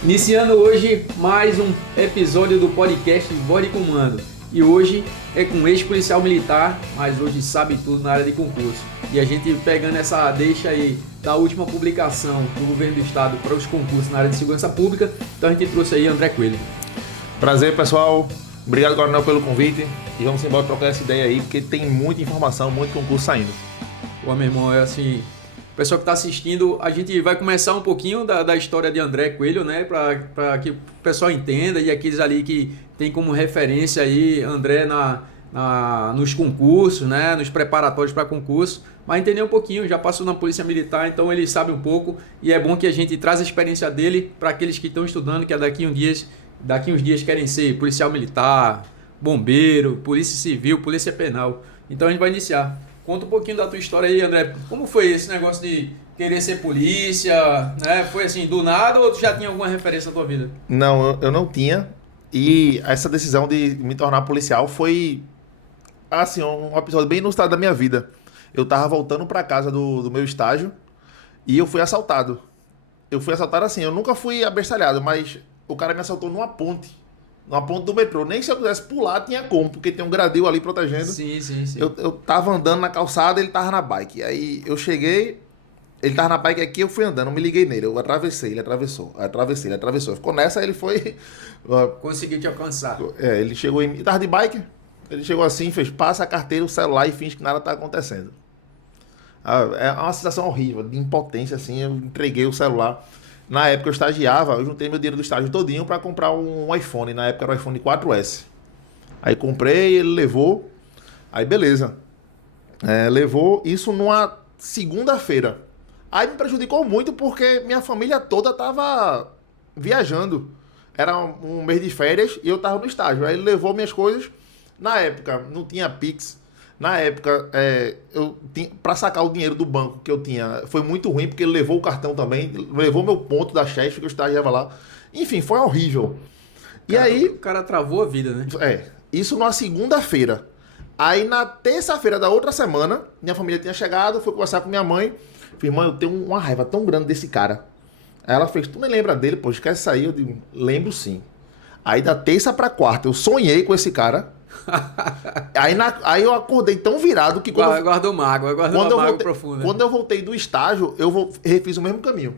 Iniciando hoje mais um episódio do podcast Voz de Comando. E hoje é com um ex-policial militar, mas hoje sabe tudo na área de concurso. E a gente pegando essa deixa aí da última publicação do governo do estado para os concursos na área de segurança pública, então a gente trouxe aí André Coelho. Prazer, pessoal. Obrigado, Coronel, pelo convite. E vamos embora trocar essa ideia aí, porque tem muita informação, muito concurso saindo. Pô, meu irmão, é assim... O pessoal que está assistindo, a gente vai começar um pouquinho da história de André Coelho, né? Para que o pessoal entenda, e aqueles ali que tem como referência aí André nos concursos, né? Nos preparatórios para concurso. Mas entender um pouquinho, já passou na Polícia Militar, então ele sabe um pouco. E é bom que a gente traz a experiência dele para aqueles que estão estudando, que daqui uns dias querem ser policial militar, bombeiro, polícia civil, polícia penal. Então a gente vai iniciar. Conta um pouquinho da tua história aí, André. Como foi esse negócio de querer ser polícia? Né? Foi assim, do nada ou tu já tinha alguma referência na tua vida? Não, eu não tinha. E essa decisão de me tornar policial foi, assim, um episódio bem inusitado da minha vida. Eu tava voltando para casa do meu estágio e eu fui assaltado. Eu fui assaltado assim, eu nunca fui abestalhado, mas o cara me assaltou numa ponte do metrô. Nem se eu pudesse pular, tinha como, porque tem um gradil ali protegendo. Sim. Eu tava andando na calçada, ele tava na bike. Aí eu cheguei, ele tava na bike aqui, eu fui andando, eu me liguei nele. Eu atravessei, ele atravessou. Ele atravessou. Ficou nessa, ele foi... Conseguiu te alcançar. Ele chegou em mim. Tava de bike, ele chegou assim, fez, passa a carteira, o celular e finge que nada tá acontecendo. É uma sensação horrível, de impotência, assim. Eu entreguei o celular. Na época eu estagiava, eu juntei meu dinheiro do estágio todinho para comprar um iPhone. Na época era o iPhone 4S. Aí comprei, ele levou. Aí beleza. Levou isso numa segunda-feira. Aí me prejudicou muito porque minha família toda tava viajando. Era um mês de férias e eu tava no estágio. Aí ele levou minhas coisas. Na época não tinha Pix. Na época, para sacar o dinheiro do banco que eu tinha, foi muito ruim, porque ele levou o cartão também, levou meu ponto da chefe, que eu estagiava lá. Enfim, foi horrível. E aí... O cara travou a vida, né? Isso numa segunda-feira. Aí na terça-feira da outra semana, minha família tinha chegado, fui conversar com minha mãe. Falei, mãe, eu tenho uma raiva tão grande desse cara. Aí ela fez, tu nem lembra dele? Pô, esquece isso aí. Eu digo, lembro sim. Aí da terça pra quarta, eu sonhei com esse cara. Aí eu acordei tão virado que guardou mágoa profunda. Quando eu voltei do estágio, refiz o mesmo caminho.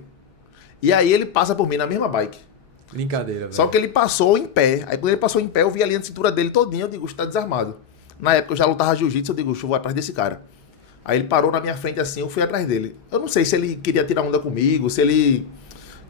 E aí ele passa por mim na mesma bike. Brincadeira, velho. Só que ele passou em pé. Aí quando ele passou em pé, eu vi a linha de cintura dele todinha. Eu digo, você tá desarmado. Na época eu já lutava jiu-jitsu, eu digo, eu vou atrás desse cara. Aí ele parou na minha frente assim, eu fui atrás dele. Eu não sei se ele queria tirar onda comigo, se ele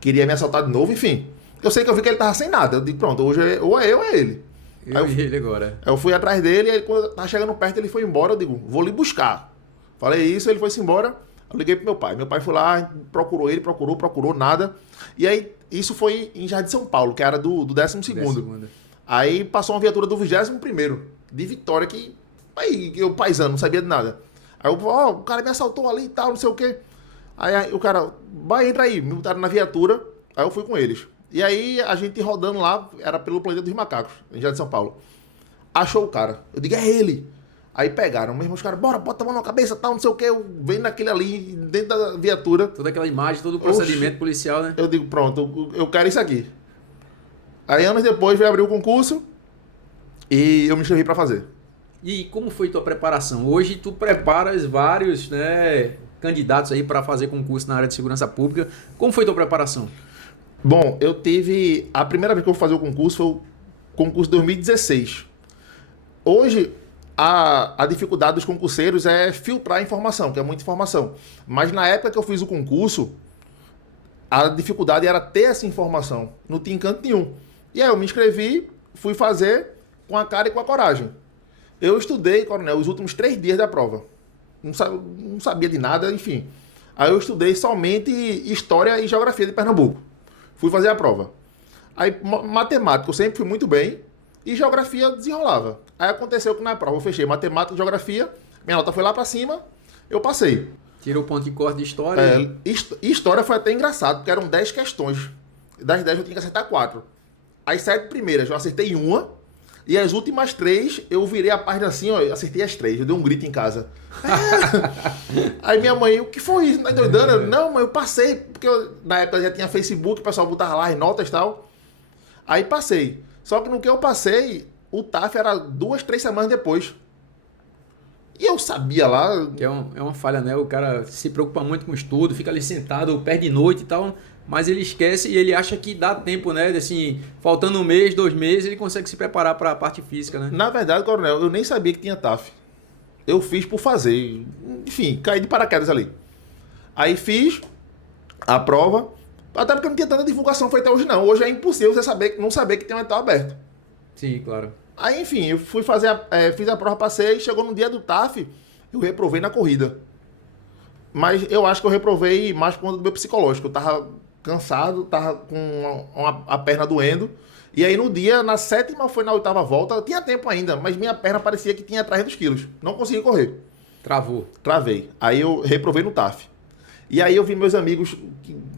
queria me assaltar de novo, enfim. Eu sei que eu vi que ele tava sem nada. Eu digo, pronto, hoje ou é eu ou é ele. Ele agora. Eu fui atrás dele e aí, quando eu tava chegando perto, ele foi embora. Eu digo, vou lhe buscar. Falei isso, ele foi-se embora. Eu liguei pro meu pai. Meu pai foi lá, procurou ele, procurou, nada. E aí, isso foi em Jardim São Paulo, que era do 12º. Aí passou uma viatura do 21º, de Vitória, que aí eu paisano, não sabia de nada. Aí eu, o cara me assaltou ali e tal, não sei o quê. Aí o cara, entra aí, me botaram na viatura. Aí eu fui com eles. E aí, a gente rodando lá, era pelo Planeta dos Macacos, em Jardim São Paulo. Achou o cara. Eu digo, é ele. Aí pegaram, mesmo os caras, bora, bota a mão na cabeça, tal, não sei o quê. Eu venho naquele ali, dentro da viatura. Toda aquela imagem, todo o procedimento policial, né? Eu digo, pronto, eu quero isso aqui. Aí, anos depois, veio abrir o concurso e eu me inscrevi pra fazer. E como foi tua preparação? Hoje tu preparas vários, né, candidatos aí para fazer concurso na área de segurança pública. Como foi tua preparação? Bom, eu tive... A primeira vez que eu vou fazer o concurso foi o concurso 2016. Hoje, a dificuldade dos concurseiros é filtrar a informação, que é muita informação. Mas na época que eu fiz o concurso, a dificuldade era ter essa informação. Não tinha encanto nenhum. E aí eu me inscrevi, fui fazer com a cara e com a coragem. Eu estudei, coronel, os últimos 3 dias da prova. Não sabia de nada, enfim. Aí eu estudei somente História e Geografia de Pernambuco. Fui fazer a prova. Aí, matemática, eu sempre fui muito bem. E geografia desenrolava. Aí aconteceu que na prova eu fechei matemática e geografia. Minha nota foi lá pra cima. Eu passei. Tirou o ponto de corte de história. História foi até engraçado, porque eram 10 questões. Das 10 eu tinha que acertar 4. As 7 primeiras eu acertei uma. E as últimas 3, eu virei a página assim, ó, acertei as 3. Eu dei um grito em casa. Aí minha mãe, o que foi isso? Tá doidando? Não, mãe, eu passei. Porque na época já tinha Facebook, o pessoal botava lá as notas e tal. Aí passei. Só que no que eu passei, o TAF era 2, 3 semanas depois. E eu sabia lá... Que é uma falha, né? O cara se preocupa muito com o estudo, fica ali sentado, perde noite e tal, mas ele esquece e ele acha que dá tempo, né? Assim, faltando 1 mês, 2 meses, ele consegue se preparar para a parte física, né? Na verdade, coronel, eu nem sabia que tinha TAF. Eu fiz por fazer. Enfim, caí de paraquedas ali. Aí fiz a prova, até porque não tinha tanta divulgação feita hoje não. Hoje é impossível você não saber que tem um edital aberto. Sim, claro. Aí, enfim, eu fui fazer, fiz a prova, passei, chegou no dia do TAF, eu reprovei na corrida. Mas eu acho que eu reprovei mais por conta do meu psicológico. Eu tava cansado, tava com a perna doendo. E aí no dia, na 7ª, foi na 8ª volta, eu tinha tempo ainda, mas minha perna parecia que tinha 300 quilos. Não consegui correr. Travou. Travei. Aí eu reprovei no TAF. E aí eu vi meus amigos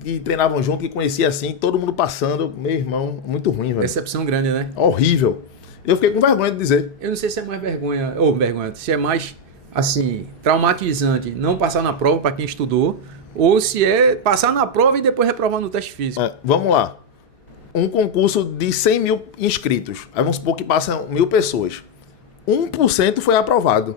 que treinavam junto, que conhecia assim, todo mundo passando. Meu irmão, muito ruim, velho. Decepção grande, né? Horrível. Eu fiquei com vergonha de dizer. Eu não sei se é mais vergonha, se é mais, assim, traumatizante não passar na prova para quem estudou, ou se é passar na prova e depois reprovar no teste físico. Vamos lá. Um concurso de 100 mil inscritos. Aí vamos supor que passam 1.000 pessoas. 1% foi aprovado.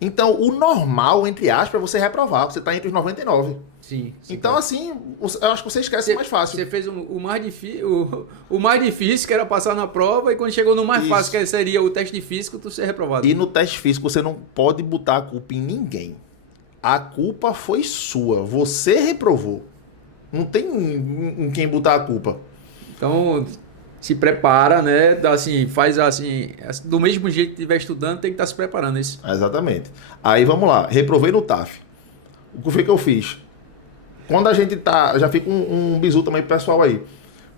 Então, o normal, entre aspas, é você reprovar. Você está entre os 99. Sim. Então, claro. assim, eu acho que você esquece mais fácil. Você fez o mais difícil, que era passar na prova, e quando chegou no mais fácil, que seria o teste físico, tu ser reprovado. E no teste físico, você não pode botar a culpa em ninguém. A culpa foi sua. Você reprovou. Não tem em quem botar a culpa. Então, se prepara, né? Assim, faz assim, do mesmo jeito que estiver estudando, tem que estar se preparando isso. Exatamente. Aí vamos lá, reprovei no TAF. O que foi que eu fiz? Quando a gente tá, já fica um bizu também pro pessoal aí.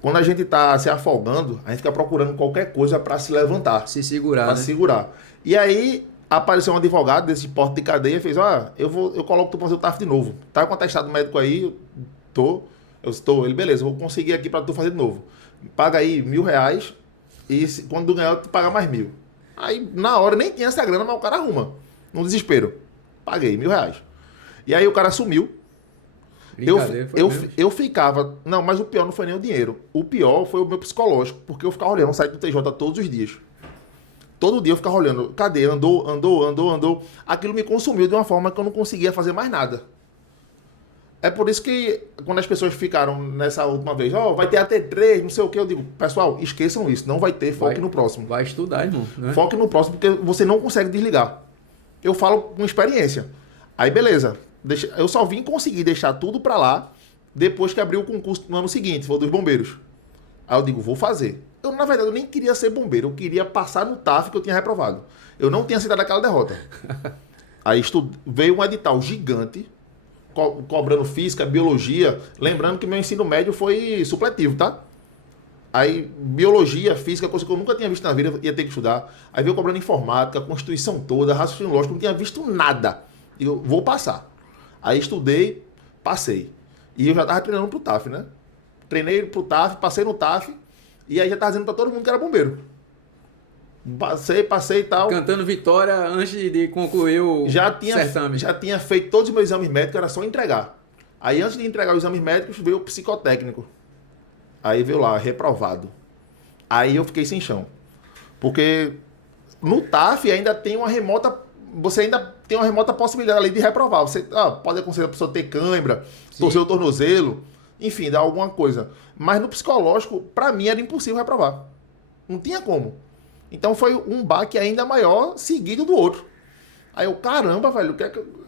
Quando a gente tá se afogando, a gente fica procurando qualquer coisa para se levantar. Se segurar, Para né? segurar. E aí apareceu um advogado desse porte de cadeia e fez, eu coloco tu pra fazer o TAF de novo. Tá com atestado médico aí? Eu estou. Ele, beleza, vou conseguir aqui para tu fazer de novo. Paga aí R$1.000 e quando tu ganhar, tu paga mais 1.000. Aí, na hora, nem tinha essa grana, mas o cara arruma. No desespero. Paguei R$1.000. E aí o cara sumiu. Eu ficava... Não, mas o pior não foi nem o dinheiro. O pior foi o meu psicológico, porque eu ficava olhando o site do TJ todos os dias. Todo dia eu ficava olhando. Cadê? Andou. Aquilo me consumiu de uma forma que eu não conseguia fazer mais nada. É por isso que, quando as pessoas ficaram nessa última vez, vai ter AT3, não sei o que, eu digo, pessoal, esqueçam isso, não vai ter, foque no próximo. Vai estudar, irmão. Né? Foque no próximo, porque você não consegue desligar. Eu falo com experiência. Aí, beleza. Eu só vim conseguir deixar tudo pra lá depois que abriu o concurso no ano seguinte, foi dos bombeiros. Aí eu digo, vou fazer. Eu, na verdade, eu nem queria ser bombeiro, eu queria passar no TAF que eu tinha reprovado. Eu não tinha aceitado aquela derrota. Aí veio um edital gigante, cobrando física, biologia. Lembrando que meu ensino médio foi supletivo, tá? Aí, biologia, física, coisa que eu nunca tinha visto na vida, ia ter que estudar. Aí veio cobrando informática, constituição toda, raciocínio lógico, não tinha visto nada. E eu vou passar. Aí estudei, passei. E eu já tava treinando pro TAF, né? Treinei pro TAF, passei no TAF, e aí já tava dizendo pra todo mundo que era bombeiro. Passei e tal. Cantando vitória antes de concluir o certame. Já tinha feito todos os meus exames médicos, era só entregar. Aí antes de entregar os exames médicos, veio o psicotécnico. Aí veio lá, reprovado. Aí eu fiquei sem chão. Porque no TAF ainda tem uma remota... Você ainda tem uma remota possibilidade ali de reprovar. Você pode acontecer a pessoa ter cãibra, torcer o tornozelo, enfim, dar alguma coisa. Mas no psicológico, pra mim, era impossível reprovar. Não tinha como. Então foi um baque ainda maior, seguido do outro. Aí eu, caramba, velho,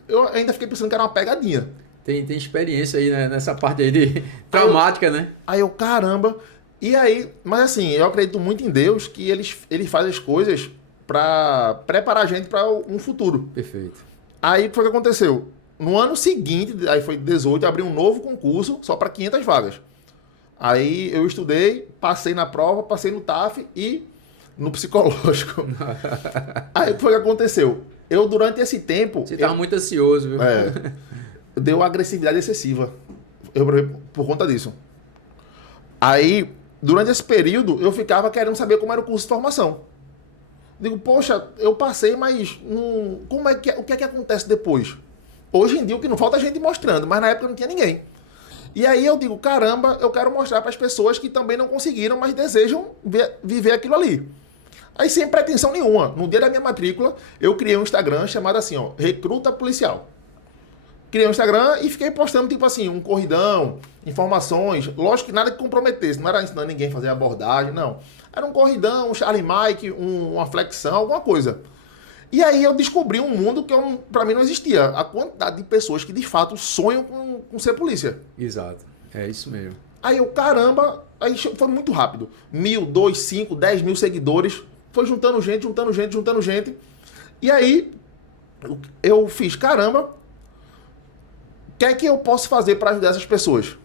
eu ainda fiquei pensando que era uma pegadinha. Tem experiência aí, né, nessa parte aí de traumática, né? Aí eu, caramba. E aí, mas assim, eu acredito muito em Deus que ele faz as coisas para preparar a gente para um futuro. Perfeito. Aí o que foi que aconteceu? No ano seguinte, aí foi 18, abriu um novo concurso só para 500 vagas. Aí eu estudei, passei na prova, passei no TAF e no psicológico. Aí o que foi que aconteceu? Eu, durante esse tempo... Você estava muito ansioso, viu? Deu agressividade excessiva. Por conta disso. Aí, durante esse período, eu ficava querendo saber como era o curso de formação. Digo, poxa, eu passei, mas como é que, o que é que acontece depois? Hoje em dia o que não falta é gente mostrando, mas na época não tinha ninguém. E aí eu digo, caramba, eu quero mostrar para as pessoas que também não conseguiram, mas desejam viver aquilo ali. Aí sem pretensão nenhuma. No dia da minha matrícula, eu criei um Instagram chamado assim, ó, Recruta Policial. Criei um Instagram e fiquei postando, tipo assim, um corridão, informações. Lógico que nada que comprometesse, não era ensinando ninguém a fazer abordagem, não. Era um corridão, um Charlie Mike, uma flexão, alguma coisa. E aí eu descobri um mundo que pra mim não existia. A quantidade de pessoas que de fato sonham com ser polícia. Exato. É isso mesmo. Aí eu, caramba, aí foi muito rápido. 1.000, 2, 5, 10 mil seguidores. Foi juntando gente, juntando gente, juntando gente. E aí eu fiz, caramba, o que é que eu posso fazer para ajudar essas pessoas?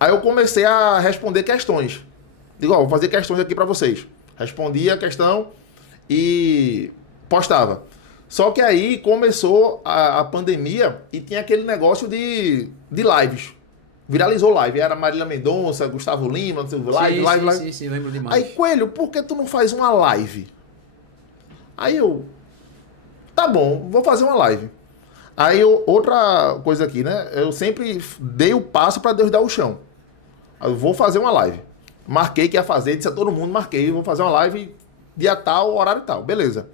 Aí eu comecei a responder questões. Digo, ó, vou fazer questões aqui para vocês. Respondia a questão e postava. Só que aí começou a pandemia e tinha aquele negócio de lives. Viralizou live. Era Marília Mendonça, Gustavo Lima, live. Sim, lembro demais. Aí, Coelho, por que tu não faz uma live? Aí eu, tá bom, vou fazer uma live. Aí outra coisa aqui, né? Eu sempre dei o passo para Deus dar o chão. Aí eu vou fazer uma live. Marquei que ia fazer, disse a todo mundo, marquei, vou fazer uma live dia tal, horário tal, beleza.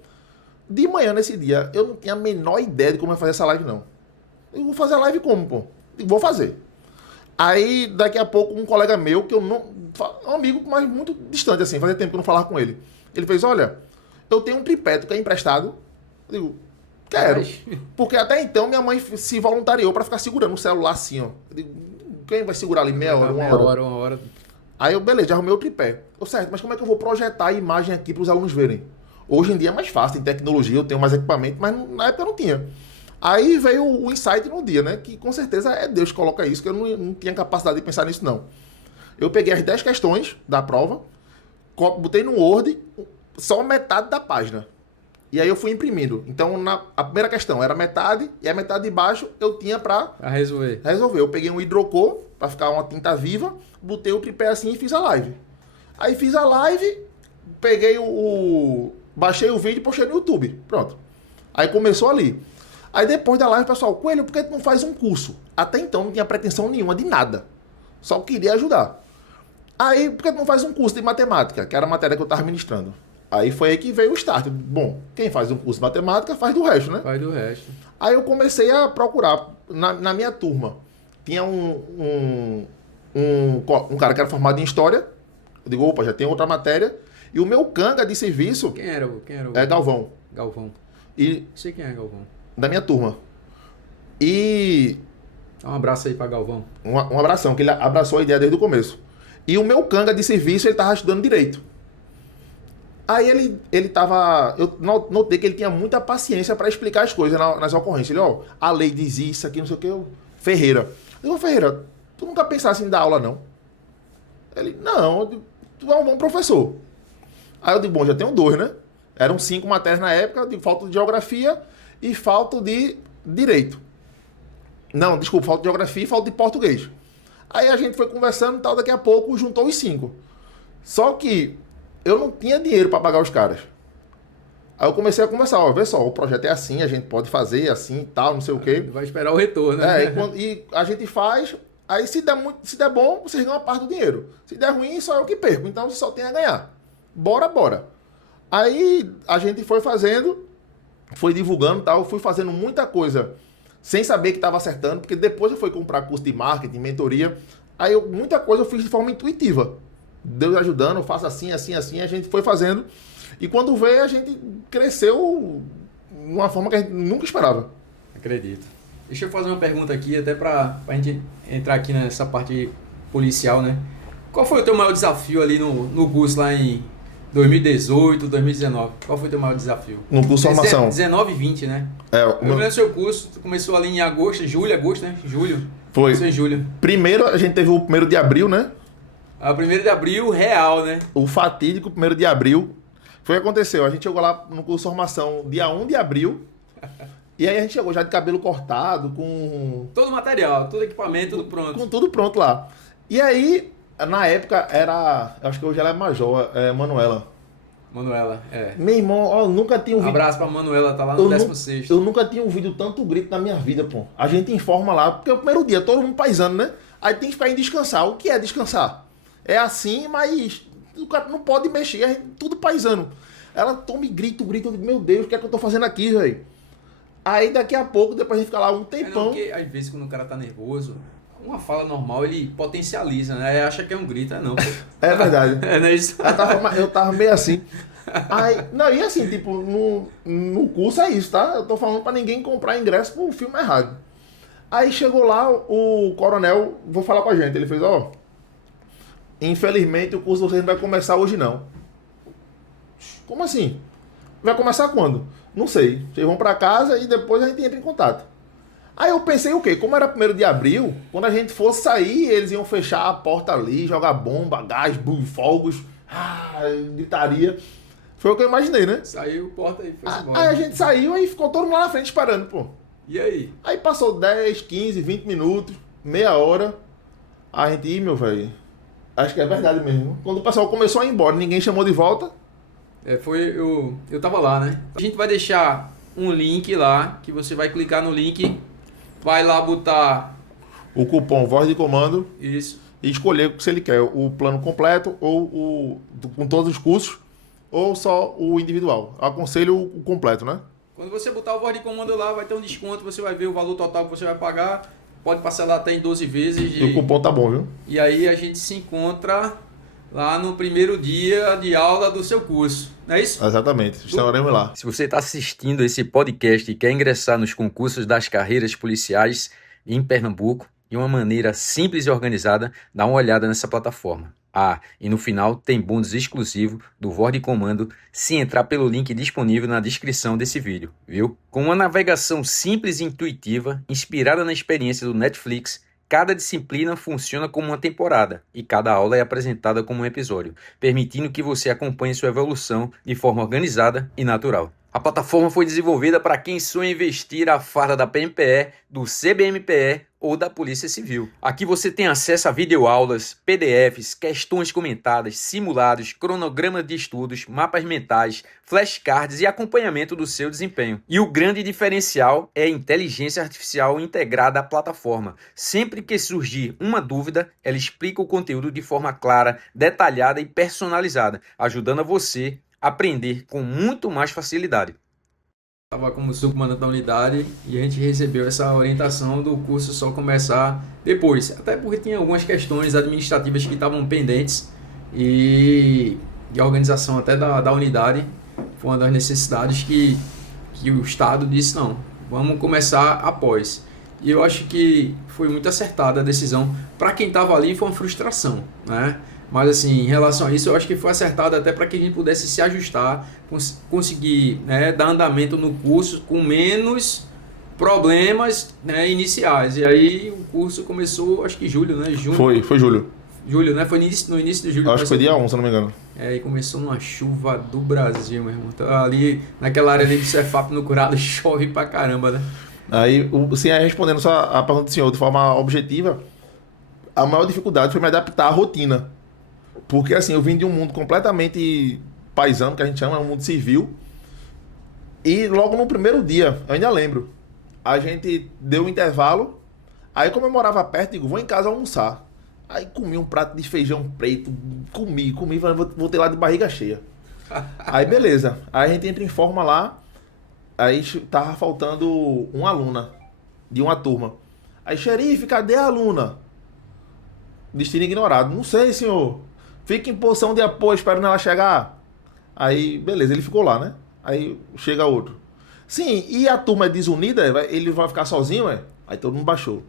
De manhã nesse dia, eu não tinha a menor ideia de como ia fazer essa live, não. Eu vou fazer a live como, pô? Eu vou fazer. Aí, daqui a pouco, um colega meu, que eu não... Um amigo, mas muito distante, assim, fazia tempo que eu não falava com ele. Ele fez, olha, eu tenho um tripé, tu quer emprestado? Eu digo, quero. Porque até então, minha mãe se voluntariou pra ficar segurando o celular assim, ó. Eu digo, quem vai segurar ali meia hora, Uma hora. Aí eu, beleza, já arrumei o tripé. Eu, certo, mas como é que eu vou projetar a imagem aqui pros alunos verem? Hoje em dia é mais fácil, tem tecnologia, eu tenho mais equipamento, mas na época eu não tinha. Aí veio o insight no dia, né? Que com certeza é Deus que coloca isso, que eu não tinha capacidade de pensar nisso, não. Eu peguei as 10 questões da prova, botei no Word, só metade da página. E aí eu fui imprimindo. Então, a primeira questão era metade, e a metade de baixo eu tinha pra resolver. Eu peguei um hidrocor, pra ficar uma tinta viva, botei o tripé assim e fiz a live. Aí fiz a live, peguei baixei o vídeo e postei no YouTube. Pronto. Aí começou ali. Aí depois da live, pessoal, Coelho, por que tu não faz um curso? Até então não tinha pretensão nenhuma de nada. Só queria ajudar. Aí, por que tu não faz um curso de matemática? Que era a matéria que eu estava ministrando. Aí foi aí que veio o start. Bom, quem faz um curso de matemática faz do resto, né? Faz do resto. Aí eu comecei a procurar. Na minha turma, tinha um cara que era formado em História. Eu digo, opa, já tem outra matéria. E o meu canga de serviço... Quem era o? É Galvão. Galvão. E, não sei quem é Galvão. Da minha turma. E... Dá um abraço aí pra Galvão. Um abração, que ele abraçou a ideia desde o começo. E o meu canga de serviço, ele tava estudando Direito. Aí ele tava... Eu notei que ele tinha muita paciência para explicar as coisas nas ocorrências. Ele, ó, a lei diz isso, aqui, não sei o que. Ferreira. Eu digo, Ferreira, tu nunca pensasse em dar aula, não? Ele, não, tu é um bom professor. Aí eu digo, bom, já tenho 2, né? Eram 5 matérias na época, de falta de geografia e falta de direito. Não, desculpa, falta de geografia e falta de português. Aí a gente foi conversando e tal, daqui a pouco juntou os 5. Só que eu não tinha dinheiro para pagar os caras. Aí eu comecei a conversar, ó, vê só, o projeto é assim, a gente pode fazer assim e tal, não sei o quê. Vai esperar o retorno, né? E a gente faz, aí se der bom, vocês ganham uma parte do dinheiro. Se der ruim, só eu que perco, então você só tem a ganhar. Bora. Aí a gente foi fazendo, foi divulgando e tal, fui fazendo muita coisa sem saber que estava acertando, porque depois eu fui comprar curso de marketing, mentoria, aí muita coisa eu fiz de forma intuitiva. Deus ajudando, eu faço assim, a gente foi fazendo, e quando veio a gente cresceu de uma forma que a gente nunca esperava. Acredito. Deixa eu fazer uma pergunta aqui, até pra gente entrar aqui nessa parte policial, né? Qual foi o teu maior desafio ali no curso lá em 2018, 2019? Qual foi o teu maior desafio? No curso de formação. 19 e 20, né? Eu lembro do seu curso, começou ali em agosto, agosto, né? Julho. Foi. Começou em julho. Primeiro, a gente teve o 1º de abril, né? A 1º de abril, real, né? O fatídico 1º de abril. Foi o que aconteceu. A gente chegou lá no curso de formação dia 1 de abril. E aí a gente chegou já de cabelo cortado, com... Todo o material, todo equipamento, tudo pronto. Com tudo pronto lá. E aí, na época, eu acho que hoje ela é major, Manuela. Manuela, Meu irmão, ó, eu nunca tinha ouvido. Abraço pra Manuela, tá lá no 16º. Eu nunca tinha ouvido tanto grito na minha vida, pô. A gente informa lá, porque é o primeiro dia, todo mundo paisando, né? Aí tem que ficar em descansar. O que é descansar? É assim, mas o cara não pode mexer, tudo paisando. Ela toma e grita, eu digo, meu Deus, o que é que eu tô fazendo aqui, velho? Aí daqui a pouco, depois a gente fica lá um tempão. Porque às vezes quando o cara tá nervoso, uma fala normal ele potencializa, né? Aí acha que é um grito, não. É verdade. Não é isso? Eu tava meio assim. Aí, não, e assim, tipo, no curso é isso, tá? Eu tô falando pra ninguém comprar ingresso pro filme errado. Aí chegou lá, o coronel, vou falar com a gente, ele fez, ó, infelizmente o curso de vocês não vai começar hoje não. Como assim? Vai começar quando? Não sei. Vocês vão pra casa e depois a gente entra em contato. Aí eu pensei o quê? Como era 1º de abril, quando a gente fosse sair, eles iam fechar a porta ali, jogar bomba, gás, fogos, gritaria. Foi o que eu imaginei, né? Saiu, porta e foi embora. Aí a gente saiu e ficou todo mundo lá na frente esperando, pô. E aí? Aí passou 10, 15, 20 minutos, meia hora. A gente, meu velho, acho que é verdade mesmo. Quando o pessoal começou a ir embora, ninguém chamou de volta. Eu tava lá, né? A gente vai deixar um link lá, que você vai clicar no link, vai lá botar o cupom Voz de Comando. Isso. E escolher se ele quer o plano completo ou com todos os cursos ou só o individual. Eu aconselho o completo, né? Quando você botar o Voz de Comando lá, vai ter um desconto, você vai ver o valor total que você vai pagar. Pode parcelar até em 12 vezes. E o cupom tá bom, viu? E aí a gente se encontra lá no primeiro dia de aula do seu curso, não é isso? Exatamente, estaremos lá. Se você está assistindo esse podcast e quer ingressar nos concursos das carreiras policiais em Pernambuco de uma maneira simples e organizada, dá uma olhada nessa plataforma. E no final tem bônus exclusivo do Voz de Comando se entrar pelo link disponível na descrição desse vídeo, viu? Com uma navegação simples e intuitiva, inspirada na experiência do Netflix, cada disciplina funciona como uma temporada e cada aula é apresentada como um episódio, permitindo que você acompanhe sua evolução de forma organizada e natural. A plataforma foi desenvolvida para quem sonha em vestir a farda da PMPE, do CBMPE ou da Polícia Civil. Aqui você tem acesso a videoaulas, PDFs, questões comentadas, simulados, cronogramas de estudos, mapas mentais, flashcards e acompanhamento do seu desempenho. E o grande diferencial é a inteligência artificial integrada à plataforma. Sempre que surgir uma dúvida, ela explica o conteúdo de forma clara, detalhada e personalizada, ajudando a você a aprender com muito mais facilidade. Estava como subcomandante da unidade e a gente recebeu essa orientação do curso só começar depois, até porque tinha algumas questões administrativas que estavam pendentes e a organização até da unidade foi uma das necessidades que o Estado disse, não, vamos começar após. E eu acho que foi muito acertada a decisão. Para quem estava ali foi uma frustração, né? Mas assim, em relação a isso, eu acho que foi acertado até para que a gente pudesse se ajustar, conseguir, né, dar andamento no curso com menos problemas, né, iniciais. E aí o curso começou, acho que julho, né? Foi julho. Julho, né? Foi no início de julho. Acho que foi dia 1, se não me engano. E começou numa chuva do Brasil, meu irmão. Então, ali, naquela área ali do Cefap no Curado, chove pra caramba, né? Aí, assim, respondendo só a pergunta do senhor de forma objetiva, a maior dificuldade foi me adaptar à rotina. Porque assim, eu vim de um mundo completamente paisano, que a gente chama, um mundo civil. E logo no primeiro dia, eu ainda lembro, a gente deu um intervalo. Aí como eu morava perto, digo, vou em casa almoçar. Aí comi um prato de feijão preto, comi, voltei lá de barriga cheia. Aí beleza, aí a gente entra em forma lá. Aí tava faltando uma aluna de uma turma. Aí, xerife, cadê a aluna? Destino ignorado. Não sei, senhor. Fica em posição de apoio esperando ela chegar. Aí, beleza, ele ficou lá, né? Aí chega outro. Sim, e a turma é desunida? Ele vai ficar sozinho, é? Aí todo mundo baixou.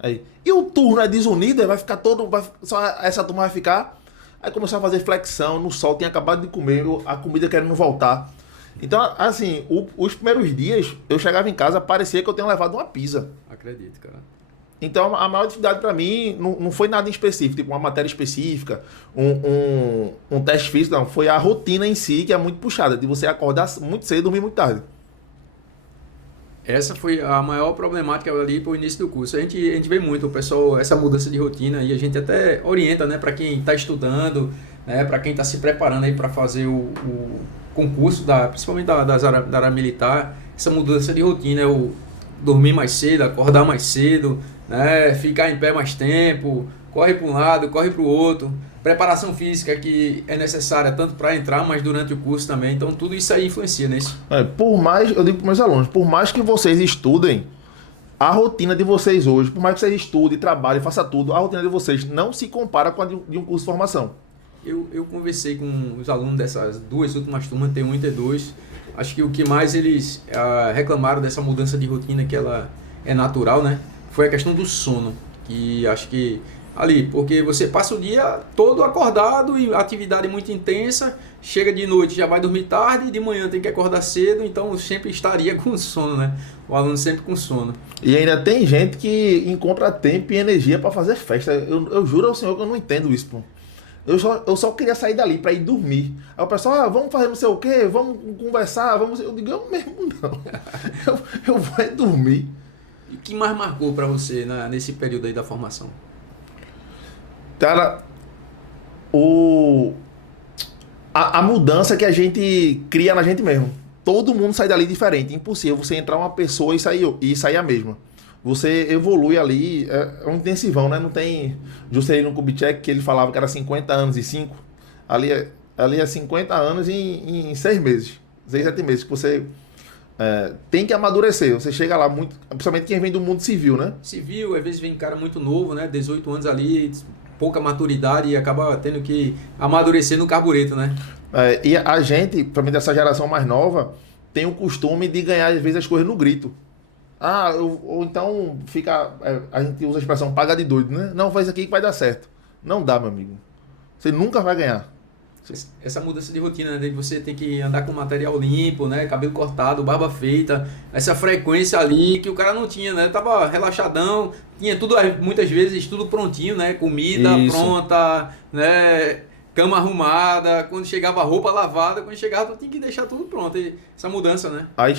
Aí, e o turno é desunido? Vai ficar todo... só essa turma vai ficar... Aí começou a fazer flexão no sol, tinha acabado de comer, a comida querendo voltar. Então, assim, os primeiros dias, eu chegava em casa, parecia que eu tinha levado uma pizza. Acredito, cara. Então, a maior dificuldade para mim não foi nada em específico, tipo uma matéria específica, um teste físico, não. Foi a rotina em si, que é muito puxada, de você acordar muito cedo e dormir muito tarde. Essa foi a maior problemática ali para o início do curso. A gente vê muito, o pessoal, essa mudança de rotina, e a gente até orienta, né, para quem está estudando, né? Para quem está se preparando aí para fazer o concurso, principalmente da área militar, essa mudança de rotina, é o dormir mais cedo, acordar mais cedo, né? Ficar em pé mais tempo, corre para um lado, corre para o outro, preparação física que é necessária tanto para entrar, mas durante o curso também. Então tudo isso aí influencia nisso. Por mais, eu digo para meus alunos, por mais que vocês estudem, a rotina de vocês hoje, por mais que vocês estudem, trabalhem, façam tudo, a rotina de vocês não se compara com a de um curso de formação. Eu conversei com os alunos dessas duas últimas turmas, T1 e T2. Acho que o que mais eles reclamaram dessa mudança de rotina, que ela é natural, né? Foi a questão do sono. Que acho que ali, porque você passa o dia todo acordado e atividade muito intensa, chega de noite, já vai dormir tarde e de manhã tem que acordar cedo, então sempre estaria com sono, né? O aluno sempre com sono. E ainda tem gente que encontra tempo e energia para fazer festa. Eu juro ao senhor que eu não entendo isso, pô. Eu só queria sair dali para ir dormir. Aí o pessoal, vamos fazer não sei o quê, vamos conversar, vamos... Eu digo, eu mesmo não. Eu vou é dormir. E o que mais marcou para você nesse período aí da formação? Cara, a mudança que a gente cria na gente mesmo. Todo mundo sai dali diferente. Impossível você entrar uma pessoa e sair a mesma. Você evolui ali, é um intensivão, né? Não tem Juscelino Kubitschek, que ele falava que era 50 anos e 5. Ali é 50 anos em 6 meses. 6, 7 meses que você tem que amadurecer. Você chega lá muito, principalmente quem vem do mundo civil, né? Civil, às vezes vem um cara muito novo, né? 18 anos ali, pouca maturidade e acaba tendo que amadurecer no carbureto, né? E a gente, principalmente dessa geração mais nova, tem o costume de ganhar, às vezes, as coisas no grito. Ou então a gente usa a expressão paga de doido, né? Não, faz aqui que vai dar certo. Não dá, meu amigo. Você nunca vai ganhar. Essa mudança de rotina, né? De você ter que andar com material limpo, né? Cabelo cortado, barba feita, essa frequência ali que o cara não tinha, né? Tava relaxadão, tinha tudo, muitas vezes, tudo prontinho, né? Comida pronta, né? Cama arrumada, quando chegava roupa lavada, quando chegava tu tinha que deixar tudo pronto. E essa mudança, né? Aí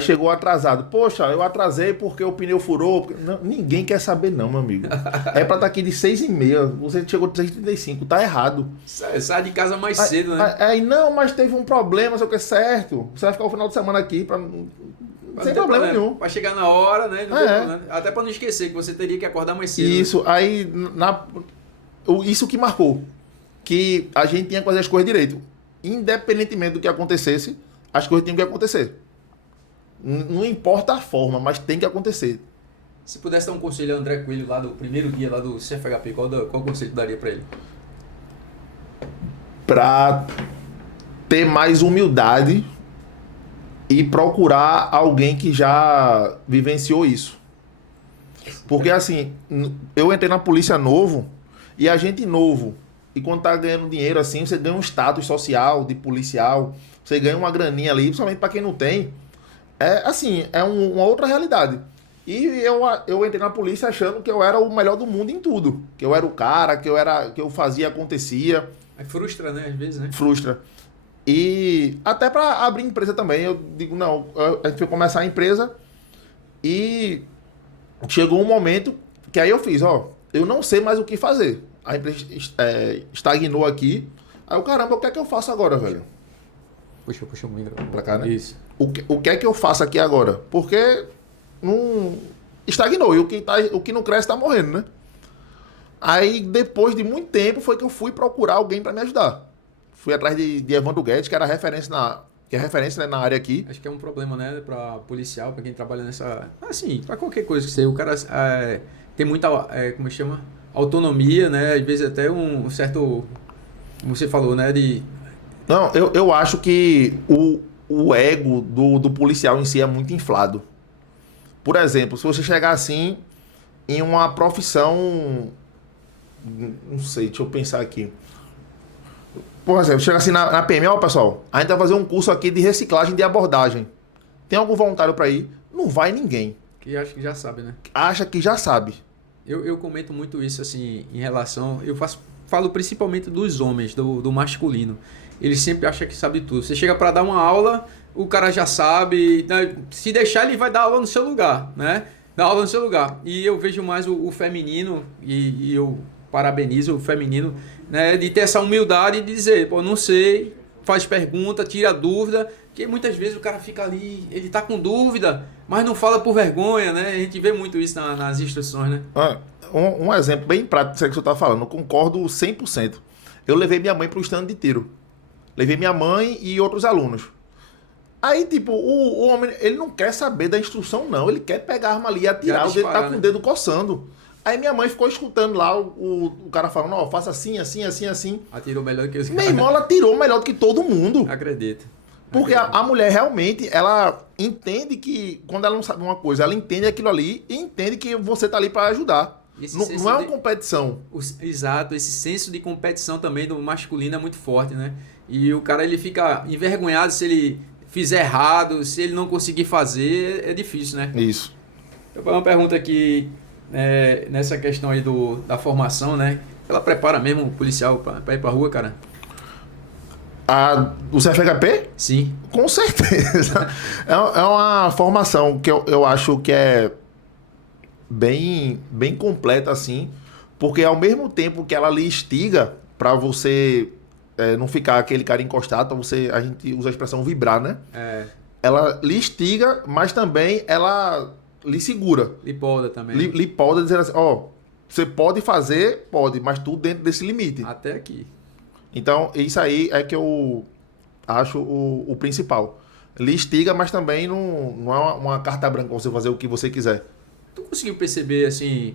chegou atrasado. Poxa, eu atrasei porque o pneu furou. Não, ninguém quer saber não, meu amigo. É pra estar aqui de 6h30, você chegou de 6h35, tá errado. Sai de casa mais cedo, né? Aí, não, mas teve um problema, sei o que é certo. Você vai ficar o final de semana aqui sem problema nenhum. Pra chegar na hora, né? Até pra não esquecer que você teria que acordar mais cedo. Isso, né? Aí isso que marcou. Que a gente tinha que fazer as coisas direito. Independentemente do que acontecesse, as coisas tinham que acontecer. Não importa a forma, mas tem que acontecer. Se pudesse dar um conselho ao André Coelho lá do primeiro dia lá do CFHP, qual conselho daria para ele? Para ter mais humildade e procurar alguém que já vivenciou isso. Porque assim, eu entrei na polícia novo e a gente novo. E quando tá ganhando dinheiro assim, você ganha um status social de policial, você ganha uma graninha ali, principalmente para quem não tem. É uma outra realidade. E eu entrei na polícia achando que eu era o melhor do mundo em tudo. Que eu era o cara, que eu fazia, acontecia. Aí frustra, né? Às vezes, né? Frustra. E até para abrir empresa também, eu digo, não, a gente foi começar a empresa e chegou um momento que aí eu fiz, eu não sei mais o que fazer. A empresa estagnou aqui. Aí caramba, o que é que eu faço agora, velho? Puxa o microfone pra cá, né? Isso. O que é que eu faço aqui agora? Porque não estagnou. E o que não cresce tá morrendo, né? Aí, depois de muito tempo, foi que eu fui procurar alguém para me ajudar. Fui atrás de Evandro Guedes, que era referência né, na área aqui. Acho que é um problema, né, para policial, para quem trabalha nessa... Assim, para qualquer coisa que seja. O cara tem muita, como chama? Autonomia, né? Às vezes até um certo... Como você falou, né? Não, eu acho que o ego do policial em si é muito inflado. Por exemplo, se você chegar assim em uma profissão... Não sei, deixa eu pensar aqui. Por exemplo, chega assim na PME, pessoal, a gente vai fazer um curso aqui de reciclagem de abordagem. Tem algum voluntário para ir? Não vai ninguém. Que acha que já sabe, né? Acha que já sabe. Eu comento muito isso, assim, em relação... Falo principalmente dos homens, do masculino. Eles sempre acham que sabe tudo. Você chega para dar uma aula, o cara já sabe. Né? Se deixar, ele vai dar aula no seu lugar, né? Dar aula no seu lugar. E eu vejo mais o feminino, e eu parabenizo o feminino, né? De ter essa humildade de dizer, pô, não sei, faz pergunta, tira dúvida, porque muitas vezes o cara fica ali, ele tá com dúvida, mas não fala por vergonha, né? A gente vê muito isso nas instruções, né? Um exemplo bem prático disso que você está falando, eu concordo 100%. Eu levei minha mãe para o stand de tiro. Levei minha mãe e outros alunos. Aí, tipo, o homem, ele não quer saber da instrução, não. Ele quer pegar a arma ali e atirar. O dedo tá com o dedo coçando. Aí minha mãe ficou escutando lá o cara falando, ó, faça assim, assim, assim, assim. Atirou melhor do que os caras. Minha irmã, ela atirou melhor do que todo mundo. Acredito. Porque a mulher realmente, ela entende que, quando ela não sabe uma coisa, ela entende aquilo ali e entende que você tá ali para ajudar. Não é uma competição. Exato, esse senso de competição também do masculino é muito forte, né? E o cara, ele fica envergonhado se ele fizer errado, se ele não conseguir fazer, é difícil, né? Isso. Eu vou fazer uma pergunta aqui, nessa questão aí da formação, né? Ela prepara mesmo o policial para ir pra rua, cara? O CFHP? Sim. Com certeza. É uma formação que eu acho que é bem completa, assim, porque ao mesmo tempo que ela lhe instiga para você não ficar aquele cara encostado, a gente usa a expressão vibrar, né? Ela lhe instiga, mas também ela lhe segura. Lhe poda também. Lhe poda dizer assim, ó, você pode fazer, pode, mas tudo dentro desse limite. Até aqui. Então, isso aí é que eu acho o principal. Lhe instiga, mas também não é uma carta branca para você fazer o que você quiser. Tu conseguiu perceber, assim,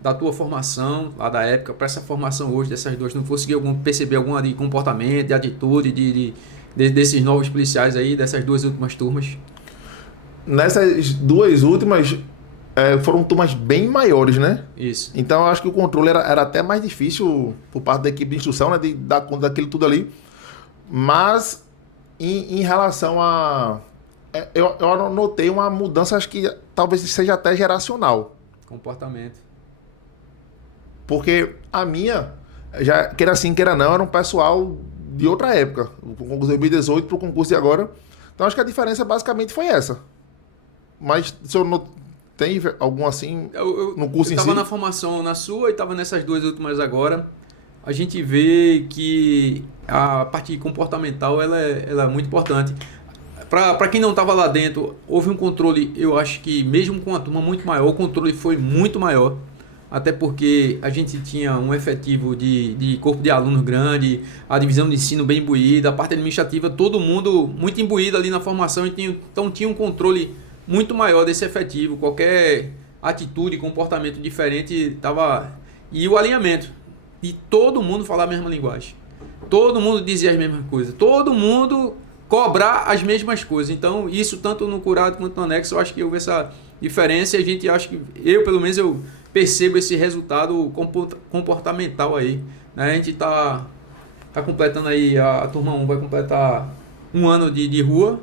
da tua formação, lá da época, para essa formação hoje, dessas duas, não conseguiu perceber alguma de comportamento, de atitude, desses novos policiais aí, dessas duas últimas turmas? Nessas duas últimas, foram turmas bem maiores, né? Isso. Então, eu acho que o controle era até mais difícil por parte da equipe de instrução, né? De dar conta daquilo tudo ali. Mas, em relação a... Eu notei uma mudança, acho que talvez seja até geracional. Comportamento. Porque a minha, já queira sim, queira não, era um pessoal de outra época. O concurso de 2018 para o concurso de agora. Então, acho que a diferença basicamente foi essa. Mas, se eu não... Tem algum assim no curso em si? Eu estava na formação na sua e estava nessas duas últimas agora. A gente vê que a parte comportamental ela é muito importante. Para quem não estava lá dentro, houve um controle, eu acho que mesmo com uma turma muito maior, o controle foi muito maior. Até porque a gente tinha um efetivo de corpo de alunos grande, a divisão de ensino bem imbuída, a parte administrativa, todo mundo muito imbuído ali na formação. Então tinha um controle muito maior desse efetivo. Qualquer atitude, comportamento diferente estava... E o alinhamento. E todo mundo falar a mesma linguagem. Todo mundo dizia as mesmas coisas. Todo mundo cobrar as mesmas coisas. Então, isso tanto no curado quanto no anexo, eu acho que houve essa diferença. E a gente acha que... pelo menos, eu percebo esse resultado comportamental aí. Né? A gente tá completando aí, a turma 1 vai completar um ano de rua.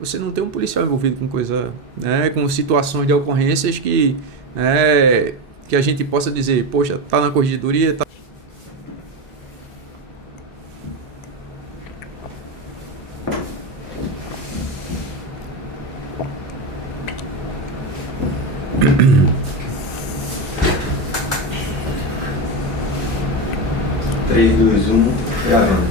Você não tem um policial envolvido com coisa, né, com situações de ocorrências que a gente possa dizer, poxa, tá na corregedoria, tá... Três, dois, um, gravando.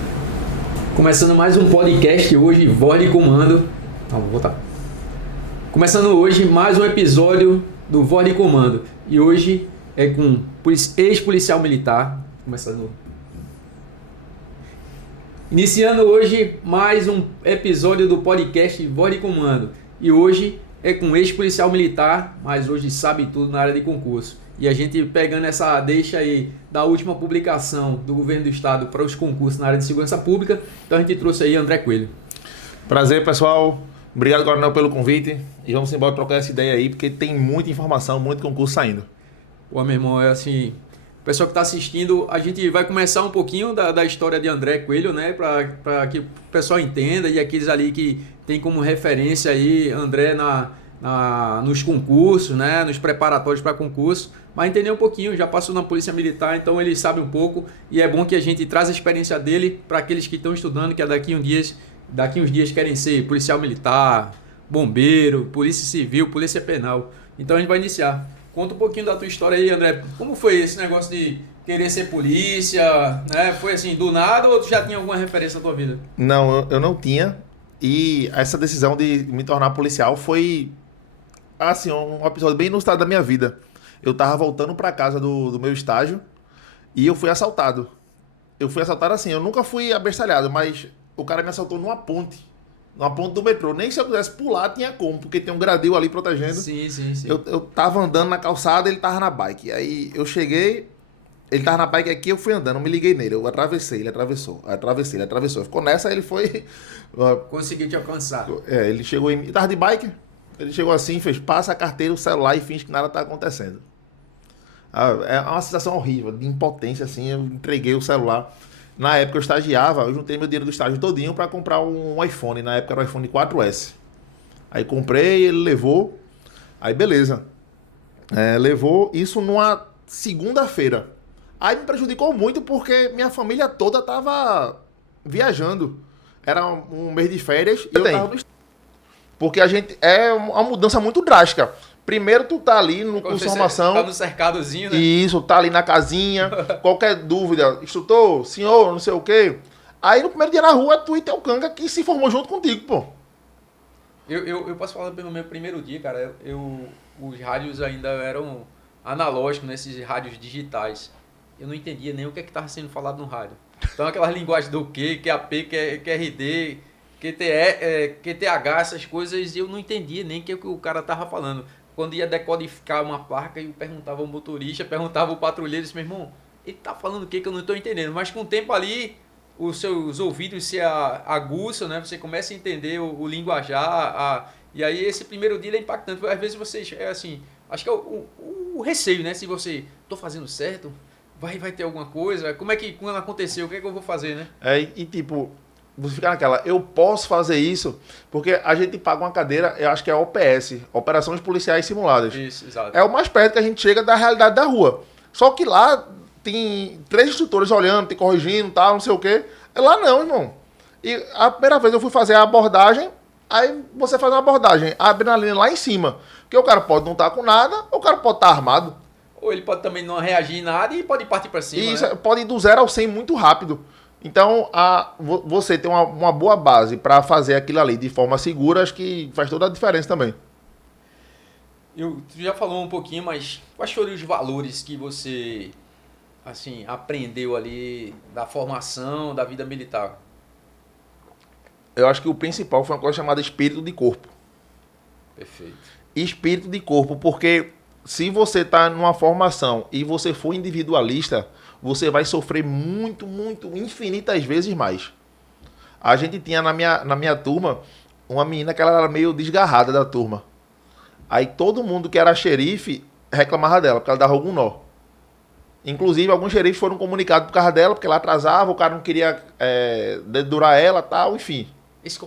Começando mais um podcast hoje, Voz de Comando. Vou voltar. Começando hoje mais um episódio do Voz de Comando. E hoje é com ex-policial militar. Começando. Iniciando hoje mais um episódio do podcast Voz de Comando. E hoje é com ex-policial militar, mas hoje sabe tudo na área de concurso. E a gente pegando essa deixa aí da última publicação do governo do estado para os concursos na área de segurança pública. Então a gente trouxe aí André Coelho. Prazer, pessoal. Obrigado, Coronel, pelo convite. E vamos embora trocar essa ideia aí, porque tem muita informação, muito concurso saindo. Pô, meu irmão, é assim... O pessoal que está assistindo, a gente vai começar um pouquinho da história de André Coelho, né? Para que o pessoal entenda, e aqueles ali que tem como referência aí André nos concursos, né? Nos preparatórios para concurso. Mas entender um pouquinho, já passou na Polícia Militar, então ele sabe um pouco. E é bom que a gente traz a experiência dele para aqueles que estão estudando, que daqui uns dias querem ser policial militar, bombeiro, polícia civil, polícia penal. Então a gente vai iniciar. Conta um pouquinho da tua história aí, André. Como foi esse negócio de querer ser polícia, né? Foi assim, do nada ou tu já tinha alguma referência na tua vida? Não, eu não tinha. E essa decisão de me tornar policial foi, assim, um episódio bem inusitado da minha vida. Eu tava voltando pra casa do meu estágio e eu fui assaltado. Eu fui assaltado assim, eu nunca fui abestalhado, mas o cara me assaltou numa ponte. Numa ponte do metrô. Nem se eu quisesse pular, tinha como, porque tem um gradil ali protegendo. Sim, sim, sim. Eu tava andando na calçada, ele tava na bike. Aí eu cheguei, ele tava na bike aqui, eu fui andando, eu me liguei nele. Eu atravessei, ele atravessou. Atravessei, ele atravessou. Ficou nessa, ele foi... Consegui te alcançar. ele chegou em mim. Tava de bike, ele chegou assim, fez, passa a carteira, o celular e finge que nada tá acontecendo. É uma sensação horrível, de impotência, assim. Eu entreguei o celular. Na época eu estagiava, eu juntei meu dinheiro do estágio todinho pra comprar um iPhone. Na época era o iPhone 4S. Aí comprei, ele levou. Aí beleza. Levou isso numa segunda-feira. Aí me prejudicou muito porque minha família toda tava viajando. Era um mês de férias e eu tava no... Porque a gente... É uma mudança muito drástica. Primeiro tu tá ali no curso de formação. Tá no cercadozinho, né? Isso, tá ali na casinha. Qualquer dúvida, instrutor, senhor, não sei o quê. Aí no primeiro dia na rua, tu e teu canga que se formou junto contigo, pô. Eu posso falar pelo meu primeiro dia, cara. Os rádios ainda eram analógicos, né? Esses rádios digitais. Eu não entendia nem o que estava sendo falado no rádio. Então aquelas linguagens do Q, QAP, QRD, QTH, essas coisas, eu não entendia nem o que o cara tava falando. Quando ia decodificar uma placa, eu perguntava ao motorista, perguntava ao patrulheiro, disse, meu irmão, ele tá falando o que eu não estou entendendo. Mas com o tempo ali, os seus ouvidos se aguçam, né? Você começa a entender o linguajar, e aí esse primeiro dia é impactante. Às vezes você, assim, acho que é o receio, né? Se você, tô fazendo certo, vai ter alguma coisa, como é que, quando aconteceu, o que é que eu vou fazer, né? Tipo... Você fica naquela, eu posso fazer isso, porque a gente paga uma cadeira, eu acho que é OPS, Operações Policiais Simuladas. Isso, exato. É o mais perto que a gente chega da realidade da rua. Só que lá tem 3 instrutores olhando, te corrigindo, tal, não sei o quê. Lá não, irmão. E a primeira vez eu fui fazer a abordagem, aí você faz uma abordagem, a adrenalina lá em cima. Porque o cara pode não estar com nada, ou o cara pode estar armado. Ou ele pode também não reagir em nada e pode partir para cima. Isso, né? Pode ir do 0 ao 100 muito rápido. Então, você tem uma boa base para fazer aquilo ali de forma segura, acho que faz toda a diferença também. Tu já falou um pouquinho, mas quais foram os valores que você assim aprendeu ali da formação, da vida militar? Eu acho que o principal foi uma coisa chamada espírito de corpo. Perfeito. Espírito de corpo, porque se você está numa formação e você for individualista, você vai sofrer muito, infinitas vezes mais. A gente tinha na minha turma uma menina que ela era meio desgarrada da turma. Aí todo mundo que era xerife reclamava dela, porque ela dava algum nó. Inclusive, alguns xerifes foram comunicados por causa dela, porque ela atrasava, o cara não queria dedurar ela, tal, enfim. Esse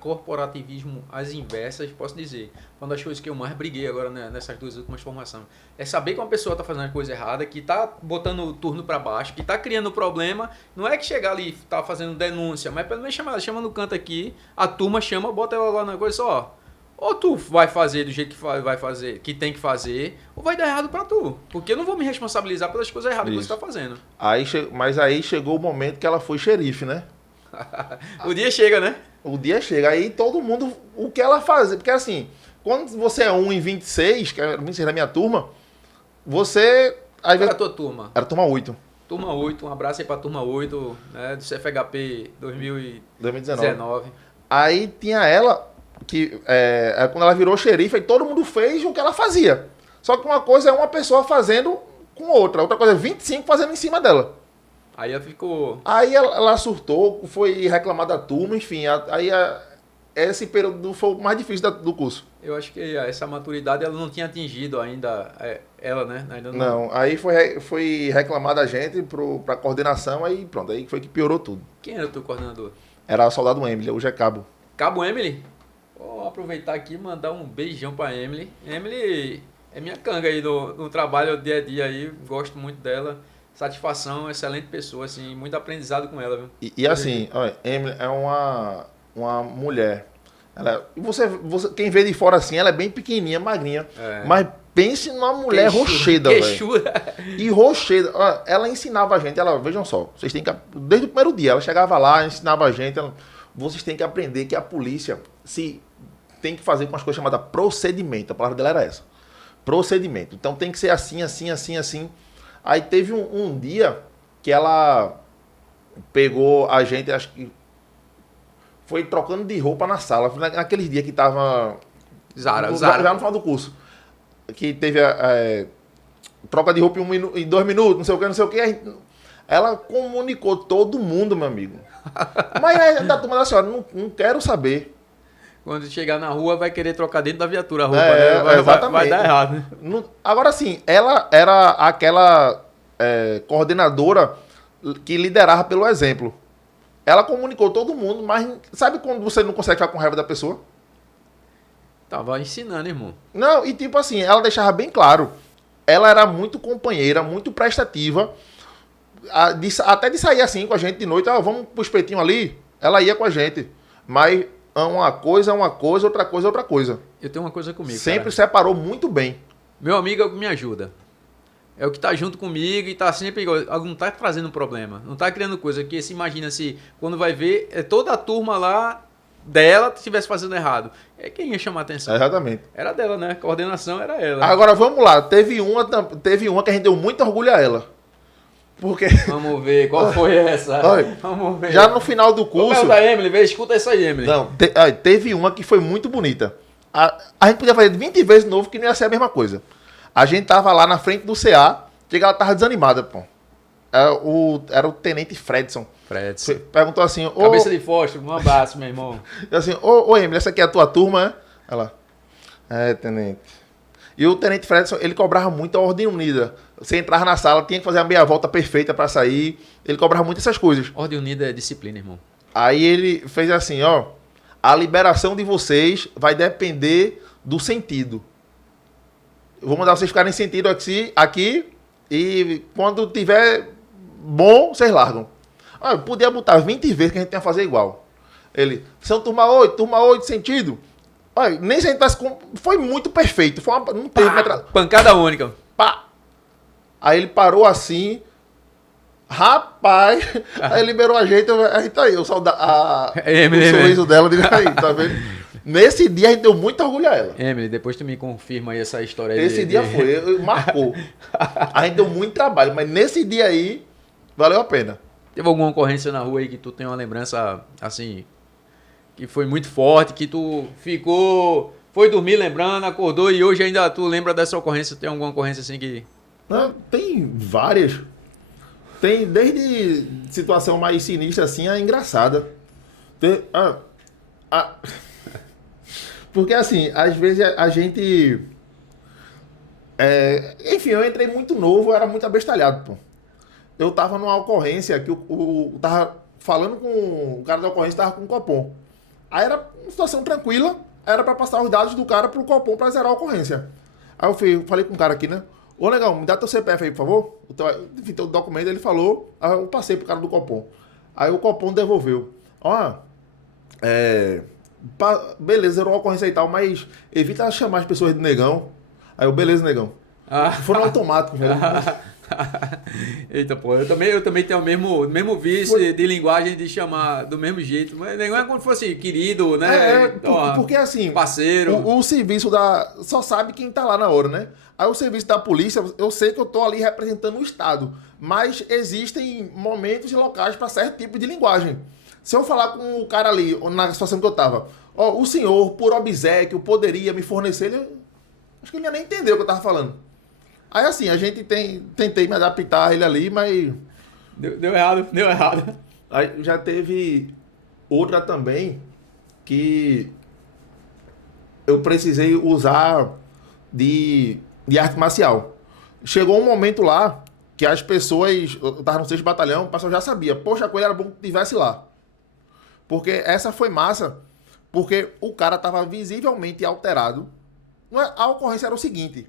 corporativismo às inversas, posso dizer, uma das coisas que eu mais briguei agora nessas 2 últimas formações. É saber que uma pessoa está fazendo a coisa errada, que está botando o turno para baixo, que está criando problema. Não é que chegar ali e tá fazendo denúncia, mas pelo menos chama no canto aqui, a turma chama, bota ela lá na coisa só. Ou tu vai fazer do jeito que vai fazer, que tem que fazer, ou vai dar errado para tu. Porque eu não vou me responsabilizar pelas coisas erradas que você está fazendo. Mas aí chegou o momento que ela foi xerife, né? O dia chega, né? O dia chega, aí todo mundo, o que ela faz, porque assim, quando você é 1 em 26, que é 26 da minha turma, você... Qual era a tua turma? Era turma 8. Turma 8, um abraço aí pra turma 8, né, do CFHP 2019. Aí tinha ela, que quando ela virou xerife, aí todo mundo fez o que ela fazia. Só que uma coisa é uma pessoa fazendo com outra coisa é 25 fazendo em cima dela. Aí ela ficou... Aí ela surtou, foi reclamar da turma, enfim. Esse período foi o mais difícil do curso. Eu acho que essa maturidade ela não tinha atingido ainda, ela, né? Ainda não, aí foi reclamar da gente pra coordenação, aí pronto, aí foi que piorou tudo. Quem era o teu coordenador? Era o soldado Emily, hoje é cabo. Cabo Emily? Vou aproveitar aqui e mandar um beijão pra Emily. Emily é minha canga aí no trabalho, dia a dia aí, gosto muito dela. Satisfação, excelente pessoa, assim, muito aprendizado com ela, viu? E assim, olha, Emily é uma mulher. Ela, você, quem vê de fora assim, ela é bem pequenininha, magrinha, mas pense numa mulher rocheda, velho. Queixuda. E rocheda. Ó, ela ensinava a gente, vejam só, vocês têm que. Desde o primeiro dia, ela chegava lá, ensinava a gente. Vocês têm que aprender que a polícia tem que fazer com as coisas chamadas procedimento. A palavra dela era essa. Procedimento. Então tem que ser assim, assim, assim, assim. Aí teve um dia que ela pegou a gente, acho que foi trocando de roupa na sala. Naqueles dias que tava. Zara. Já no final do curso. Que teve troca de roupa em 2 minutos, não sei o que. Ela comunicou todo mundo, meu amigo. Mas é da turma da senhora, não quero saber. Quando chegar na rua, vai querer trocar dentro da viatura a roupa, É, né? exatamente. Vai dar errado, né? Agora sim, ela era aquela coordenadora que liderava pelo exemplo. Ela comunicou todo mundo, mas sabe quando você não consegue ficar com raiva da pessoa? Tava ensinando, irmão. Não, e tipo assim, ela deixava bem claro. Ela era muito companheira, muito prestativa. Até de sair assim com a gente de noite, vamos pro espetinho ali. Ela ia com a gente. Mas uma coisa é uma coisa, outra coisa é outra coisa. Eu tenho uma coisa comigo, Sempre cara. separou muito bem. Meu amigo é o que me ajuda. É o que tá junto comigo e tá sempre igual. Não tá trazendo problema. Não tá criando coisa. Que se imagina se quando vai ver, toda a turma lá dela estivesse fazendo errado. Quem ia chamar a atenção? Exatamente. Era dela, né? A coordenação era ela. Agora vamos lá. Teve uma que a gente deu muito orgulho a ela. Porque Vamos ver, qual foi essa? Olha, Vamos ver. já no final do curso. Da Emily, vê, escuta essa aí, Emily. Não, teve uma que foi muito bonita. A gente podia fazer 20 vezes de novo que não ia ser a mesma coisa. A gente tava lá na frente do CA, chega, ela tava desanimada, pô. Era o tenente Fredson. Fredson. Perguntou assim, Cabeça de fósforo, um abraço, meu irmão. assim, ô Emily, essa aqui é a tua turma, é? Ela, tenente. E o tenente Fredson, ele cobrava muito a ordem unida. Você entrava na sala, tinha que fazer a meia volta perfeita pra sair. Ele cobrava muito essas coisas. Ordem unida é disciplina, irmão. Aí ele fez assim, a liberação de vocês vai depender do sentido. Eu vou mandar vocês ficarem em sentido aqui e quando tiver bom, vocês largam. Eu podia botar 20 vezes que a gente tem que fazer igual. Ele, são turma 8, sentido. Olha, nem se a gente tivesse foi muito perfeito. Não teve pancada única. Pá. Aí ele parou assim. Rapaz, aí liberou a gente tá aí, o sorriso dela, diga aí, tá vendo? Nesse dia a gente deu muito orgulho a ela. Emily, depois tu me confirma aí essa história aí. Esse dia marcou. A gente deu muito trabalho, mas nesse dia aí, valeu a pena. Teve alguma ocorrência na rua aí que tu tem uma lembrança, assim, que foi muito forte, que tu foi dormir lembrando, acordou e hoje ainda tu lembra dessa ocorrência? Tem alguma ocorrência assim que... Não, tem várias. Tem desde situação mais sinistra assim a engraçada. Porque assim, às vezes a gente... enfim, eu entrei muito novo, eu era muito abestalhado, pô. Eu tava numa ocorrência que tava falando com o cara da ocorrência, tava com o Copom. Aí era uma situação tranquila, era pra passar os dados do cara pro Copom pra zerar a ocorrência. Aí eu falei com o cara aqui, né? Ô, negão, me dá teu CPF aí, por favor. Enfim, teu documento, ele falou, aí eu passei pro cara do Copom. Aí o Copom devolveu. Beleza, zerou a ocorrência e tal, mas evita chamar as pessoas de negão. Aí eu, beleza, negão. Foram automáticos, velho. Eita, pô, eu também tenho o mesmo vício de linguagem de chamar do mesmo jeito. Mas negão é como se fosse querido, né? Porque assim, parceiro. O serviço só sabe quem tá lá na hora, né? Aí o serviço da polícia, eu sei que eu tô ali representando o Estado, mas existem momentos e locais para certo tipo de linguagem. Se eu falar com o cara ali, na situação que eu tava, o senhor, por obséquio, poderia me fornecer, acho que ele nem entendeu o que eu tava falando. Aí assim, a gente tentei me adaptar a ele ali, mas... Deu errado. Aí já teve outra também que eu precisei usar de arte marcial. Chegou um momento lá que as pessoas... Eu tava no 6º batalhão, o pessoal já sabia. Poxa, a coisa era bom que tivesse lá. Porque essa foi massa, porque o cara tava visivelmente alterado. A ocorrência era o seguinte...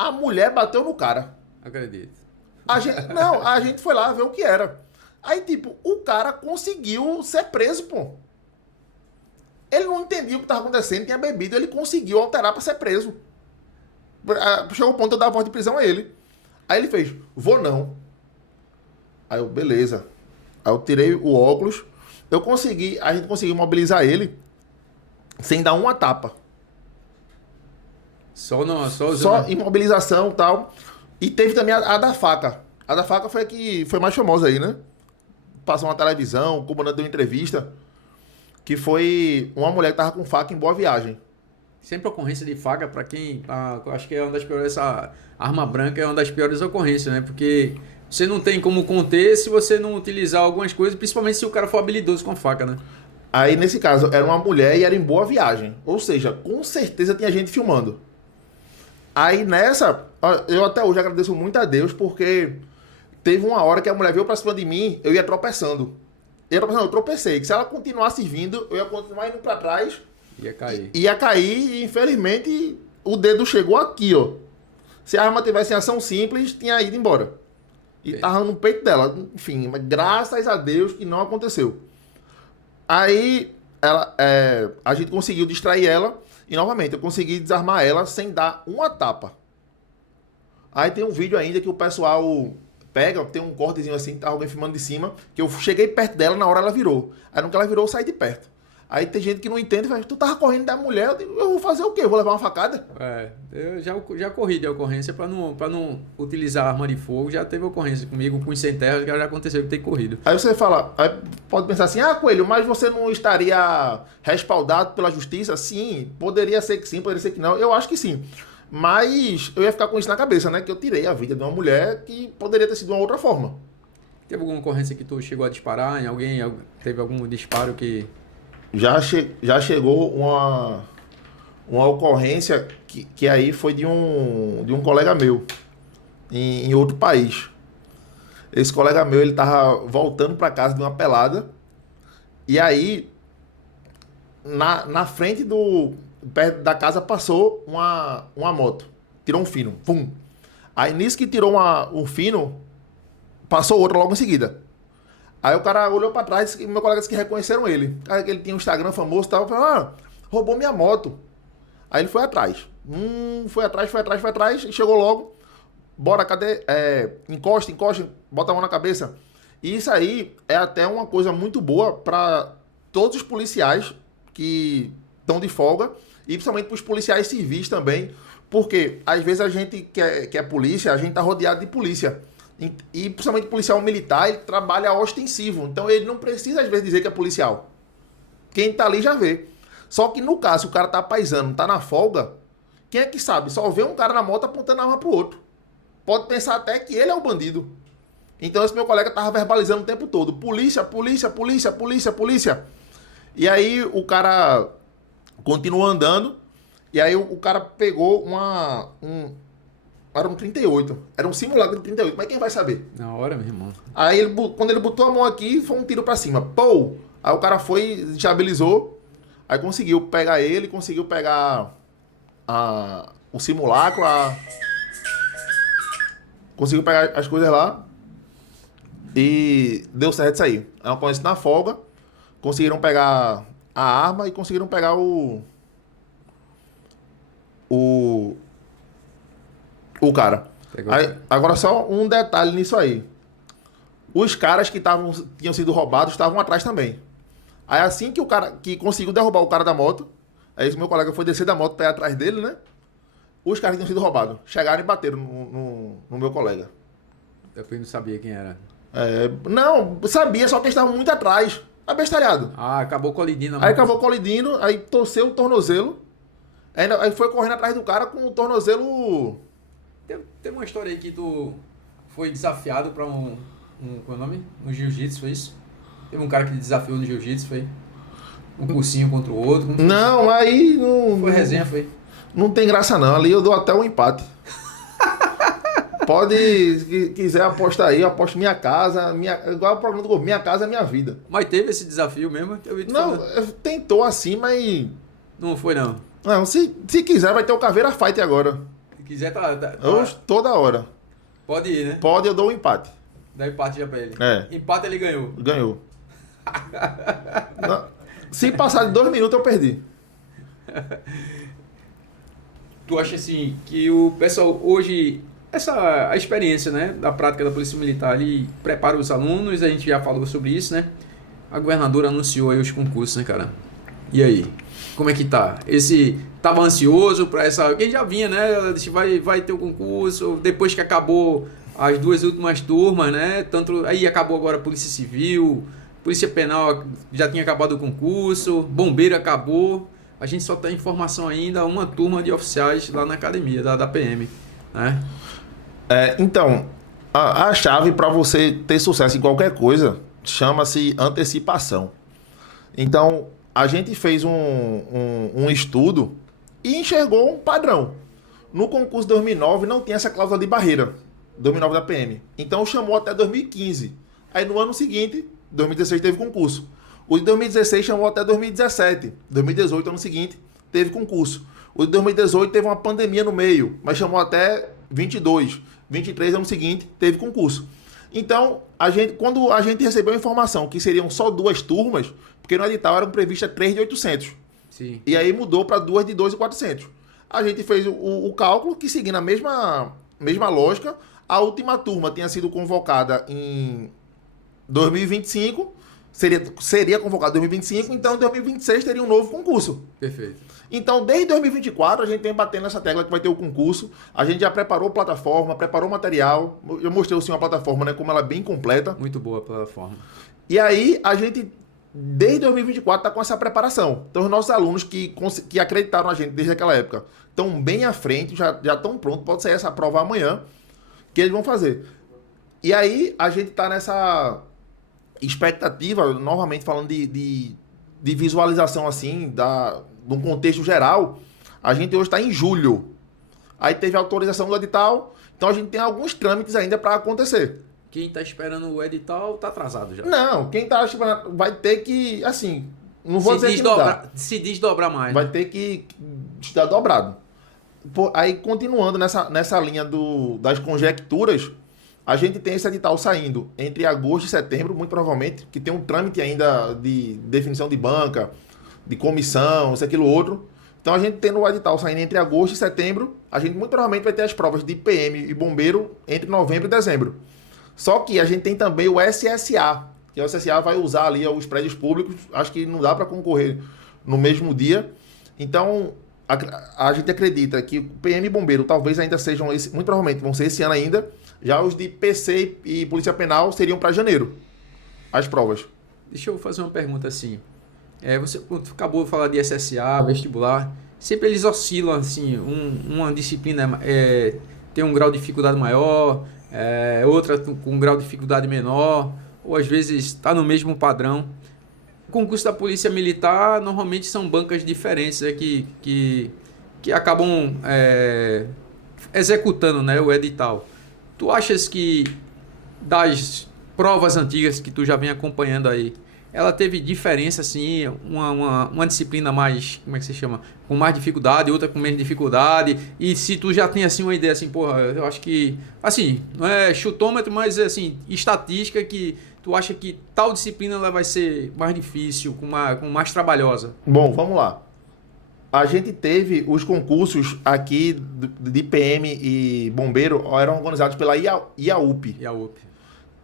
A mulher bateu no cara. Acredito. A gente foi lá ver o que era. Aí, tipo, o cara conseguiu ser preso, pô. Ele não entendia o que estava acontecendo, tinha bebido, ele conseguiu alterar para ser preso. Chegou o ponto de eu dar a voz de prisão a ele. Aí ele fez, vou não. Aí eu, beleza. Aí eu tirei o óculos. A gente conseguiu mobilizar ele sem dar uma tapa. Só imobilização e tal. E teve também a da faca. A da faca foi a que foi mais famosa aí, né? Passou na televisão, o comandante deu uma entrevista. Que foi uma mulher que tava com faca em Boa Viagem. Sempre ocorrência de faca, para quem... eu acho que é uma das piores... Essa arma branca é uma das piores ocorrências, né? Porque você não tem como conter se você não utilizar algumas coisas, principalmente se o cara for habilidoso com a faca, né? Aí, nesse caso, era uma mulher e era em Boa Viagem. Ou seja, com certeza tinha gente filmando. Aí, nessa... Eu até hoje agradeço muito a Deus, porque teve uma hora que a mulher veio pra cima de mim, eu ia tropeçando. Eu tropecei. Que se ela continuasse vindo, eu ia continuar indo pra trás. Ia cair e, infelizmente, o dedo chegou aqui, ó. Se a arma tivesse em ação simples, tinha ido embora. E tava no peito dela. Enfim, mas graças a Deus que não aconteceu. Aí, a gente conseguiu distrair ela. E, novamente, eu consegui desarmar ela sem dar uma tapa. Aí tem um vídeo ainda que o pessoal pega, tem um cortezinho assim, tá alguém filmando de cima, que eu cheguei perto dela, na hora ela virou. Aí, no que ela virou, eu saí de perto. Aí tem gente que não entende e fala, tu tava correndo da mulher, eu digo, eu vou fazer o quê? Eu vou levar uma facada? Eu já corri de ocorrência pra não utilizar arma de fogo. Já teve ocorrência comigo, com sem terra, já aconteceu que ter corrido. Aí você fala, aí pode pensar assim, Coelho, mas você não estaria respaldado pela justiça? Sim, poderia ser que sim, poderia ser que não. Eu acho que sim. Mas eu ia ficar com isso na cabeça, né? Que eu tirei a vida de uma mulher que poderia ter sido de uma outra forma. Teve alguma ocorrência que tu chegou a disparar em alguém? Teve algum disparo que... Já chegou uma ocorrência que aí foi de um colega meu em outro país. Esse colega meu, ele tava voltando para casa de uma pelada e aí na frente perto da casa passou uma moto, tirou um fino, pum. Aí nisso que tirou um fino, passou outra logo em seguida. Aí o cara olhou pra trás e meu colega disse que reconheceram ele. Aí ele tinha um Instagram famoso e tal. Falou, roubou minha moto. Aí ele foi atrás. Foi atrás e chegou logo. Bora, cadê? Encosta, bota a mão na cabeça. E isso aí é até uma coisa muito boa pra todos os policiais que estão de folga e principalmente pros policiais civis também. Porque às vezes a gente que é polícia, a gente tá rodeado de polícia. E principalmente policial militar, ele trabalha ostensivo. Então ele não precisa às vezes dizer que é policial. Quem tá ali já vê. Só que no caso, se o cara tá paisando, tá na folga, quem é que sabe? Só vê um cara na moto apontando a arma pro outro. Pode pensar até que ele é o bandido. Então esse meu colega tava verbalizando o tempo todo. Polícia, polícia, polícia, polícia, polícia. E aí o cara continuou andando. E aí o cara pegou era um 38. Era um simulacro de 38. Mas quem vai saber? Na hora, meu irmão. Aí quando ele botou a mão aqui, foi um tiro pra cima. Pô! Aí o cara foi, estabilizou. Aí conseguiu pegar ele, conseguiu pegar o simulacro, conseguiu pegar as coisas lá. E deu certo isso aí. Aí uma coisa na folga. Conseguiram pegar a arma e conseguiram pegar o cara. Aí, agora só um detalhe nisso aí. Os caras que tinham sido roubados estavam atrás também. Aí assim que o cara que conseguiu derrubar o cara da moto, aí esse meu colega foi descer da moto pra ir atrás dele, né? Os caras que tinham sido roubados chegaram e bateram no meu colega. Depois não sabia quem era. Não, sabia, só que eles estavam muito atrás. Abestalhado. Acabou colidindo. Aí acabou colidindo, aí torceu o tornozelo. Aí foi correndo atrás do cara com o tornozelo... Tem uma história aí que tu foi desafiado pra qual é o nome? No jiu-jitsu, foi isso? Teve um cara que te desafiou no jiu-jitsu, foi? Um cursinho contra o outro? Não, aí não... Foi resenha, foi? Não tem graça não, ali eu dou até um empate. Pode, se quiser apostar aí, eu aposto minha casa, igual o programa do governo, minha casa é minha vida. Mas teve esse desafio mesmo? Não, tentou assim, mas... Não foi não? Não, se quiser vai ter o Caveira Fight agora. Se quiser, Toda hora. Pode ir, né? Pode, eu dou um empate. Dá empate já pra ele. Empate ele ganhou. Ganhou. Se passar de 2 minutos eu perdi. Tu acha assim que o pessoal hoje, a experiência, né, da prática da Polícia Militar ali prepara os alunos, a gente já falou sobre isso, né? A governadora anunciou aí os concursos, né, cara? E aí? Como é que tá? Tava ansioso para essa... Quem já vinha, né? Ela disse, vai ter o concurso, depois que acabou as 2 últimas turmas, né? Aí acabou agora a Polícia Civil, Polícia Penal já tinha acabado o concurso, Bombeiro acabou. A gente só tem informação ainda, uma turma de oficiais lá na academia da PM, né? Então, a chave para você ter sucesso em qualquer coisa chama-se antecipação. Então, a gente fez um estudo e enxergou um padrão. No concurso de 2009 não tinha essa cláusula de barreira, 2009 da PM. Então, chamou até 2015. Aí, no ano seguinte, 2016 teve concurso. O de 2016 chamou até 2017. 2018, ano seguinte, teve concurso. O de 2018 teve uma pandemia no meio, mas chamou até 22. 23, ano seguinte, teve concurso. Então, quando a gente recebeu a informação que seriam só 2 turmas, porque no edital eram previstas 3 de 800. Sim. E aí mudou para 2 de 2.400. A gente fez o cálculo que, seguindo a mesma lógica, a última turma tinha sido convocada em 2025, seria convocado em 2025, então em 2026 teria um novo concurso. Perfeito. Então, desde 2024, a gente tem batendo nessa tecla que vai ter o concurso. A gente já preparou plataforma, preparou material. Eu mostrei o senhor a plataforma, né, como ela é bem completa. Muito boa a plataforma. E aí, a gente, desde 2024, está com essa preparação. Então, os nossos alunos que acreditaram na gente desde aquela época estão bem à frente, já estão prontos. Pode sair essa prova amanhã, que eles vão fazer. E aí, a gente está nessa expectativa, novamente falando de visualização assim, de um contexto geral. A gente hoje está em julho. Aí teve a autorização do edital, então a gente tem alguns trâmites ainda para acontecer. Quem está esperando o edital está atrasado já. Não, quem está esperando vai ter que, assim, não vou dizer que não dá. Se desdobrar mais. Vai ter que estudar dobrado. Aí, continuando nessa linha das conjecturas, a gente tem esse edital saindo entre agosto e setembro, muito provavelmente, que tem um trâmite ainda de definição de banca, de comissão, isso, aquilo, outro. Então, a gente tendo o edital saindo entre agosto e setembro, a gente muito provavelmente vai ter as provas de PM e bombeiro entre novembro e dezembro. Só que a gente tem também o SSA, que o SSA vai usar ali os prédios públicos, acho que não dá para concorrer no mesmo dia. Então, a gente acredita que PM e bombeiro talvez ainda sejam, muito provavelmente vão ser esse ano ainda. Já os de PC e Polícia Penal seriam para janeiro, as provas. Deixa eu fazer uma pergunta assim. Você acabou de falar de SSA, vestibular. Sempre eles oscilam assim. Uma disciplina tem um grau de dificuldade maior, outra com um grau de dificuldade menor, ou às vezes está no mesmo padrão. O concurso da Polícia Militar normalmente são bancas diferentes que acabam executando, né, o edital. Tu achas que das provas antigas que tu já vem acompanhando aí, ela teve diferença, assim, uma disciplina mais, como é que se chama? Com mais dificuldade, outra com menos dificuldade? E se tu já tem, assim, uma ideia, assim, porra, eu acho que, assim, não é chutômetro, mas, assim, estatística que tu acha que tal disciplina ela vai ser mais difícil, com mais trabalhosa? Bom, vamos lá. A gente teve os concursos aqui de PM e bombeiro, eram organizados pela IAUP.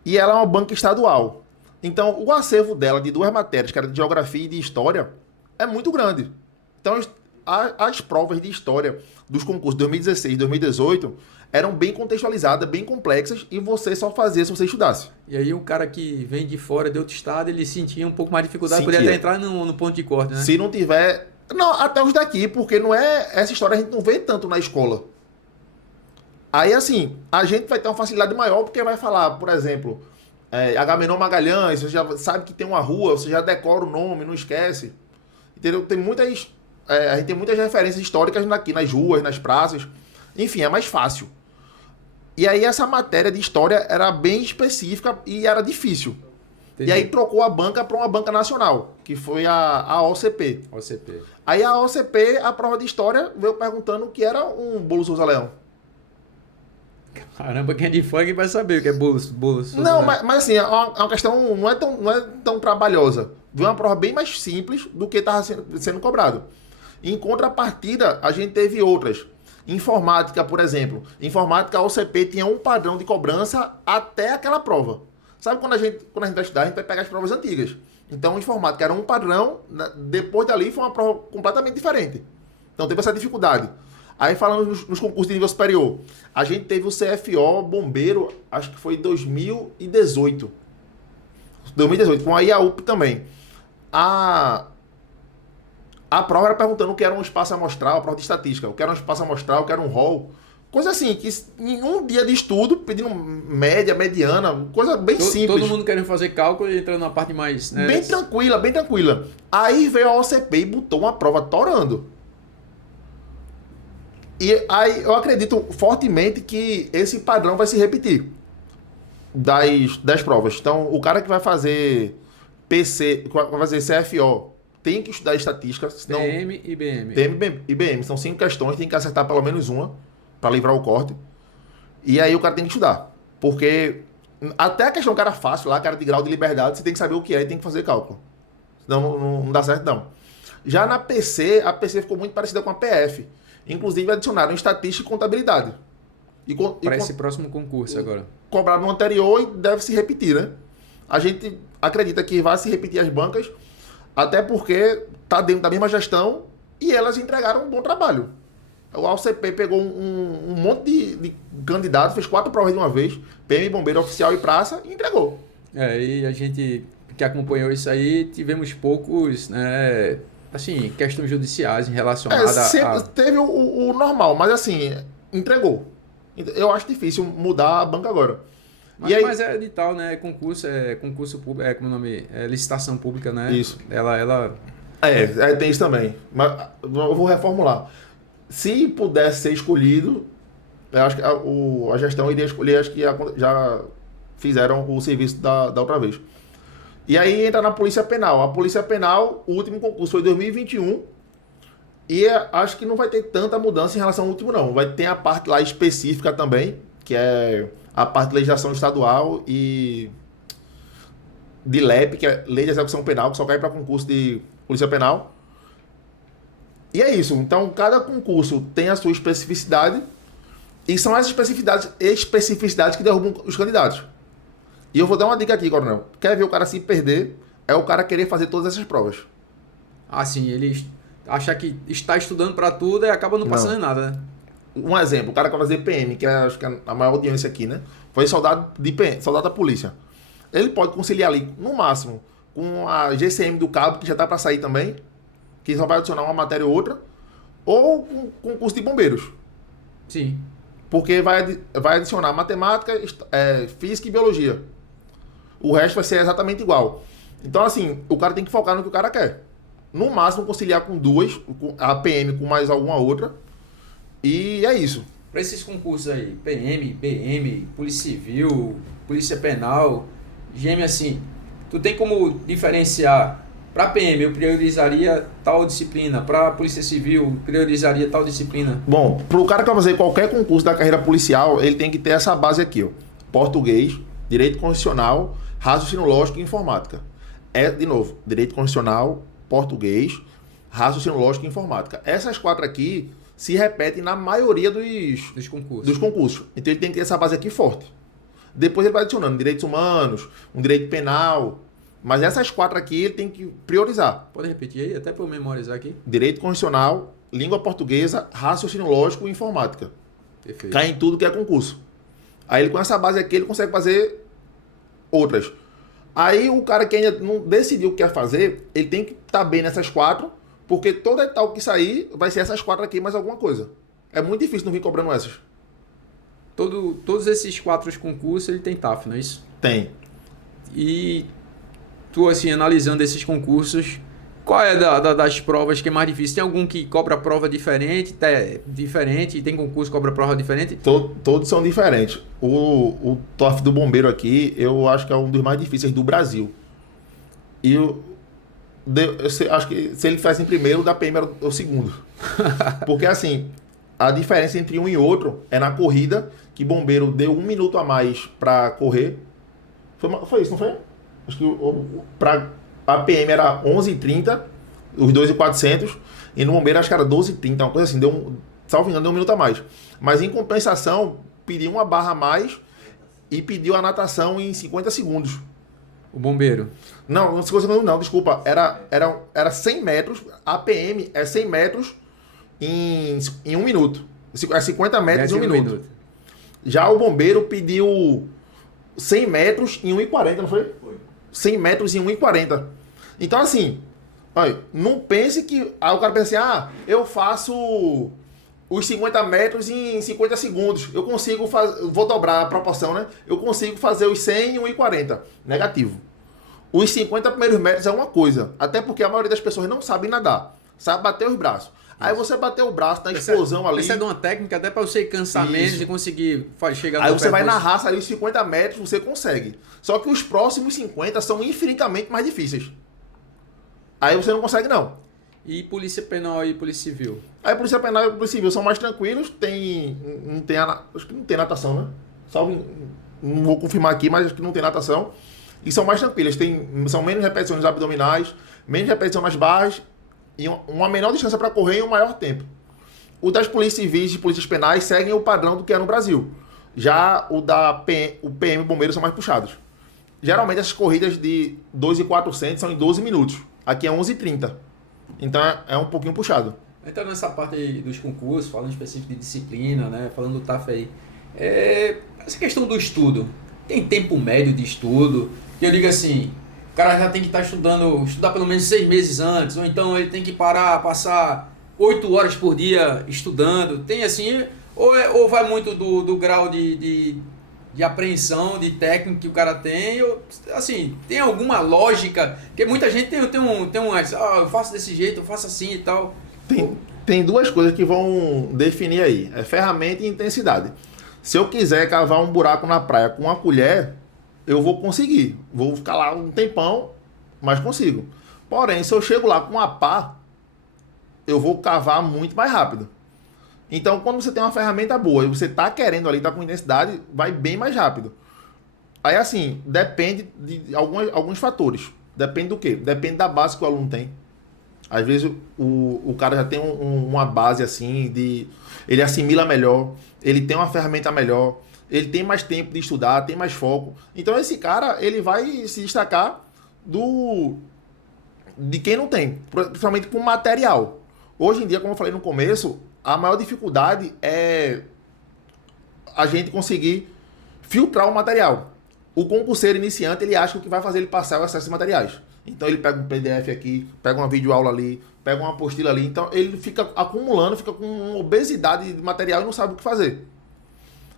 E ela é uma banca estadual. Então, o acervo dela de 2 matérias, que era de geografia e de história, é muito grande. Então, as provas de história dos concursos de 2016 e 2018 eram bem contextualizadas, bem complexas, e você só fazia se você estudasse. E aí o cara que vem de fora, de outro estado, ele sentia um pouco mais de dificuldade, podia até entrar no ponto de corte, né? Se não tiver... Não, até os daqui, porque não é... Essa história a gente não vê tanto na escola. Aí, assim, a gente vai ter uma facilidade maior, porque vai falar, por exemplo, Agamenon Magalhães, você já sabe que tem uma rua, você já decora o nome, não esquece. Entendeu? Tem muitas... a gente tem muitas referências históricas aqui, nas ruas, nas praças. Enfim, é mais fácil. E aí, essa matéria de história era bem específica e era difícil. Entendi. E aí trocou a banca para uma banca nacional, que foi a OCP. Aí a OCP, a prova de história, veio perguntando o que era um bolo Souza Leão. Caramba, quem é de fora que vai saber o que é bolo Souza Não, Leão. mas assim, é uma questão não é tão trabalhosa. Veio uma prova bem mais simples do que estava sendo cobrado. Em contrapartida, a gente teve outras, Informática, por exemplo. Informática, a OCP tinha um padrão de cobrança até aquela prova. Sabe quando a gente vai estudar, a gente vai pegar as provas antigas. Então, informática era um padrão, depois dali foi uma prova completamente diferente. Então, teve essa dificuldade. Aí, falando nos concursos de nível superior, a gente teve o CFO Bombeiro, acho que foi em 2018. 2018, com a IAUP também. A prova era perguntando o que era um espaço amostral, a prova de estatística, o que era um espaço amostral, o que era um rol. Coisa assim, que em um dia de estudo, pedindo média, mediana, coisa bem simples. Todo mundo querendo fazer cálculo e entrando na parte mais... Né? Bem tranquila, bem tranquila. Aí veio a OCP e botou uma prova torando. E aí eu acredito fortemente que esse padrão vai se repetir das provas. Então, o cara que vai fazer PC, vai fazer CFO, tem que estudar estatística. Senão, PM e BM. PM e BM. São 5 questões, tem que acertar pelo menos uma para livrar o corte. E aí o cara tem que estudar. Porque até a questão que era fácil lá, cara de grau de liberdade, você tem que saber o que é e tem que fazer cálculo. Senão não dá certo, não. Já na PC, a PC ficou muito parecida com a PF. Inclusive adicionaram estatística e contabilidade. Para esse próximo concurso agora. Cobraram no anterior e deve se repetir, né? A gente acredita que vai se repetir as bancas, até porque está dentro da mesma gestão e elas entregaram um bom trabalho. O AUCP pegou um monte de candidatos, fez 4 provas de uma vez, PM, bombeiro, oficial e praça, e entregou. E a gente que acompanhou isso aí, tivemos poucos, né, assim, questões judiciais relacionadas sempre teve o normal, mas assim, entregou. Eu acho difícil mudar a banca agora. Mas é edital, né? É concurso público, como o nome? É licitação pública, né? Isso. Ela... tem isso também. Mas eu vou reformular. Se pudesse ser escolhido, eu acho que a gestão iria escolher, acho que já fizeram o serviço da outra vez. E aí entra na Polícia Penal. A Polícia Penal, o último concurso foi em 2021. E acho que não vai ter tanta mudança em relação ao último, não. Vai ter a parte lá específica também, que é a parte de legislação estadual e de LEP, que é Lei de Execução Penal, que só cai para concurso de Polícia Penal. E é isso. Então, cada concurso tem a sua especificidade e são as especificidades que derrubam os candidatos. E eu vou dar uma dica aqui, Coronel. Quer ver o cara se perder? É o cara querer fazer todas essas provas. Sim. Ele acha que está estudando para tudo e acaba não passando em nada, né? Um exemplo, o cara que vai fazer PM, que acho que é a maior audiência aqui, né? Foi soldado da polícia. Ele pode conciliar ali, no máximo, com a GCM do cabo, que já está para sair também, que só vai adicionar uma matéria ou outra, ou com o curso de bombeiros. Sim. Porque vai adicionar matemática, física e biologia. O resto vai ser exatamente igual. Então, assim, o cara tem que focar no que o cara quer. No máximo, conciliar com duas, a PM com mais alguma outra, e é isso. Para esses concursos aí, PM, BM, Polícia Civil, Polícia Penal, GM, assim, tu tem como diferenciar? Para PM, eu priorizaria tal disciplina. Para Polícia Civil, priorizaria tal disciplina. Bom, para o cara que vai fazer qualquer concurso da carreira policial, ele tem que ter essa base aqui, ó. Português, direito constitucional, raciocínio lógico e informática. De novo, direito constitucional, português, raciocínio lógico e informática. Essas 4 aqui se repetem na maioria dos concursos. Então ele tem que ter essa base aqui forte. Depois ele vai adicionando direitos humanos, um direito penal. Mas essas 4 aqui ele tem que priorizar. Pode repetir aí, até para eu memorizar aqui. Direito constitucional, língua portuguesa, raciocínio lógico e informática. Perfeito. Cai em tudo que é concurso. Aí ele com essa base aqui ele consegue fazer outras. Aí o cara que ainda não decidiu o que quer fazer, ele tem que estar bem nessas 4, porque todo edital que sair vai ser essas 4 aqui mais alguma coisa. É muito difícil não vir cobrando essas. Todos esses 4 concursos ele tem TAF, não é isso? Tem. E tu, assim, analisando esses concursos, qual é das provas que é mais difícil? Tem algum que cobra prova diferente, e tem concurso que cobra prova diferente? Todos são diferentes. O TOEFL do bombeiro aqui, eu acho que é um dos mais difíceis do Brasil. E eu acho que se ele fizesse em primeiro, o da PM era o segundo. Porque assim, a diferença entre um e outro é na corrida, que bombeiro deu 1 minuto a mais para correr. Foi isso, não foi? Acho que para a PM era 11h30, os 2.400, e no bombeiro acho que era 12h30, uma coisa assim, salvo engano, deu 1 minuto a mais. Mas em compensação, pediu uma barra a mais e pediu a natação em 50 segundos. O bombeiro. Não, 50 segundos não, desculpa. Era 100 metros, a PM é 100 metros em 1 minuto. É 50 metros em 1 minuto. Já o bombeiro pediu 100 metros em 1,40, não foi? Foi. 100 metros em 1,40. Então, assim, olha, não pense que... Aí o cara pensa assim, eu faço os 50 metros em 50 segundos. Eu consigo fazer... Vou dobrar a proporção, né? Eu consigo fazer os 100 em 1,40. Negativo. Os 50 primeiros metros é uma coisa. Até porque a maioria das pessoas não sabe nadar. Sabe bater os braços. Aí você bateu o braço na explosão ali. Isso é de uma técnica até para você cansar menos e conseguir chegar no Aí você vai na raça ali, os 50 metros você consegue. Só que os próximos 50 são infinitamente mais difíceis. Aí você não consegue, não. E polícia penal e polícia civil? Aí polícia penal e polícia civil são mais tranquilos. Acho que não tem natação, né? Não vou confirmar aqui, mas acho que não tem natação. E são mais tranquilas. São menos repetições abdominais, menos repetição nas barras e uma menor distância para correr em um maior tempo. O das polícias civis e polícias penais seguem o padrão do que é no Brasil. Já o PM e bombeiros são mais puxados. Geralmente essas corridas de 2.400 são em 12 minutos. Aqui é 11h30. Então é um pouquinho puxado. Então nessa parte aí dos concursos, falando específico de disciplina, né? Falando do TAF aí. Essa questão do estudo. Tem tempo médio de estudo? Que eu digo assim... O cara já tem que estar estudar pelo menos 6 meses antes, ou então ele tem que passar 8 horas por dia estudando. Tem assim, ou vai muito do grau de apreensão, de técnica que o cara tem, ou, assim, tem alguma lógica, porque muita gente tem um eu faço desse jeito, eu faço assim e tal. Tem duas coisas que vão definir aí, ferramenta e intensidade. Se eu quiser cavar um buraco na praia com uma colher, eu vou conseguir. Vou ficar lá um tempão, mas consigo. Porém, se eu chego lá com uma pá, eu vou cavar muito mais rápido. Então, quando você tem uma ferramenta boa e você está querendo ali, está com intensidade, vai bem mais rápido. Aí, assim, depende de alguns fatores. Depende do quê? Depende da base que o aluno tem. Às vezes, o cara já tem uma base, assim, ele assimila melhor, ele tem uma ferramenta melhor, ele tem mais tempo de estudar, tem mais foco. Então esse cara, ele vai se destacar de quem não tem, principalmente com material. Hoje em dia, como eu falei no começo, a maior dificuldade é a gente conseguir filtrar o material. O concurseiro iniciante, ele acha que o que vai fazer ele passar é o acesso a materiais. Então ele pega um PDF aqui, pega uma videoaula ali, pega uma apostila ali. Então ele fica acumulando, fica com uma obesidade de material e não sabe o que fazer.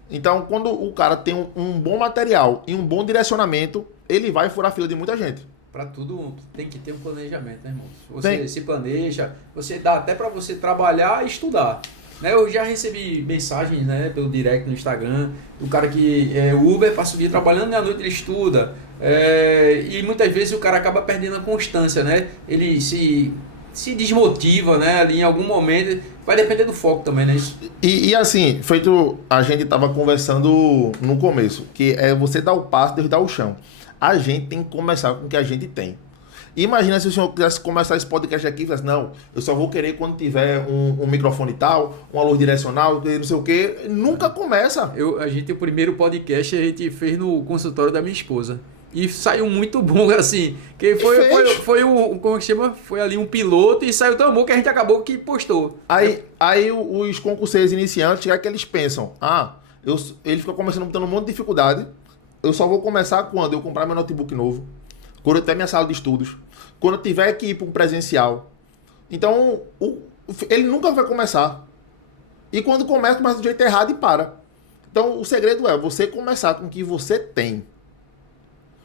Então, quando o cara tem um bom material e um bom direcionamento, ele vai furar a fila de muita gente. Para tudo tem que ter um planejamento, né, irmão? Você se planeja, você dá até para você trabalhar e estudar. Né? Eu já recebi mensagens, né, pelo direct no Instagram, do cara que é Uber, passa o dia trabalhando e à noite ele estuda. E muitas vezes o cara acaba perdendo a constância, né? Ele se desmotiva, né? Ali em algum momento, vai depender do foco também, né? E assim, feito a gente estava conversando no começo, que é você dar o passo, Deus dá o chão. A gente tem que começar com o que a gente tem. Imagina se o senhor quisesse começar esse podcast aqui e falasse, não, eu só vou querer quando tiver um microfone tal, uma luz direcional, não sei o quê. Nunca começa. O primeiro podcast a gente fez no consultório da minha esposa. E saiu muito bom, assim. Que como que chama? Foi ali um piloto e saiu tão bom que a gente acabou que postou. Aí os concurseiros iniciantes, é que eles pensam, ele fica começando botando um monte de dificuldade. Eu só vou começar quando eu comprar meu notebook novo, quando eu tiver minha sala de estudos, quando eu tiver que ir para um presencial. Então, ele nunca vai começar. E quando começa do jeito errado e para. Então, o segredo é você começar com o que você tem.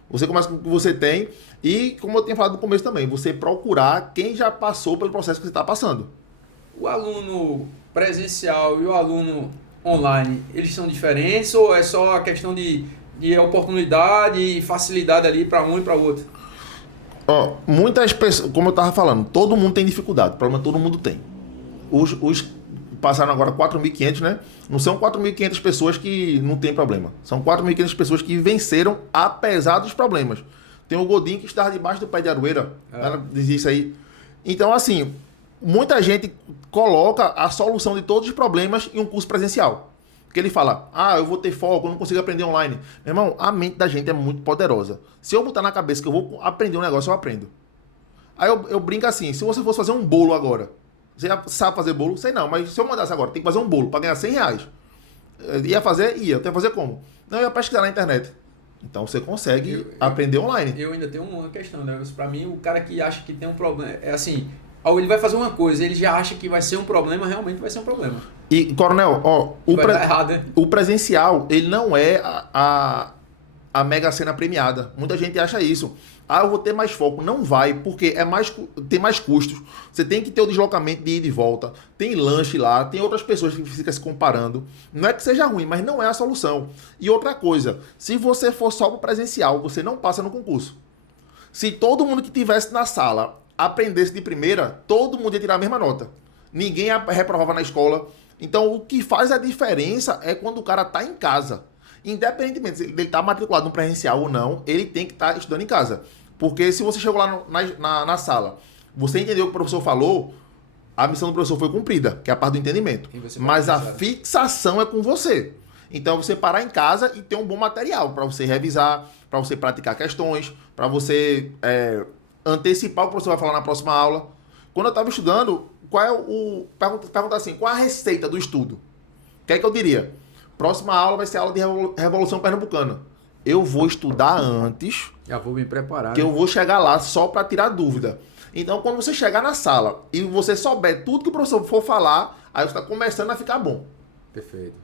Você começa com o que você tem e, como eu tinha falado no começo também, você procurar quem já passou pelo processo que você está passando. O aluno presencial e o aluno online, eles são diferentes ou é só a questão de oportunidade e facilidade ali para um e para o outro? Muitas pessoas, como eu estava falando, todo mundo tem dificuldade, o problema todo mundo tem. Os passaram agora 4.500, né? Não são 4.500 pessoas que não tem problema. São 4.500 pessoas que venceram apesar dos problemas. Tem o Godinho que estava debaixo do pé de aroeira. Ela dizia isso aí. Então, assim, muita gente coloca a solução de todos os problemas em um curso presencial. Porque ele fala, eu vou ter foco, eu não consigo aprender online. Meu irmão, a mente da gente é muito poderosa. Se eu botar na cabeça que eu vou aprender um negócio, eu aprendo. Aí eu brinco assim, se você fosse fazer um bolo agora, você sabe fazer bolo? Sei não, mas se eu mandasse agora, tem que fazer um bolo para ganhar R$100. Ia fazer? Ia. Eu tenho que fazer como? Não, eu ia pesquisar na internet. Então você consegue aprender online. Eu ainda tenho uma questão, né? Para mim, o cara que acha que tem um problema, é assim, ele vai fazer uma coisa, ele já acha que vai ser um problema, realmente vai ser um problema. E, Coronel, Dar errado, né? o presencial, ele não é a Mega Sena premiada. Muita gente acha isso. Eu vou ter mais foco. Não vai, porque tem mais custos. Você tem que ter o deslocamento de ida e volta. Tem lanche lá, tem outras pessoas que ficam se comparando. Não é que seja ruim, mas não é a solução. E outra coisa, se você for só para presencial, você não passa no concurso. Se todo mundo que tivesse na sala aprendesse de primeira, todo mundo ia tirar a mesma nota. Ninguém reprovava na escola. Então, o que faz a diferença é quando o cara está em casa. Independentemente se ele está matriculado no presencial ou não, ele tem que estar estudando em casa. Porque se você chegou lá na sala, você entendeu o que o professor falou, a missão do professor foi cumprida, que é a parte do entendimento. Mas a fixação é com você. Então, você parar em casa e ter um bom material para você revisar, para você praticar questões, para você antecipar o que o professor vai falar na próxima aula. Quando eu estava estudando, pergunta assim, qual a receita do estudo? O que é que eu diria? Próxima aula vai ser a aula de Revolução Pernambucana. Eu vou estudar antes. Já vou me preparar. Que eu vou chegar lá só para tirar dúvida. Então, quando você chegar na sala e você souber tudo que o professor for falar, aí você está começando a ficar bom. Perfeito.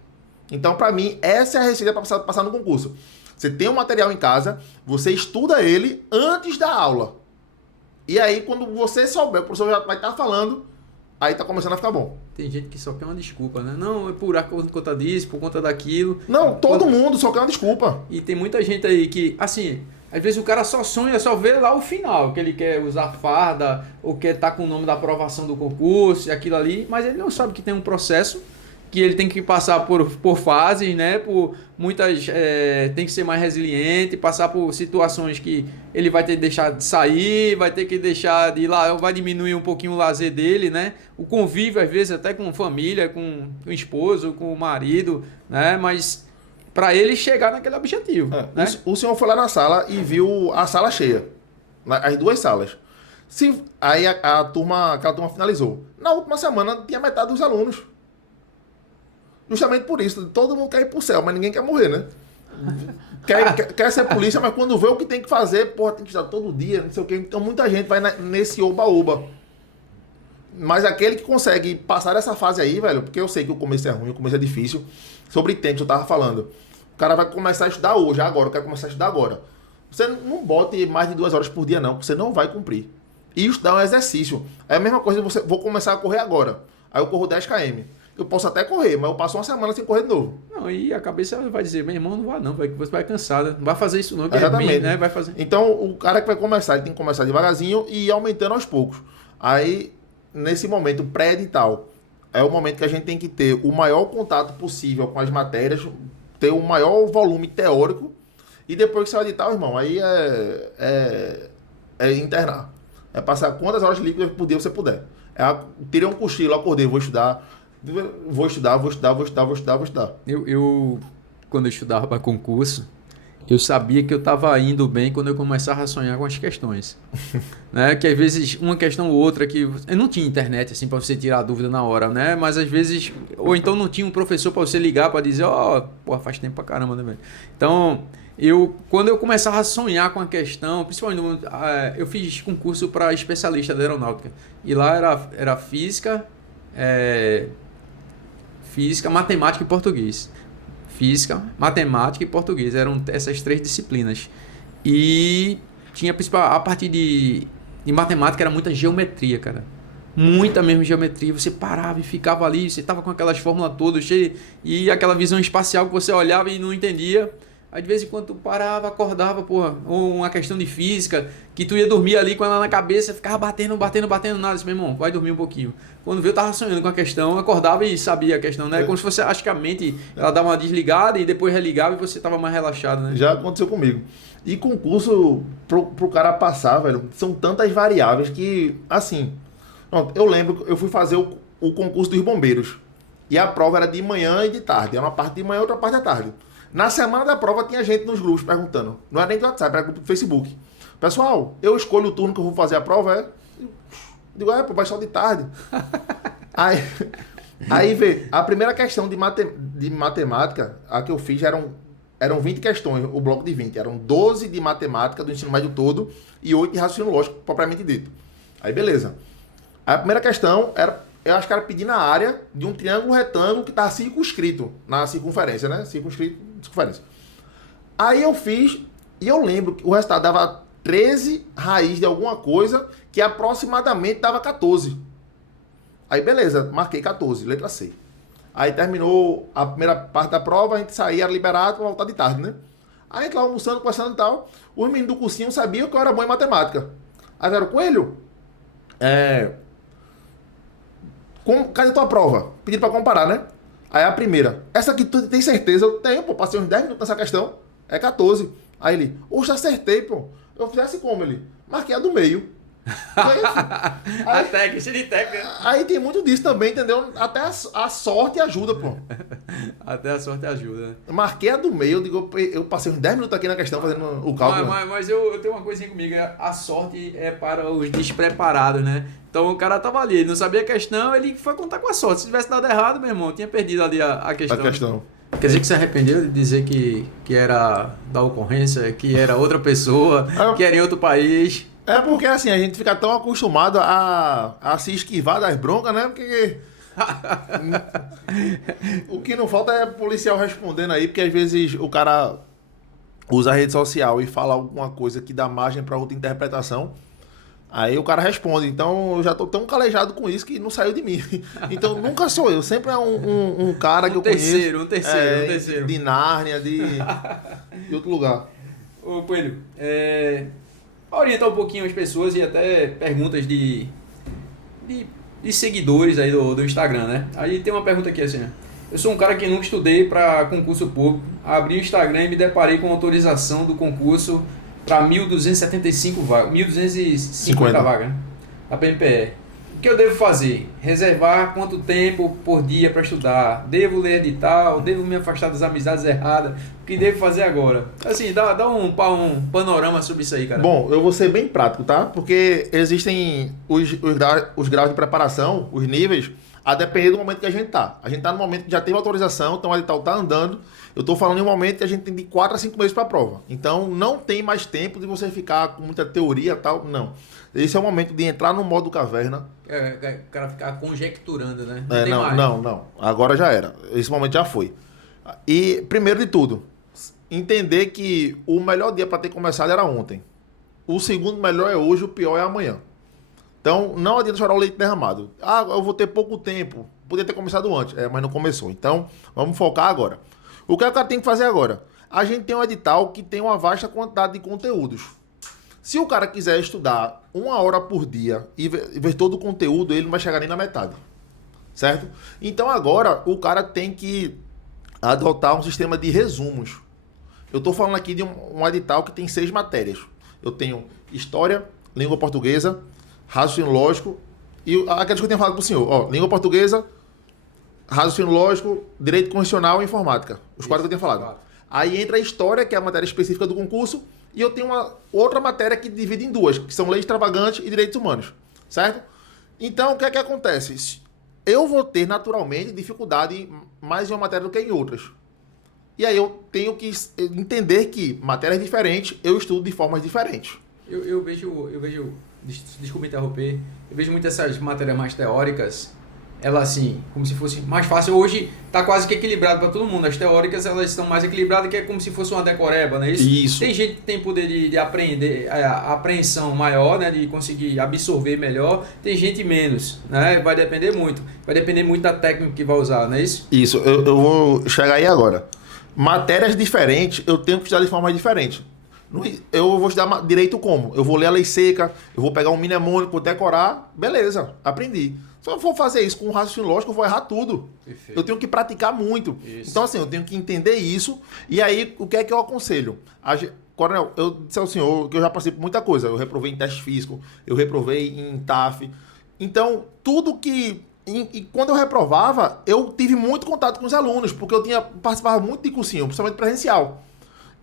Então, para mim, essa é a receita para passar no concurso. Você tem um material em casa, você estuda ele antes da aula. E aí, quando você souber, o professor já vai estar falando, aí tá começando a ficar bom. Tem gente que só quer uma desculpa, né? Não, é por conta disso, por conta daquilo. Não, todo mundo só quer uma desculpa. E tem muita gente aí que, assim, às vezes o cara só sonha, só vê lá o final, que ele quer usar farda, ou quer estar com o nome da aprovação do concurso e aquilo ali, mas ele não sabe que tem um processo, que ele tem que passar por fases, né? Por muitas, tem que ser mais resiliente, passar por situações que ele vai ter que deixar de sair, vai ter que deixar de ir lá, vai diminuir um pouquinho o lazer dele, né? O convívio, às vezes, até com família, com o esposo, com o marido, né? Mas para ele chegar naquele objetivo. Né? O senhor foi lá na sala e viu a sala cheia, as duas salas. Aí aquela turma finalizou. Na última semana tinha metade dos alunos. Justamente por isso, todo mundo quer ir pro céu, mas ninguém quer morrer, né? Quer ser polícia, mas quando vê o que tem que fazer, tem que estudar todo dia, não sei o quê. Então muita gente vai nesse oba-oba. Mas aquele que consegue passar dessa fase aí, velho, porque eu sei que o começo é ruim, o começo é difícil. Sobre tempo, eu tava falando. O cara vai começar a estudar hoje, agora, eu quero começar a estudar agora. Você não bote mais de 2 horas por dia, não, porque você não vai cumprir. E estudar é um exercício. É a mesma coisa, vou começar a correr agora. Aí eu corro 10 km. Eu posso até correr, mas eu passo uma semana sem correr de novo. Não, e a cabeça vai dizer, meu irmão, não vai não, você vai cansada. Não vai fazer isso não, que exatamente. É ruim, né? Vai fazer. Então, o cara que vai começar, ele tem que começar devagarzinho e ir aumentando aos poucos. Aí, nesse momento pré-edital, é o momento que a gente tem que ter o maior contato possível com as matérias, ter o maior volume teórico, e depois que sair o edital, irmão, aí é internar. É passar quantas horas líquidas por dia você puder. Tirei um cochilo, acordei, vou estudar. Eu quando eu estudava para concurso, eu sabia que eu estava indo bem quando eu começava a sonhar com as questões. Né? Que às vezes uma questão ou outra que... Eu não tinha internet assim para você tirar a dúvida na hora, né? Mas às vezes... Ou então não tinha um professor para você ligar para dizer, porra, faz tempo pra caramba, né, velho? Então, quando eu começava a sonhar com a questão, principalmente, eu fiz concurso para especialista da aeronáutica. E lá era física... Física, matemática e português. Física, matemática e português. Eram essas 3 disciplinas. E tinha a parte de matemática, era muita geometria, cara. Muita mesmo geometria. Você parava e ficava ali, você tava com aquelas fórmulas todas cheias, e aquela visão espacial que você olhava e não entendia. Aí de vez em quando tu parava, acordava, porra, ou uma questão de física, que tu ia dormir ali com ela na cabeça, ficava batendo, nada, disse, meu irmão, vai dormir um pouquinho. Quando veio, eu tava sonhando com a questão, acordava e sabia a questão, né? Como se fosse, acho que a mente, ela dava uma desligada e depois religava e você tava mais relaxado, né? Já aconteceu comigo. E concurso, pro cara passar, velho, são tantas variáveis que, assim, Pronto, eu lembro que eu fui fazer o concurso dos bombeiros. E a prova era de manhã e de tarde. Era uma parte de manhã e outra parte da tarde. Na semana da prova tinha gente nos grupos perguntando. Não era nem do WhatsApp, era grupo do Facebook. Pessoal, eu escolho o turno que eu vou fazer a prova, é? Eu digo, pô, vai só de tarde. Aí vê, a primeira questão de matemática, a que eu fiz eram 20 questões, o bloco de 20. Eram 12 de matemática do ensino médio todo e 8 de raciocínio lógico, propriamente dito. Aí beleza. A primeira questão era, eu acho que era pedir na área de um triângulo retângulo que estava circunscrito na circunferência, né? Circunferência. Aí eu fiz, e eu lembro que o resultado dava 13 raiz de alguma coisa, que aproximadamente dava 14. Aí beleza, marquei 14, letra C. Aí terminou a primeira parte da prova, a gente saía, era liberado para voltar de tarde, né? Aí a gente lá almoçando, conversando e tal. Os meninos do cursinho sabiam que eu era bom em matemática. Aí era Coelho, cadê tua prova? Pediram pra comparar, né? Aí a primeira. Essa aqui tu tem certeza? Eu tenho, pô. Passei uns 10 minutos nessa questão. É 14. Aí ele, oxe, acertei, pô. Eu fizesse como ele? Marquei a do meio. A técnica, cheio de técnica. Aí tem muito disso também, entendeu? Até a sorte ajuda, pô. Até a sorte ajuda, né? Eu marquei a do meio, eu passei uns 10 minutos aqui na questão fazendo o cálculo. Mas eu tenho uma coisinha comigo, a sorte é para os despreparados, né? Então o cara tava ali, ele não sabia a questão, ele foi contar com a sorte. Se tivesse dado errado, meu irmão, tinha perdido ali a questão. A questão. Quer dizer que você arrependeu de dizer que era da ocorrência, que era outra pessoa, que era em outro país? É porque assim, a gente fica tão acostumado a se esquivar das broncas, né? Porque o que não falta é policial respondendo aí, porque às vezes o cara usa a rede social e fala alguma coisa que dá margem para outra interpretação. Aí o cara responde. Então eu já tô tão calejado com isso que não saiu de mim. Então nunca sou eu, sempre é um cara que eu conheço. Um terceiro. De Nárnia, de outro lugar. Ô Coelho, orientar um pouquinho as pessoas e até perguntas de seguidores aí do Instagram, né? Aí tem uma pergunta aqui assim, né? Eu sou um cara que nunca estudei para concurso público, abri o Instagram e me deparei com a autorização do concurso para 1.275 vagas, 1.250 vagas, né? A PMPE. O que eu devo fazer? Reservar quanto tempo por dia para estudar? Devo ler edital? Devo me afastar das amizades erradas? O que devo fazer agora? Assim, dá um panorama sobre isso aí, cara. Bom, eu vou ser bem prático, tá? Porque existem os graus de preparação, os níveis, a depender do momento que a gente tá. A gente tá no momento que já teve autorização, então o edital tá andando. Eu tô falando em um momento que a gente tem de 4 a 5 meses para a prova. Então não tem mais tempo de você ficar com muita teoria e tal, não. Esse é o momento de entrar no modo caverna. O cara ficar conjecturando, né? Não. Agora já era. Esse momento já foi. E, primeiro de tudo, entender que o melhor dia para ter começado era ontem. O segundo melhor é hoje, o pior é amanhã. Então, não adianta chorar o leite derramado. Eu vou ter pouco tempo. Podia ter começado antes, mas não começou. Então, vamos focar agora. O que o cara tem que fazer agora? A gente tem um edital que tem uma vasta quantidade de conteúdos. Se o cara quiser estudar 1 hora por dia e ver todo o conteúdo, ele não vai chegar nem na metade. Certo? Então agora o cara tem que adotar um sistema de resumos. Eu estou falando aqui de um edital que tem 6 matérias. Eu tenho História, Língua Portuguesa, Raciocínio Lógico e aquelas que eu tenho falado para o senhor. Língua Portuguesa, Raciocínio Lógico, Direito Constitucional e Informática. Os 4 que eu tenho falado. Aí entra a História, que é a matéria específica do concurso, e eu tenho uma outra matéria que divide em 2, que são Lei Extravagante e Direitos Humanos, certo? Então, o que é que acontece? Eu vou ter, naturalmente, dificuldade mais em uma matéria do que em outras. E aí eu tenho que entender que matérias diferentes, eu estudo de formas diferentes. Eu vejo, desculpa interromper, eu vejo muitas essas matérias mais teóricas, ela assim, como se fosse mais fácil. Hoje está quase que equilibrado para todo mundo. As teóricas, elas estão mais equilibradas, que é como se fosse uma decoreba, né? Isso. Tem gente que tem poder de aprender, a apreensão maior, né? De conseguir absorver melhor. Tem gente menos, né? Vai depender muito. Vai depender muito da técnica que vai usar, não é isso? Isso, eu vou chegar aí agora. Matérias diferentes, eu tenho que estudar de forma diferente. Eu vou estudar direito como? Eu vou ler a lei seca, eu vou pegar um mnemônico, decorar, beleza, aprendi. Se eu for fazer isso com um raciocínio lógico, eu vou errar tudo. Perfeito. Eu tenho que praticar muito. Isso. Então, assim, eu tenho que entender isso. E aí, o que é que eu aconselho? Coronel, eu disse ao senhor que eu já passei por muita coisa. Eu reprovei em teste físico, eu reprovei em TAF. Então, tudo que... E quando eu reprovava, eu tive muito contato com os alunos, porque participava muito de cursinho, principalmente presencial.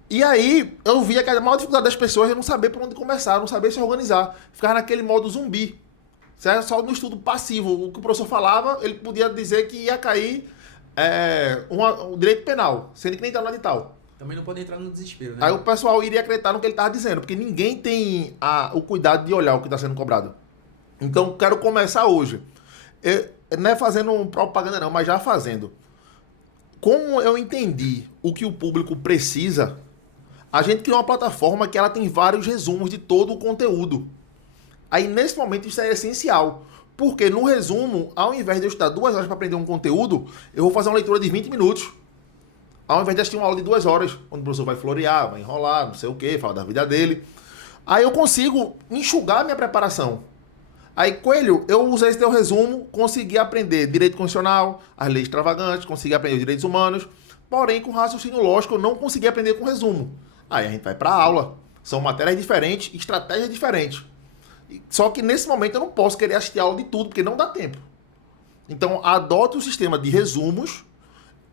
E aí, eu via que a maior dificuldade das pessoas é não saber por onde começar, não saber se organizar. Ficar naquele modo zumbi. Certo? Só no estudo passivo. O que o professor falava, ele podia dizer que ia cair o direito penal, sendo que nem está no edital. Também não pode entrar no desespero, né? Aí o pessoal iria acreditar no que ele estava dizendo, porque ninguém tem o cuidado de olhar o que está sendo cobrado. Então, quero começar hoje. Não é fazendo propaganda não, mas já fazendo. Como eu entendi o que o público precisa, a gente criou uma plataforma que ela tem vários resumos de todo o conteúdo. Aí, nesse momento, isso é essencial. Porque, no resumo, ao invés de eu estudar 2 horas para aprender um conteúdo, eu vou fazer uma leitura de 20 minutos. Ao invés de assistir uma aula de 2 horas, onde o professor vai florear, vai enrolar, não sei o quê, falar da vida dele. Aí eu consigo enxugar a minha preparação. Aí, Coelho, eu usei esse teu resumo, consegui aprender direito constitucional, as leis extravagantes, consegui aprender os direitos humanos, porém, com raciocínio lógico, eu não consegui aprender com resumo. Aí a gente vai para a aula. São matérias diferentes, estratégias diferentes. Só que nesse momento eu não posso querer assistir aula de tudo, porque não dá tempo. Então, adote o sistema de resumos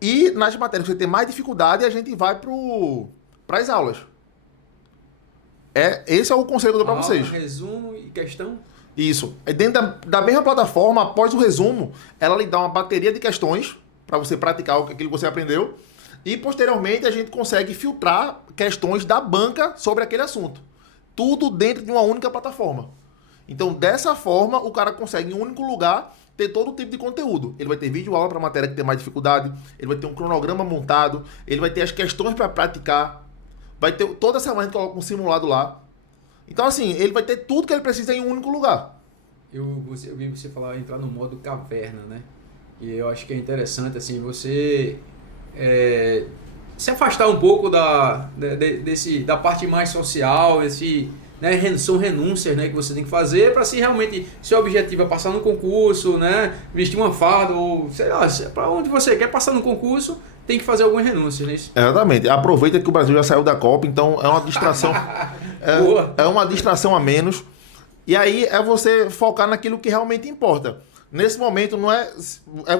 e nas matérias que você tem mais dificuldade, a gente vai para as aulas. Esse é o conselho que eu dou para vocês. Resumo e questão? Isso. Dentro da mesma plataforma, após o resumo, ela lhe dá uma bateria de questões para você praticar aquilo que você aprendeu. E, posteriormente, a gente consegue filtrar questões da banca sobre aquele assunto. Tudo dentro de uma única plataforma. Então, dessa forma, o cara consegue em um único lugar ter todo tipo de conteúdo. Ele vai ter vídeo aula para matéria que tem mais dificuldade, ele vai ter um cronograma montado, ele vai ter as questões para praticar, vai ter toda semana a gente coloca um simulado lá. Então, assim, ele vai ter tudo que ele precisa em um único lugar. Eu vi você falar, entrar no modo caverna, né? E eu acho que é interessante, assim, você se afastar um pouco da parte mais social, né, são renúncias, né, que você tem que fazer para se realmente, seu objetivo é passar no concurso, né, vestir uma farda ou sei lá, para onde você quer passar no concurso, tem que fazer algumas renúncias, né? Exatamente. Aproveita que o Brasil já saiu da Copa, então é uma distração. é uma distração a menos. E aí é você focar naquilo que realmente importa. Nesse momento não é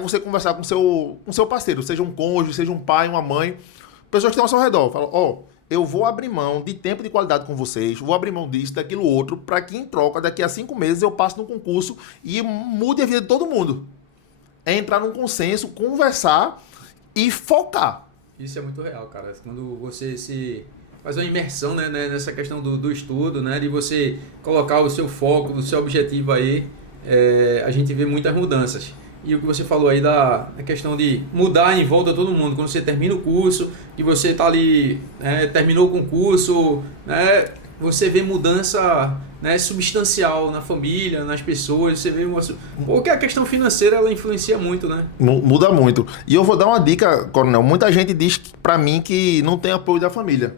você conversar com seu parceiro, seja um cônjuge, seja um pai, uma mãe, pessoas que estão ao seu redor. Fala, eu vou abrir mão de tempo de qualidade com vocês, vou abrir mão disso, daquilo outro, para que em troca, daqui a 5 meses, eu passe no concurso e mude a vida de todo mundo. É entrar num consenso, conversar e focar. Isso é muito real, cara. Quando você se faz uma imersão, né, nessa questão do estudo, né, de você colocar o seu foco, o seu objetivo aí, a gente vê muitas mudanças. E o que você falou aí da questão de mudar em volta todo mundo, quando você termina o curso, que você está ali, terminou o concurso, né, você vê mudança, né, substancial na família, nas pessoas, você vê porque a questão financeira ela influencia muito, né? Muda muito. E eu vou dar uma dica, Coronel. Muita gente diz para mim que não tem apoio da família.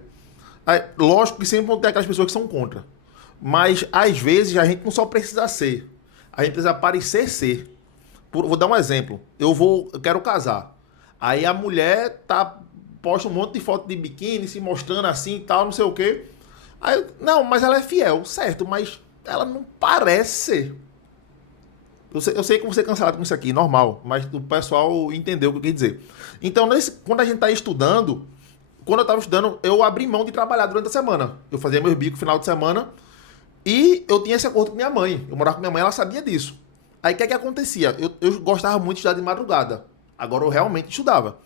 Lógico que sempre vão ter aquelas pessoas que são contra. Mas às vezes a gente não só precisa ser, a gente precisa parecer ser. Vou dar um exemplo. Eu quero casar. Aí a mulher posta um monte de foto de biquíni, se mostrando assim e tal, não sei o quê. Aí, não, mas ela é fiel, certo, mas ela não parece ser. Eu sei que você é cancelado com isso aqui, normal, mas o pessoal entendeu o que eu quis dizer. Então, quando a gente está estudando, quando eu estava estudando, eu abri mão de trabalhar durante a semana. Eu fazia meus bicos no final de semana e eu tinha esse acordo com minha mãe. Eu morava com minha mãe, ela sabia disso. Aí o que acontecia? Eu gostava muito de estudar de madrugada. Agora eu realmente estudava.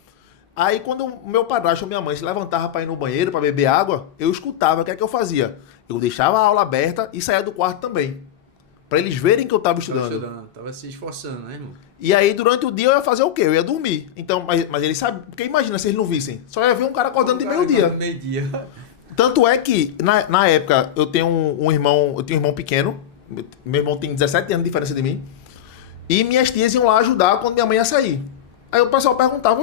Aí quando o meu padrasto ou minha mãe se levantava para ir no banheiro, para beber água, eu escutava. O que eu fazia? Eu deixava a aula aberta e saía do quarto também. Para eles verem que eu estava estudando. Tava se esforçando, né, irmão? E aí durante o dia eu ia fazer o quê? Eu ia dormir. Então, mas eles sabem. Porque imagina se eles não vissem. Só ia ver um cara acordando de meio-dia. Tanto é que, na época, eu tenho um irmão pequeno. Meu irmão tem 17 anos de diferença de mim. E minhas tias iam lá ajudar quando minha mãe ia sair. Aí o pessoal perguntava,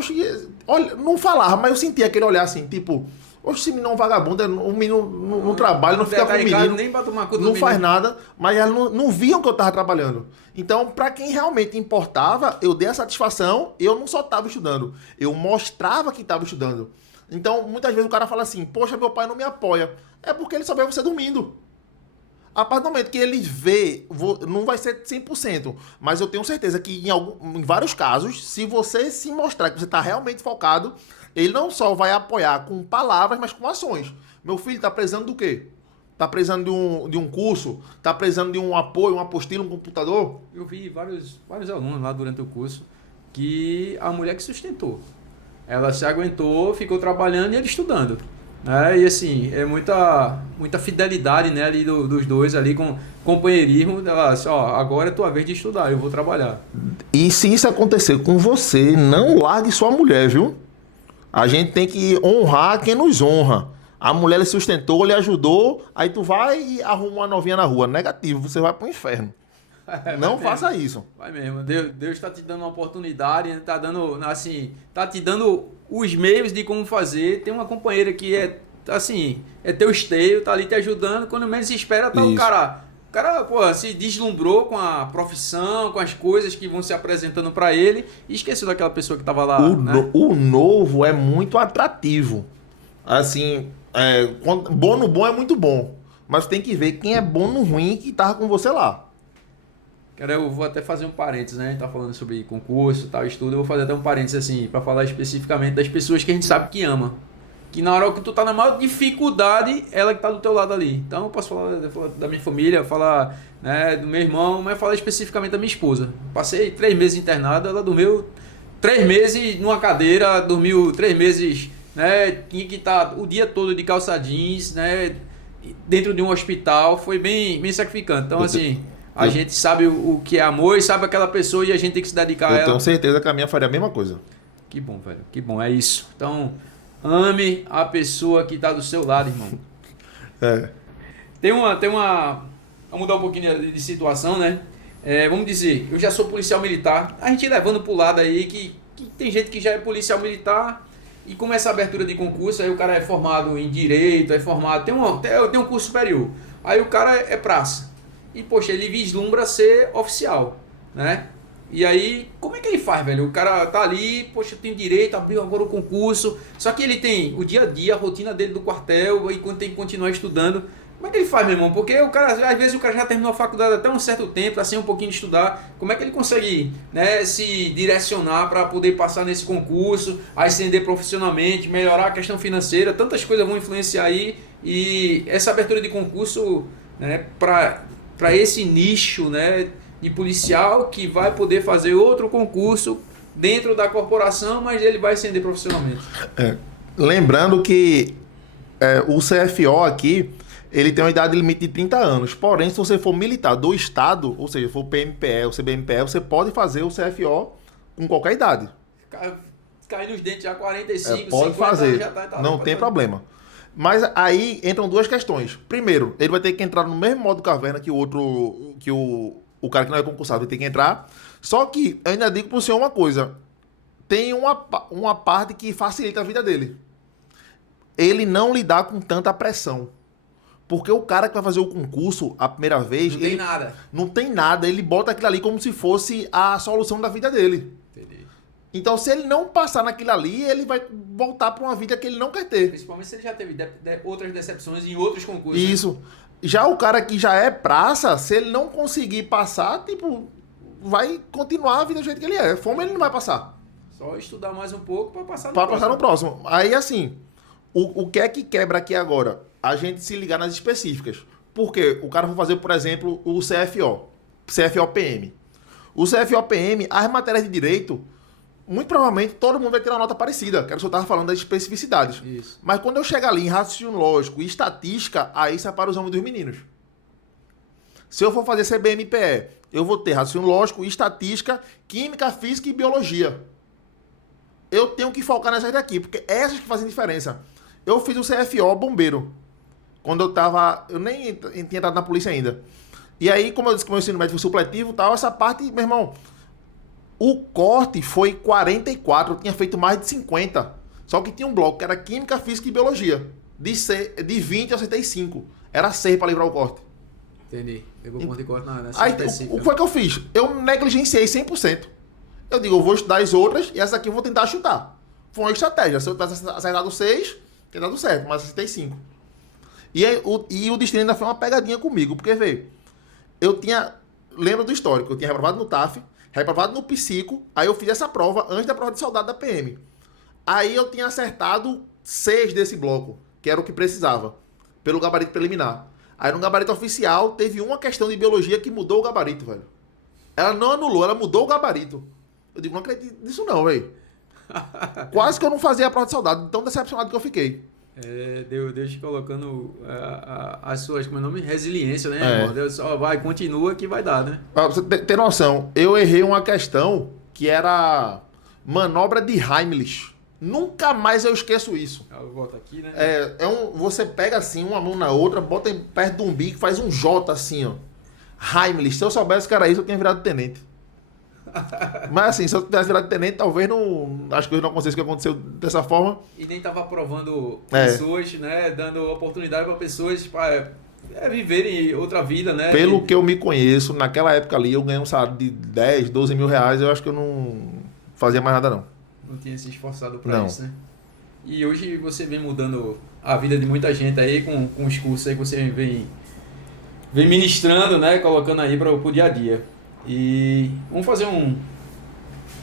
olha, não falava, mas eu sentia aquele olhar assim, tipo, esse menino é um vagabundo, o menino não trabalha, não fica com o menino, nem pra tomar conta não faz nada, mas elas não viam que eu tava trabalhando. Então, para quem realmente importava, eu dei a satisfação, eu não só tava estudando, eu mostrava que tava estudando. Então, muitas vezes o cara fala assim, poxa, meu pai não me apoia. É porque ele só vê você dormindo. A partir do momento que ele vê, não vai ser 100%, mas eu tenho certeza que em vários casos, se você se mostrar que você está realmente focado, ele não só vai apoiar com palavras, mas com ações. Meu filho está precisando do quê? Está precisando de um curso? Está precisando de um apoio, uma apostila, um computador? Eu vi vários alunos lá durante o curso que a mulher que sustentou. Ela se aguentou, ficou trabalhando e ele estudando. E assim, é muita fidelidade, né, ali dos dois, ali com companheirismo. Ela assim, agora é tua vez de estudar, eu vou trabalhar. E se isso acontecer com você, não largue sua mulher, viu? A gente tem que honrar quem nos honra. A mulher lhe sustentou, lhe ajudou, aí tu vai e arruma uma novinha na rua. Negativo, você vai pro inferno. Não faça isso. Vai mesmo. Deus está te dando uma oportunidade, está dando, assim, tá te dando os meios de como fazer. Tem uma companheira que é teu esteio, tá ali te ajudando. Quando menos espera, tá o cara, pô, se deslumbrou com a profissão, com as coisas que vão se apresentando para ele e esqueceu daquela pessoa que tava lá. O novo é muito atrativo. Assim, bom no bom é muito bom. Mas tem que ver quem é bom no ruim que tava com você lá. Cara, eu vou até fazer um parênteses, né? A gente tá falando sobre concurso, tal, estudo. Eu vou fazer até um parênteses, assim, para falar especificamente das pessoas que a gente sabe que ama. Que na hora que tu tá na maior dificuldade, ela que tá do teu lado ali. Então eu posso falar da minha família, falar, né, do meu irmão, mas falar especificamente da minha esposa. Passei 3 meses internada, ela dormiu 3 meses numa cadeira, dormiu 3 meses, né? Tinha que estar o dia todo de calça jeans, né? Dentro de um hospital, foi bem sacrificante. Então, assim... A gente sabe o que é amor e sabe aquela pessoa e a gente tem que se dedicar a ela. Eu tenho certeza que a minha faria a mesma coisa. Que bom, velho. Que bom, é isso. Então, ame a pessoa que está do seu lado, irmão. Vamos mudar um pouquinho de situação, né? Vamos dizer, eu já sou policial militar. A gente levando pro lado aí que tem gente que já é policial militar e começa a abertura de concurso, aí o cara é formado em direito, tem um curso superior. Aí o cara é praça. E, poxa, ele vislumbra ser oficial, né? E aí, como é que ele faz, velho? O cara tá ali, poxa, tem direito, abriu agora o concurso. Só que ele tem o dia a dia, a rotina dele do quartel, e quando tem que continuar estudando. Como é que ele faz, meu irmão? Porque o cara, às vezes o cara já terminou a faculdade até um certo tempo, assim, um pouquinho de estudar. Como é que ele consegue, né, se direcionar para poder passar nesse concurso, ascender profissionalmente, melhorar a questão financeira? Tantas coisas vão influenciar aí. E essa abertura de concurso, né, para esse nicho, né, de policial que vai poder fazer outro concurso dentro da corporação, mas ele vai ascender profissionalmente. Lembrando que o CFO aqui, ele tem uma idade limite de 30 anos. Porém, se você for militar do estado, ou seja, for PMPE ou CBMPE, você pode fazer o CFO com qualquer idade. Cair nos dentes já 45, pode 50 fazer, já tá não tem problema. Mas aí entram duas questões. Primeiro, ele vai ter que entrar no mesmo modo caverna que o outro, que o cara que não é concursado vai ter que entrar. Só que eu ainda digo para o senhor uma coisa. Tem uma parte que facilita a vida dele. Ele não lidar com tanta pressão. Porque o cara que vai fazer o concurso a primeira vez... Não tem nada. Não tem nada. Ele bota aquilo ali como se fosse a solução da vida dele. Entendi. Então, se ele não passar naquilo ali, ele vai voltar para uma vida que ele não quer ter. Principalmente se ele já teve outras decepções em outros concursos. Isso. Né? Já o cara que já é praça, se ele não conseguir passar, tipo, vai continuar a vida do jeito que ele é. Fome ele não vai passar. Só estudar mais um pouco para passar no próximo. Para passar no próximo. Aí, assim, o que é que quebra aqui agora? A gente se ligar nas específicas. Porque o cara vai fazer, por exemplo, o CFO-PM. O CFO-PM, as matérias de direito... Muito provavelmente todo mundo vai ter uma nota parecida, que era o que eu estava falando das especificidades. Isso. Mas quando eu chegar ali em raciocínio lógico e estatística, aí separa os homens dos meninos. Se eu for fazer CBMPE, eu vou ter raciocínio lógico, estatística, química, física e biologia. Eu tenho que focar nessas daqui, porque essas que fazem diferença. Eu fiz o CFO bombeiro. Quando eu nem tinha entrado na polícia ainda. E aí, como eu disse que o meu ensino médio foi supletivo e tal, essa parte, meu irmão... O corte foi 44, eu tinha feito mais de 50. Só que tinha um bloco que era Química, Física e Biologia. De 20 eu acertei 5. Era 6 para livrar o corte. Entendi. Pegou ponto de corte nessa aí, específica. O que foi que eu fiz? Eu negligenciei 100%. Eu digo, eu vou estudar as outras e essa aqui eu vou tentar chutar. Foi uma estratégia. Se eu tivesse acertado 6, teria dado certo, mas acertei 5. E o destino ainda foi uma pegadinha comigo, porque, vê, eu tinha... Lembra do histórico, eu tinha reprovado no TAF, reprovado no psico, aí eu fiz essa prova antes da prova de soldado da PM. Aí eu tinha acertado 6 desse bloco, que era o que precisava, pelo gabarito preliminar. Aí no gabarito oficial, teve uma questão de biologia que mudou o gabarito, velho. Ela não anulou, ela mudou o gabarito. Eu digo, não acredito nisso não, velho. Quase que eu não fazia a prova de soldado, tão decepcionado que eu fiquei. Deus te colocando as suas, como é o nome? Resiliência, né, É. irmão? Deus só vai, continua que vai dar, né? Pra você ter noção, eu errei uma questão que era manobra de Heimlich. Nunca mais eu esqueço isso. Eu volto aqui, né? Você pega assim, uma mão na outra, bota perto do umbigo, faz um J assim, ó. Heimlich. Se eu soubesse que era isso, eu tinha virado tenente. Mas assim, se eu tivesse virado tenente, talvez não. Acho que eu não acontecesse o que aconteceu dessa forma. E nem tava aprovando pessoas, né? Dando oportunidade para pessoas para viverem outra vida, né? Pelo que eu me conheço, naquela época ali, eu ganhei um salário de 10, 12 mil reais. Eu acho que eu não fazia mais nada, não. Não tinha se esforçado para Não. isso, né? E hoje você vem mudando a vida de muita gente aí com os cursos aí que você vem ministrando, né? Colocando aí para o dia a dia. E vamos fazer um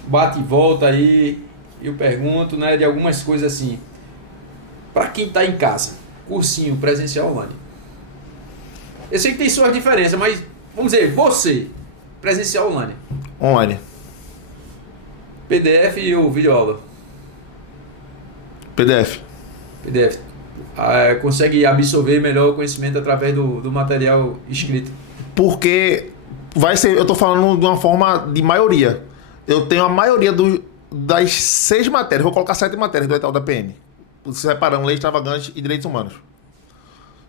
bate e volta aí. Eu pergunto, né? De algumas coisas assim. Para quem está em casa, cursinho presencial online. Eu sei que tem suas diferenças, mas vamos dizer, você, presencial online. Online. PDF ou videoaula? PDF. PDF. Consegue absorver melhor o conhecimento através do material escrito. Porque vai ser, eu tô falando de uma forma de maioria. Eu tenho a maioria das 6 matérias, vou colocar 7 matérias do edital da PM. Separando leis extravagantes e direitos humanos.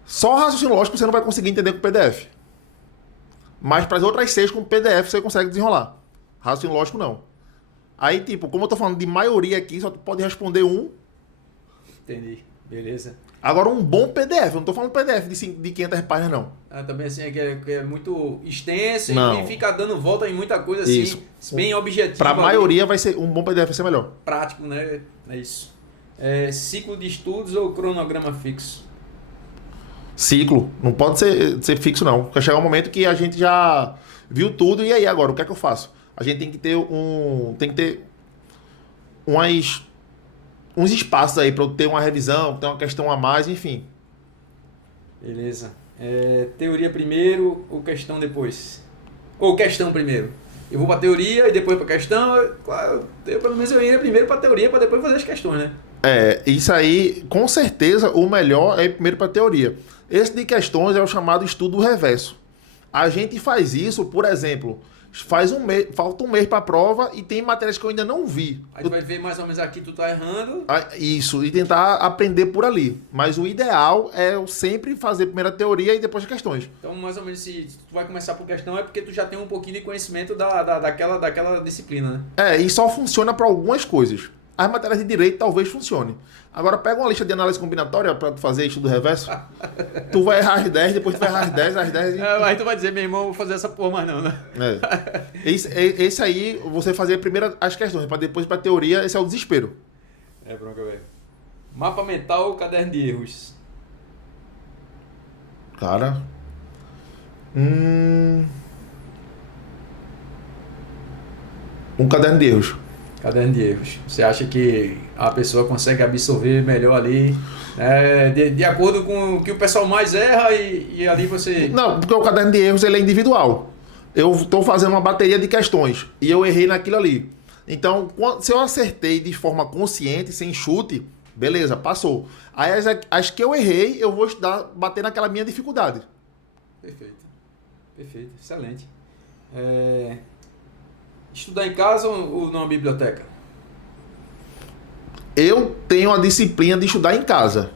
Só raciocínio lógico você não vai conseguir entender com PDF. Mas para as outras 6 com PDF você consegue desenrolar. Raciocínio lógico não. Aí, tipo, como eu tô falando de maioria aqui, só tu pode responder um. Entendi. Beleza. Agora, um bom PDF. Eu não tô falando PDF de 500 páginas, não. Também assim, que é muito extenso Não. e fica dando volta em muita coisa assim, Isso. bem objetiva. Pra ali, maioria, vai ser um bom PDF vai ser melhor. prático, né? É isso. Ciclo de estudos ou cronograma fixo? Ciclo. Não pode ser fixo, não. Porque chegar um momento que a gente já viu tudo. E aí, agora, o que é que eu faço? A gente tem que ter uns espaços aí para eu ter uma revisão, ter uma questão a mais, enfim. Beleza. Teoria primeiro ou questão depois? Ou questão primeiro? Eu vou para teoria e depois para questão. Claro, pelo menos eu ia primeiro para teoria para depois fazer as questões, né? Isso aí, com certeza, o melhor é ir primeiro para teoria. Esse de questões é o chamado estudo reverso. A gente faz isso, por exemplo, falta um mês para a prova e tem matérias que eu ainda não vi. Aí tu vai ver mais ou menos aqui tu tá errando. Isso, e tentar aprender por ali. Mas o ideal é eu sempre fazer primeiro a teoria e depois as questões. Então, mais ou menos, se tu vai começar por questão, é porque tu já tem um pouquinho de conhecimento daquela disciplina, né? E só funciona para algumas coisas. As matérias de direito talvez funcione. Agora pega uma lista de análise combinatória para tu fazer estudo reverso. Tu vai errar as 10, depois tu vai errar as 10 e... Aí tu vai dizer, meu irmão, eu vou fazer essa porra mais não, né? Esse aí, você fazer primeiro as questões, para depois para teoria, esse é o desespero. Bronca, velho. Mapa mental ou caderno de erros? Cara... Um caderno de erros. Caderno de erros. Você acha que a pessoa consegue absorver melhor ali, de acordo com o que o pessoal mais erra e ali você... Não, porque o caderno de erros ele é individual. Eu estou fazendo uma bateria de questões e eu errei naquilo ali. Então, se eu acertei de forma consciente, sem chute, beleza, passou. Aí as que eu errei, eu vou estudar, bater naquela minha dificuldade. Perfeito. Excelente. Estudar em casa ou numa biblioteca? Eu tenho a disciplina de estudar em casa.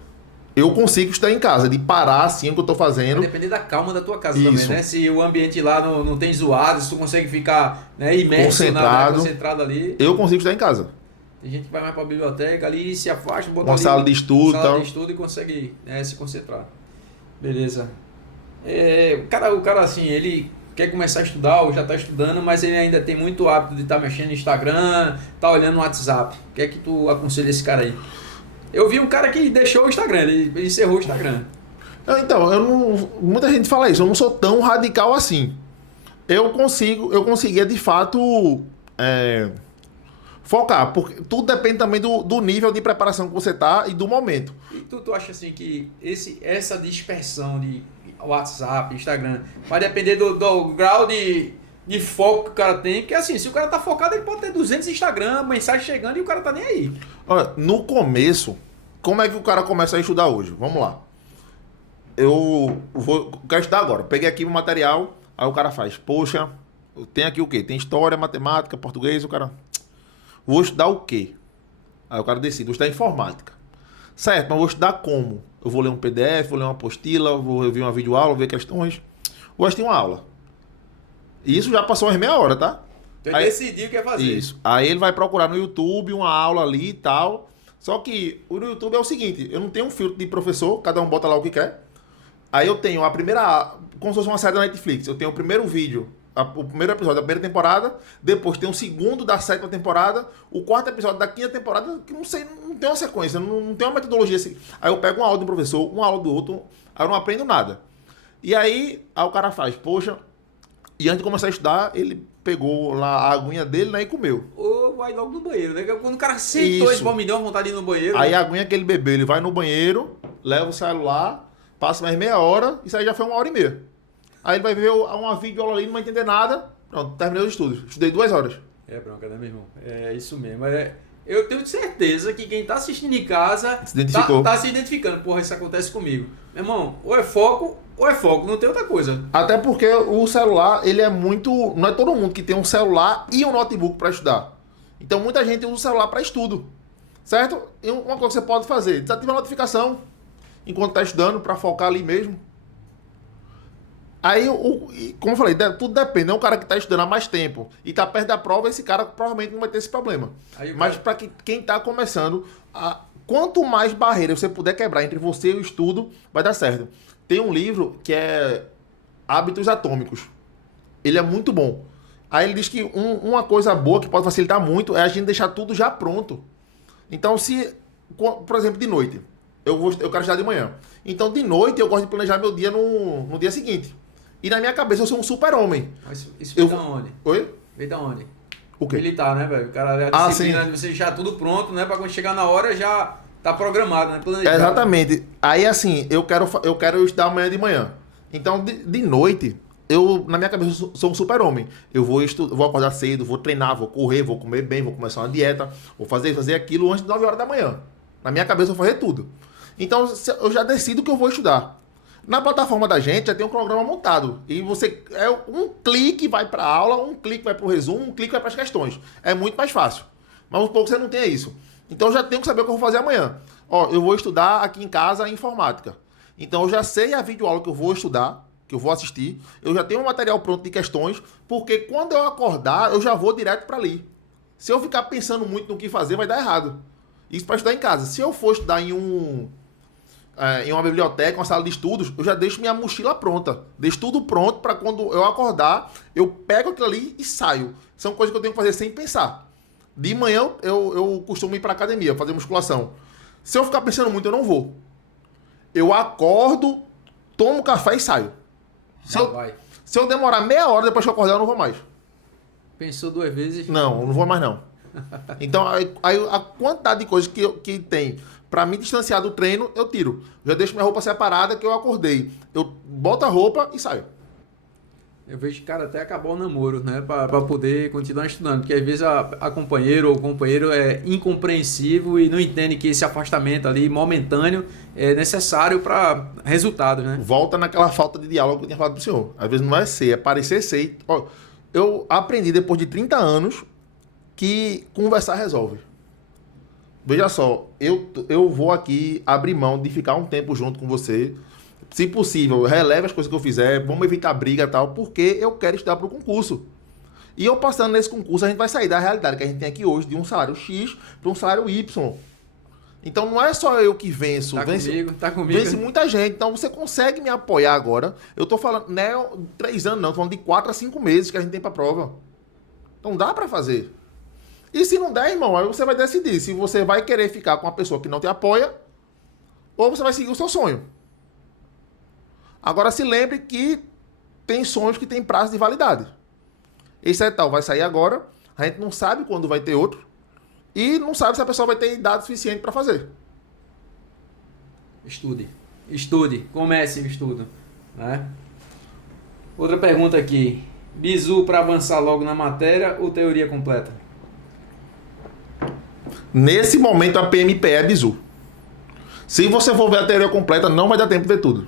Eu consigo estudar em casa, de parar assim o que eu estou fazendo. Vai depender da calma da tua casa Isso. também, né? Se o ambiente lá não tem zoado, se tu consegue ficar, né, imerso concentrado ali. Eu consigo estudar em casa. Tem gente que vai mais pra biblioteca ali, se afasta, bota Uma ali sala de estudo, sala tal. de estudo e consegue, né, se concentrar. Beleza. O cara assim, ele quer começar a estudar ou já está estudando, mas ele ainda tem muito hábito de estar mexendo no Instagram, tá olhando no WhatsApp. O que é que tu aconselha esse cara aí? Eu vi um cara que deixou o Instagram, ele encerrou o Instagram. Então, eu não, muita gente fala isso, eu não sou tão radical assim. Eu conseguia de fato focar, porque tudo depende também do nível de preparação que você tá e do momento. E tu acha assim que essa dispersão de WhatsApp, Instagram, vai depender do grau de foco que o cara tem? Porque assim, se o cara tá focado, ele pode ter 200 Instagram, mensagem chegando e o cara tá nem aí. Olha, no começo, como é que o cara começa a estudar hoje? Vamos lá. Quero estudar agora. Peguei aqui o material, aí o cara faz, poxa, tem aqui o quê? Tem história, matemática, português, o cara... Vou estudar o quê? Aí o cara decide, vou estudar informática. Certo, mas vou estudar como? Eu vou ler um PDF, vou ler uma apostila, vou ver uma videoaula, vou ver questões. Vou assistir uma aula. E isso já passou umas meia hora, tá? Então ele decidiu o que ia fazer. Isso. Aí ele vai procurar no YouTube uma aula ali e tal. Só que o YouTube é o seguinte, eu não tenho um filtro de professor, cada um bota lá o que quer. Aí eu tenho a primeira, como se fosse uma série da Netflix, eu tenho o primeiro vídeo, o primeiro episódio da primeira temporada, depois tem o segundo da sétima temporada, o quarto episódio da quinta temporada, que não sei, não tem uma sequência, não tem uma metodologia assim. Aí eu pego uma aula de um professor, uma aula do outro, aí eu não aprendo nada. E aí o cara faz, poxa, e antes de começar a estudar, ele pegou lá a aguinha dele, né, e comeu. Ou vai logo no banheiro, né? Quando o cara sentou, ele me deu uma vontade de ir no banheiro. Aí né? a aguinha que ele bebeu, ele vai no banheiro, leva o celular, passa mais meia hora, isso aí já foi 1h30. Aí ele vai ver uma videoaula ali, não vai entender nada. Pronto, terminei os estudos. Estudei 2 horas. É bronca, né, meu irmão? É isso mesmo. Eu tenho certeza que quem tá assistindo em casa Se identificou. tá se identificando. Porra, isso acontece comigo. Meu irmão, ou é foco, não tem outra coisa. Até porque o celular, ele é muito... Não é todo mundo que tem um celular e um notebook para estudar. Então muita gente usa o celular para estudo. Certo? E uma coisa que você pode fazer, desativa a notificação enquanto tá estudando, para focar ali mesmo. Aí, como eu falei, tudo depende. É um cara que está estudando há mais tempo e está perto da prova, esse cara provavelmente não vai ter esse problema. Mas para quem está começando, quanto mais barreiras você puder quebrar entre você e o estudo, vai dar certo. Tem um livro que é Hábitos Atômicos. Ele é muito bom. Aí ele diz que uma coisa boa que pode facilitar muito é a gente deixar tudo já pronto. Então, por exemplo, de noite, eu quero estudar de manhã. Então, de noite, eu gosto de planejar meu dia no dia seguinte. E na minha cabeça eu sou um super-homem. Mas isso veio da onde? Oi? Veio da onde? O quê? Militar, né, velho? O cara a disciplina de você já tudo pronto, né? Pra quando chegar na hora já tá programado, né? Planejado. Exatamente. Aí assim, eu quero estudar amanhã de manhã. Então, de noite, na minha cabeça, eu sou um super-homem. Eu vou acordar cedo, vou treinar, vou correr, vou comer bem, vou começar uma dieta, vou fazer aquilo antes de 9 horas da manhã. Na minha cabeça eu vou fazer tudo. Então, eu já decido que eu vou estudar. Na plataforma da gente já tem um cronograma montado. E você um clique vai para a aula, um clique vai para o resumo, um clique vai para as questões. É muito mais fácil. Mas um pouco você não tem isso. Então eu já tenho que saber o que eu vou fazer amanhã. Ó, eu vou estudar aqui em casa a informática. Então eu já sei a videoaula que eu vou estudar, que eu vou assistir. Eu já tenho um material pronto de questões, porque quando eu acordar, eu já vou direto para ali. Se eu ficar pensando muito no que fazer, vai dar errado. Isso para estudar em casa. Se eu for estudar em uma biblioteca, uma sala de estudos, eu já deixo minha mochila pronta. Deixo tudo pronto para quando eu acordar, eu pego aquilo ali e saio. São coisas que eu tenho que fazer sem pensar. De manhã eu costumo ir para academia, fazer musculação. Se eu ficar pensando muito, eu não vou. Eu acordo, tomo café e saio. Se eu demorar meia hora depois que eu acordar, eu não vou mais. Pensou 2 vezes? Não, eu não vou mais não. Então, aí a quantidade de coisas que tem pra me distanciar do treino, eu tiro. Já deixo minha roupa separada que eu acordei. Eu boto a roupa e saio. Eu vejo que, cara, até acabar o namoro, né? Pra poder continuar estudando. Porque às vezes a companheira ou o companheiro é incompreensível e não entende que esse afastamento ali momentâneo é necessário para resultados, né? Volta naquela falta de diálogo que eu tinha falado pro senhor. Às vezes não é ser, é parecer ser. Ó, eu aprendi depois de 30 anos que conversar resolve. Veja só, eu vou aqui abrir mão de ficar um tempo junto com você. Se possível, releve as coisas que eu fizer, vamos evitar briga e tal, porque eu quero estudar para o concurso. E eu passando nesse concurso, a gente vai sair da realidade que a gente tem aqui hoje, de um salário X para um salário Y. Então não é só eu que venço. Tá comigo. Vence muita gente. Então você consegue me apoiar agora. Eu tô falando, não é 3 anos não, tô falando de 4 a 5 meses que a gente tem para prova. Então dá para fazer. E se não der, irmão, aí você vai decidir se você vai querer ficar com uma pessoa que não te apoia ou você vai seguir o seu sonho. Agora se lembre que tem sonhos que têm prazo de validade. Esse edital vai sair agora, a gente não sabe quando vai ter outro e não sabe se a pessoa vai ter idade suficiente para fazer. Estude, comece o estudo, né? Outra pergunta aqui, bizu para avançar logo na matéria ou teoria completa? Nesse momento a PMPE é bizu. Se você for ver a teoria completa, não vai dar tempo de ver tudo.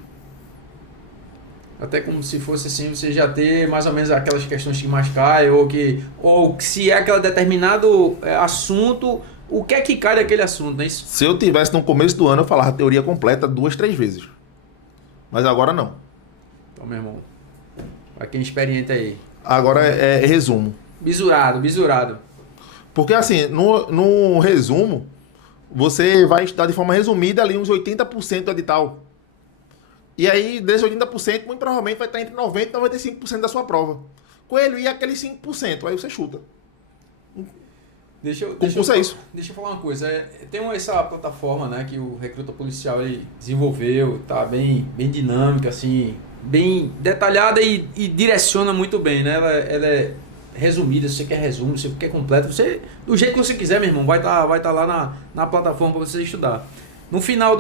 Até como se fosse assim, você já ter mais ou menos aquelas questões que mais caem, ou se é aquele determinado assunto, o que é que cai daquele assunto, não é isso? Se eu tivesse no começo do ano, eu falava a teoria completa 2, 3 vezes. Mas agora não. Então, meu irmão, pra quem é experiente aí. Agora é resumo. Bisurado. Porque assim, no resumo, você vai estudar de forma resumida ali uns 80% do edital. E aí, desses 80%, muito provavelmente vai estar entre 90% e 95% da sua prova. Coelho, e aqueles 5%? Aí você chuta. Deixa eu falar uma coisa. Tem essa plataforma, né, que o Recruta Policial ele desenvolveu, tá bem dinâmica, assim, bem detalhada e direciona muito bem, né? Ela é resumida, se você quer resumo, se você quer completo, você, do jeito que você quiser, meu irmão, vai tá lá na plataforma para você estudar. No final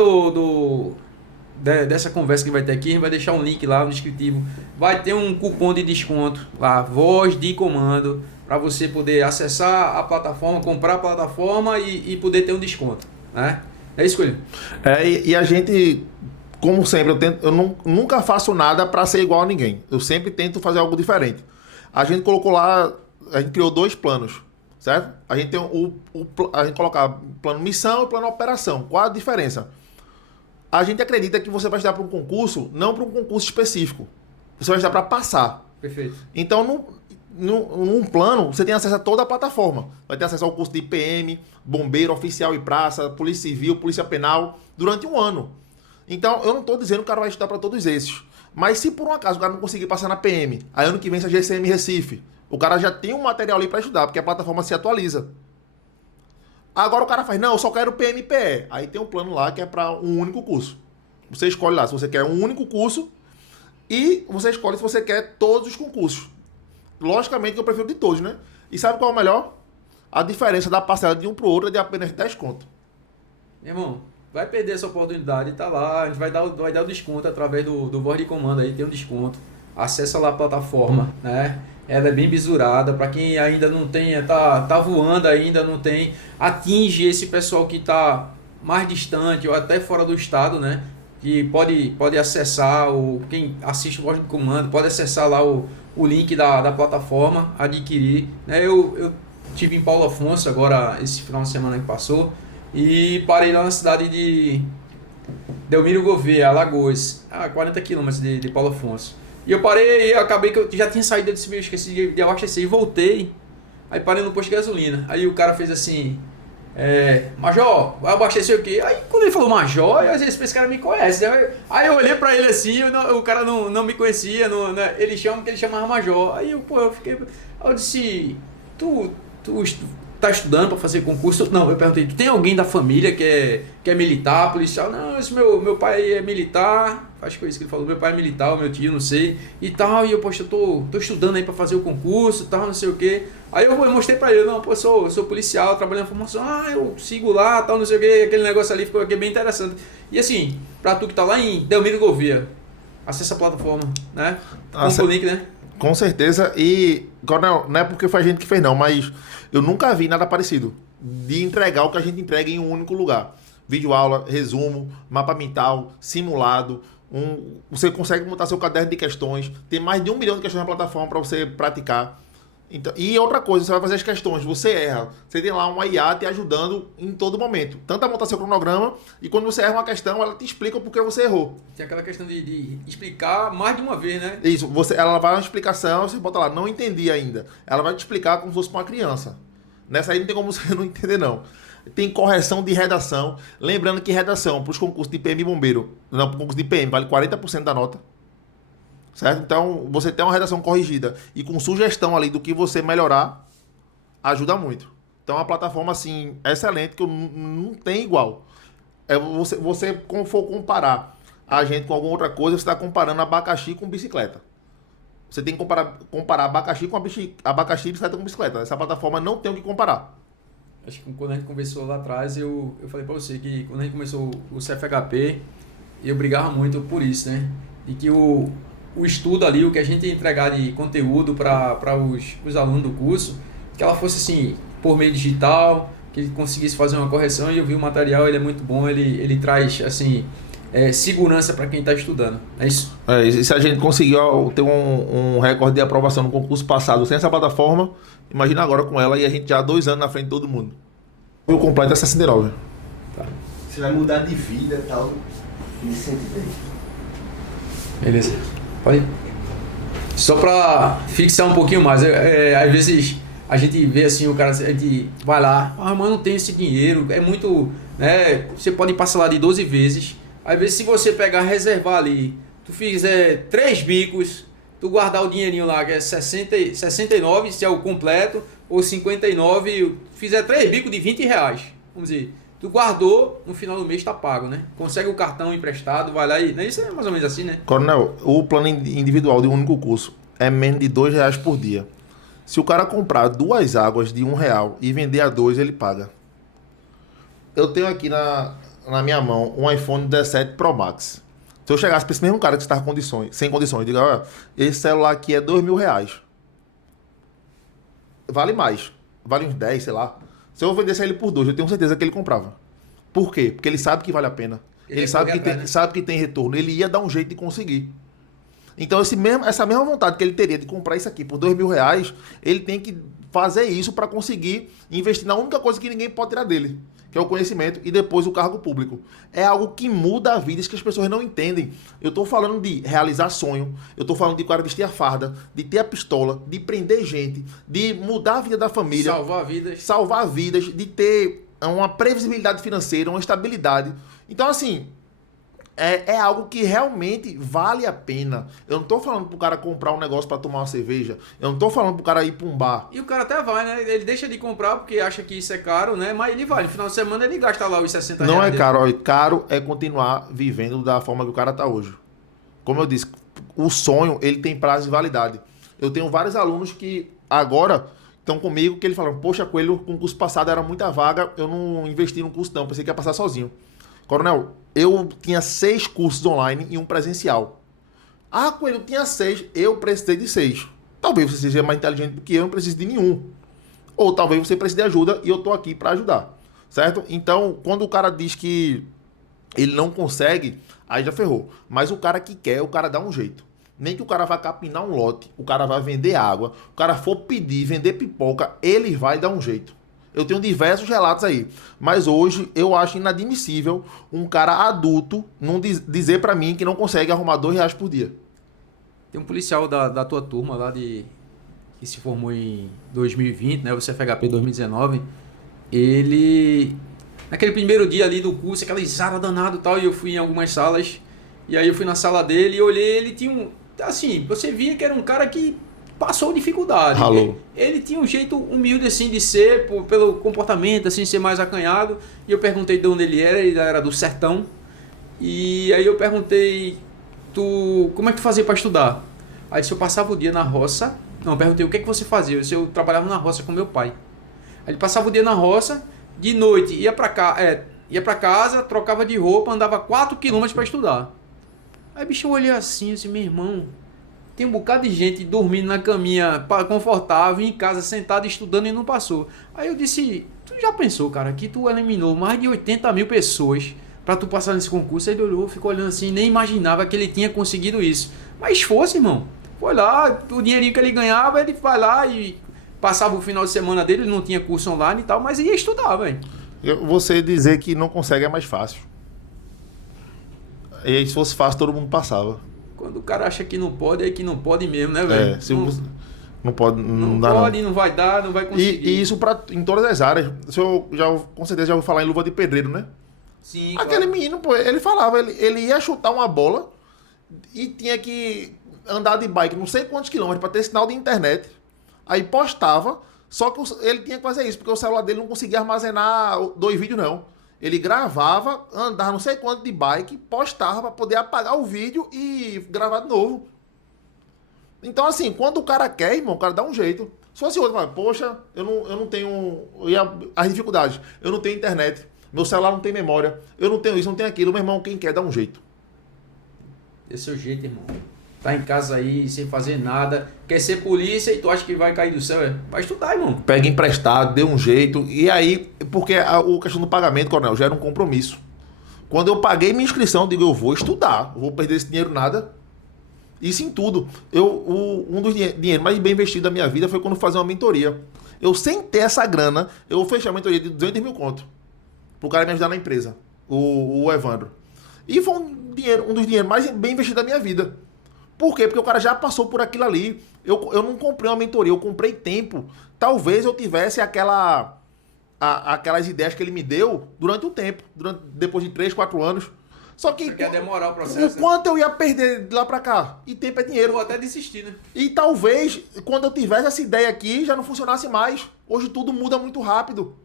dessa conversa que vai ter aqui, a gente vai deixar um link lá no descritivo. Vai ter um cupom de desconto lá, voz de comando, para você poder acessar a plataforma, comprar a plataforma e poder ter um desconto, né? É isso, Coelho? E a gente, como sempre, nunca faço nada para ser igual a ninguém. Eu sempre tento fazer algo diferente. A gente colocou lá, a gente criou 2 planos, certo? A gente tem a gente coloca plano missão e plano operação. Qual a diferença? A gente acredita que você vai estudar para um concurso, não para um concurso específico. Você vai estudar para passar. Perfeito. Então, num plano, você tem acesso a toda a plataforma. Vai ter acesso ao curso de IPM, bombeiro, oficial e praça, polícia civil, polícia penal, durante um ano. Então, eu não estou dizendo que o cara vai estudar para todos esses. Mas se por um acaso o cara não conseguir passar na PM, aí ano que vem se a GCM Recife, o cara já tem um material ali para estudar, porque a plataforma se atualiza. Agora o cara faz, não, eu só quero PMPE. Aí tem um plano lá que é para um único curso. Você escolhe lá se você quer um único curso e você escolhe se você quer todos os concursos. Logicamente que eu prefiro de todos, né? E sabe qual é o melhor? A diferença da parcela de um para o outro é de apenas 10 conto. Meu irmão, vai perder essa oportunidade, tá lá, a gente vai dar o desconto através do voz de comando aí, tem um desconto. Acessa lá a plataforma, né? Ela é bem bisurada, para quem ainda não tem, tá voando ainda, não tem, atinge esse pessoal que tá mais distante ou até fora do estado, né? Que pode acessar, quem assiste o voz de comando, pode acessar lá o link da plataforma, adquirir, né? Eu estive em Paulo Afonso agora, esse final de semana que passou, e parei lá na cidade de Delmiro Gouveia, Alagoas, a 40 quilômetros de Paulo Afonso. E eu parei e acabei que eu já tinha saído desse meio, esqueci de abastecer e voltei. Aí parei no posto de gasolina. Aí o cara fez assim, Major, vai abastecer o quê? Aí quando ele falou Major, eu às vezes esse cara me conhece, né? Aí eu olhei pra ele assim, o cara não me conhecia, ele chamava Major. Aí eu fiquei, eu disse, tu tá estudando para fazer concurso? Não, eu perguntei, tu tem alguém da família que é militar, policial? Não, esse meu pai é militar, acho que foi isso que ele falou, meu pai é militar, meu tio, não sei, e tal, e eu, poxa, eu tô estudando aí para fazer o concurso, tal, não sei o quê. Aí eu mostrei para ele, não, pô, eu sou policial, trabalhando na formação, eu sigo lá, tal, não sei o quê, aquele negócio ali ficou aqui bem interessante. E assim, para tu que tá lá em Delmiro Gouveia, acessa a plataforma, né? Com o link, né? Com certeza, e não é porque foi a gente que fez não, mas eu nunca vi nada parecido de entregar o que a gente entrega em um único lugar. Vídeo aula, resumo, mapa mental, simulado, você consegue montar seu caderno de questões, tem mais de 1 milhão de questões na plataforma para você praticar. Então, e outra coisa, você vai fazer as questões, você erra, você tem lá uma IA te ajudando em todo momento, tanto a montar seu cronograma, e quando você erra uma questão, ela te explica o porquê você errou. Tem aquela questão de explicar mais de uma vez, né? Isso, ela vai uma explicação, você bota lá, não entendi ainda. Ela vai te explicar como se fosse para uma criança. Nessa aí não tem como você não entender, não. Tem correção de redação, lembrando que redação para os concursos de PM e bombeiro, não, para o concurso de PM, vale 40% da nota. Certo? Então, você tem uma redação corrigida e com sugestão ali do que você melhorar, ajuda muito. Então, é uma plataforma, assim, excelente, que não tem igual. Você for comparar a gente com alguma outra coisa, você está comparando abacaxi com bicicleta. Você tem que comparar abacaxi com abacaxi e bicicleta com bicicleta. Essa plataforma não tem o que comparar. Acho que quando a gente conversou lá atrás, eu falei para você que quando a gente começou o CFHP, eu brigava muito por isso, né? E que o estudo ali, o que a gente ia entregar de conteúdo para os alunos do curso, que ela fosse assim, por meio digital, que ele conseguisse fazer uma correção. E eu vi o material, ele é muito bom, ele traz assim, segurança para quem está estudando. É isso? E se a gente conseguiu ter um recorde de aprovação no concurso passado sem essa plataforma, imagina agora com ela, e a gente já há 2 anos na frente de todo mundo. O completo é 69. Tá. Você vai mudar de vida e tal, nesse sentido aí. Beleza. Pode ir. Só para fixar um pouquinho mais, às vezes a gente vê assim, o cara, a gente vai lá, mas eu não tenho esse dinheiro, é muito, né? Você pode passar lá de 12 vezes. Às vezes, se você pegar, reservar ali, tu fizer 3 bicos, tu guardar o dinheirinho lá, que é 69, se é o completo, ou 59, fizer 3 bicos de R$20, vamos dizer. Tu guardou, no final do mês tá pago, né? Consegue o cartão emprestado, vai lá e... Né? Isso é mais ou menos assim, né? Coronel, o plano individual de um único curso é menos de R$2 por dia. Se o cara comprar 2 águas de R$1 e vender a 2, ele paga. Eu tenho aqui na minha mão um iPhone 17 Pro Max. Se eu chegasse para esse mesmo cara que está sem condições, diga, olha, esse celular aqui é R$2.000. Vale mais. Vale uns 10, sei lá. Se eu vendesse ele por 2, eu tenho certeza que ele comprava. Por quê? Porque ele sabe que vale a pena. Ele sabe que tem retorno. Ele ia dar um jeito de conseguir. Então essa mesma vontade que ele teria de comprar isso aqui por R$2.000, ele tem que fazer isso para conseguir investir na única coisa que ninguém pode tirar dele, que é o conhecimento, e depois o cargo público. É algo que muda a vida, que as pessoas não entendem. Eu estou falando de realizar sonho, eu estou falando de o cara vestir a farda, de ter a pistola, de prender gente, de mudar a vida da família. Salvar vidas, de ter uma previsibilidade financeira, uma estabilidade. Então, assim, é algo que realmente vale a pena. Eu não tô falando pro cara comprar um negócio para tomar uma cerveja. Eu não tô falando pro cara ir pra um bar. E o cara até vai, né? Ele deixa de comprar porque acha que isso é caro, né? Mas ele vai. No final de semana ele gasta lá os R$60. Não é caro. Ó, caro é continuar vivendo da forma que o cara tá hoje. Como eu disse, o sonho, ele tem prazo de validade. Eu tenho vários alunos que agora estão comigo, que eles falam, poxa, Coelho, com o curso passado era muita vaga, eu não investi no curso não, pensei que ia passar sozinho. Coronel, eu tinha 6 cursos online e um presencial. Ah, Coelho, tinha 6, eu precisei de 6. Talvez você seja mais inteligente do que eu, não precise de nenhum. Ou talvez você precise de ajuda e eu tô aqui para ajudar. Certo? Então, quando o cara diz que ele não consegue, aí já ferrou. Mas o cara que quer, o cara dá um jeito. Nem que o cara vá capinar um lote, o cara vai vender água, o cara for pedir, vender pipoca, ele vai dar um jeito. Eu tenho diversos relatos aí. Mas hoje eu acho inadmissível um cara adulto não dizer pra mim que não consegue arrumar R$2 por dia. Tem um policial da tua turma lá que se formou em 2020, né? O CFHP 2019. Ele... Naquele primeiro dia ali do curso, aquela risada danada e tal, e eu fui em algumas salas. E aí eu fui na sala dele e olhei, ele tinha um... Assim, você via que era um cara que passou dificuldade. Ele tinha um jeito humilde assim de ser, pelo comportamento, assim, ser mais acanhado. E eu perguntei de onde ele era do sertão. E aí eu perguntei, como é que tu fazia para estudar? Aí disse, eu passava o dia na roça. Não, eu perguntei, o que é que você fazia? Eu disse, eu trabalhava na roça com meu pai. Aí ele passava o dia na roça, de noite ia para casa, trocava de roupa, andava 4 km para estudar. Aí bicho, eu olhei assim, eu disse, meu irmão, tem um bocado de gente dormindo na caminha confortável, em casa, sentado, estudando e não passou. Aí eu disse, tu já pensou, cara, que tu eliminou mais de 80 mil pessoas pra tu passar nesse concurso? Aí ele olhou, ficou olhando assim, nem imaginava que ele tinha conseguido isso. Mas esforço, irmão. Foi lá, o dinheirinho que ele ganhava, ele vai lá e passava o final de semana dele, ele não tinha curso online e tal, mas ia estudar, velho. Você dizer que não consegue é mais fácil. E aí, se fosse fácil, todo mundo passava. Quando o cara acha que não pode, é que não pode mesmo, né, velho? Se você não pode, não dá pode, não vai dar, não vai conseguir. E isso em todas as áreas. Com certeza já vou falar em luva de pedreiro, né? Sim, aquele menino, pô, ele falava, ele ia chutar uma bola e tinha que andar de bike não sei quantos quilômetros para ter sinal de internet. Aí postava, só que ele tinha que fazer isso, porque o celular dele não conseguia armazenar 2 vídeos, não. Ele gravava, andava não sei quanto de bike, postava para poder apagar o vídeo e gravar de novo. Então, assim, quando o cara quer, irmão, o cara dá um jeito. Se fosse outro, fala, poxa, eu não tenho... As dificuldades. Eu não tenho internet. Meu celular não tem memória. Eu não tenho isso, não tenho aquilo. Meu irmão, quem quer, dá um jeito. Esse é o jeito, irmão. Tá em casa aí, sem fazer nada. Quer ser polícia e tu acha que vai cair do céu? Vai estudar, irmão. Pega emprestado, dê um jeito. E aí, porque a questão do pagamento, coronel, já era um compromisso. Quando eu paguei minha inscrição, eu digo, eu vou estudar. Eu vou perder esse dinheiro nada. Isso em tudo. Um dos dinheiros mais bem investidos da minha vida foi quando eu fazia uma mentoria. Eu, sem ter essa grana, eu fechei a mentoria de 200 mil conto. Pro cara me ajudar na empresa. O Evandro. E foi um dos dinheiros mais bem investidos da minha vida. Por quê? Porque o cara já passou por aquilo ali. Eu não comprei uma mentoria, eu comprei tempo. Talvez eu tivesse aquelas ideias que ele me deu durante o tempo. Depois de 3, 4 anos. Só que quer demorar o processo. O quanto eu ia perder de lá pra cá? E tempo é dinheiro. Vou até desistir, né? E talvez, quando eu tivesse essa ideia aqui, já não funcionasse mais. Hoje tudo muda muito rápido.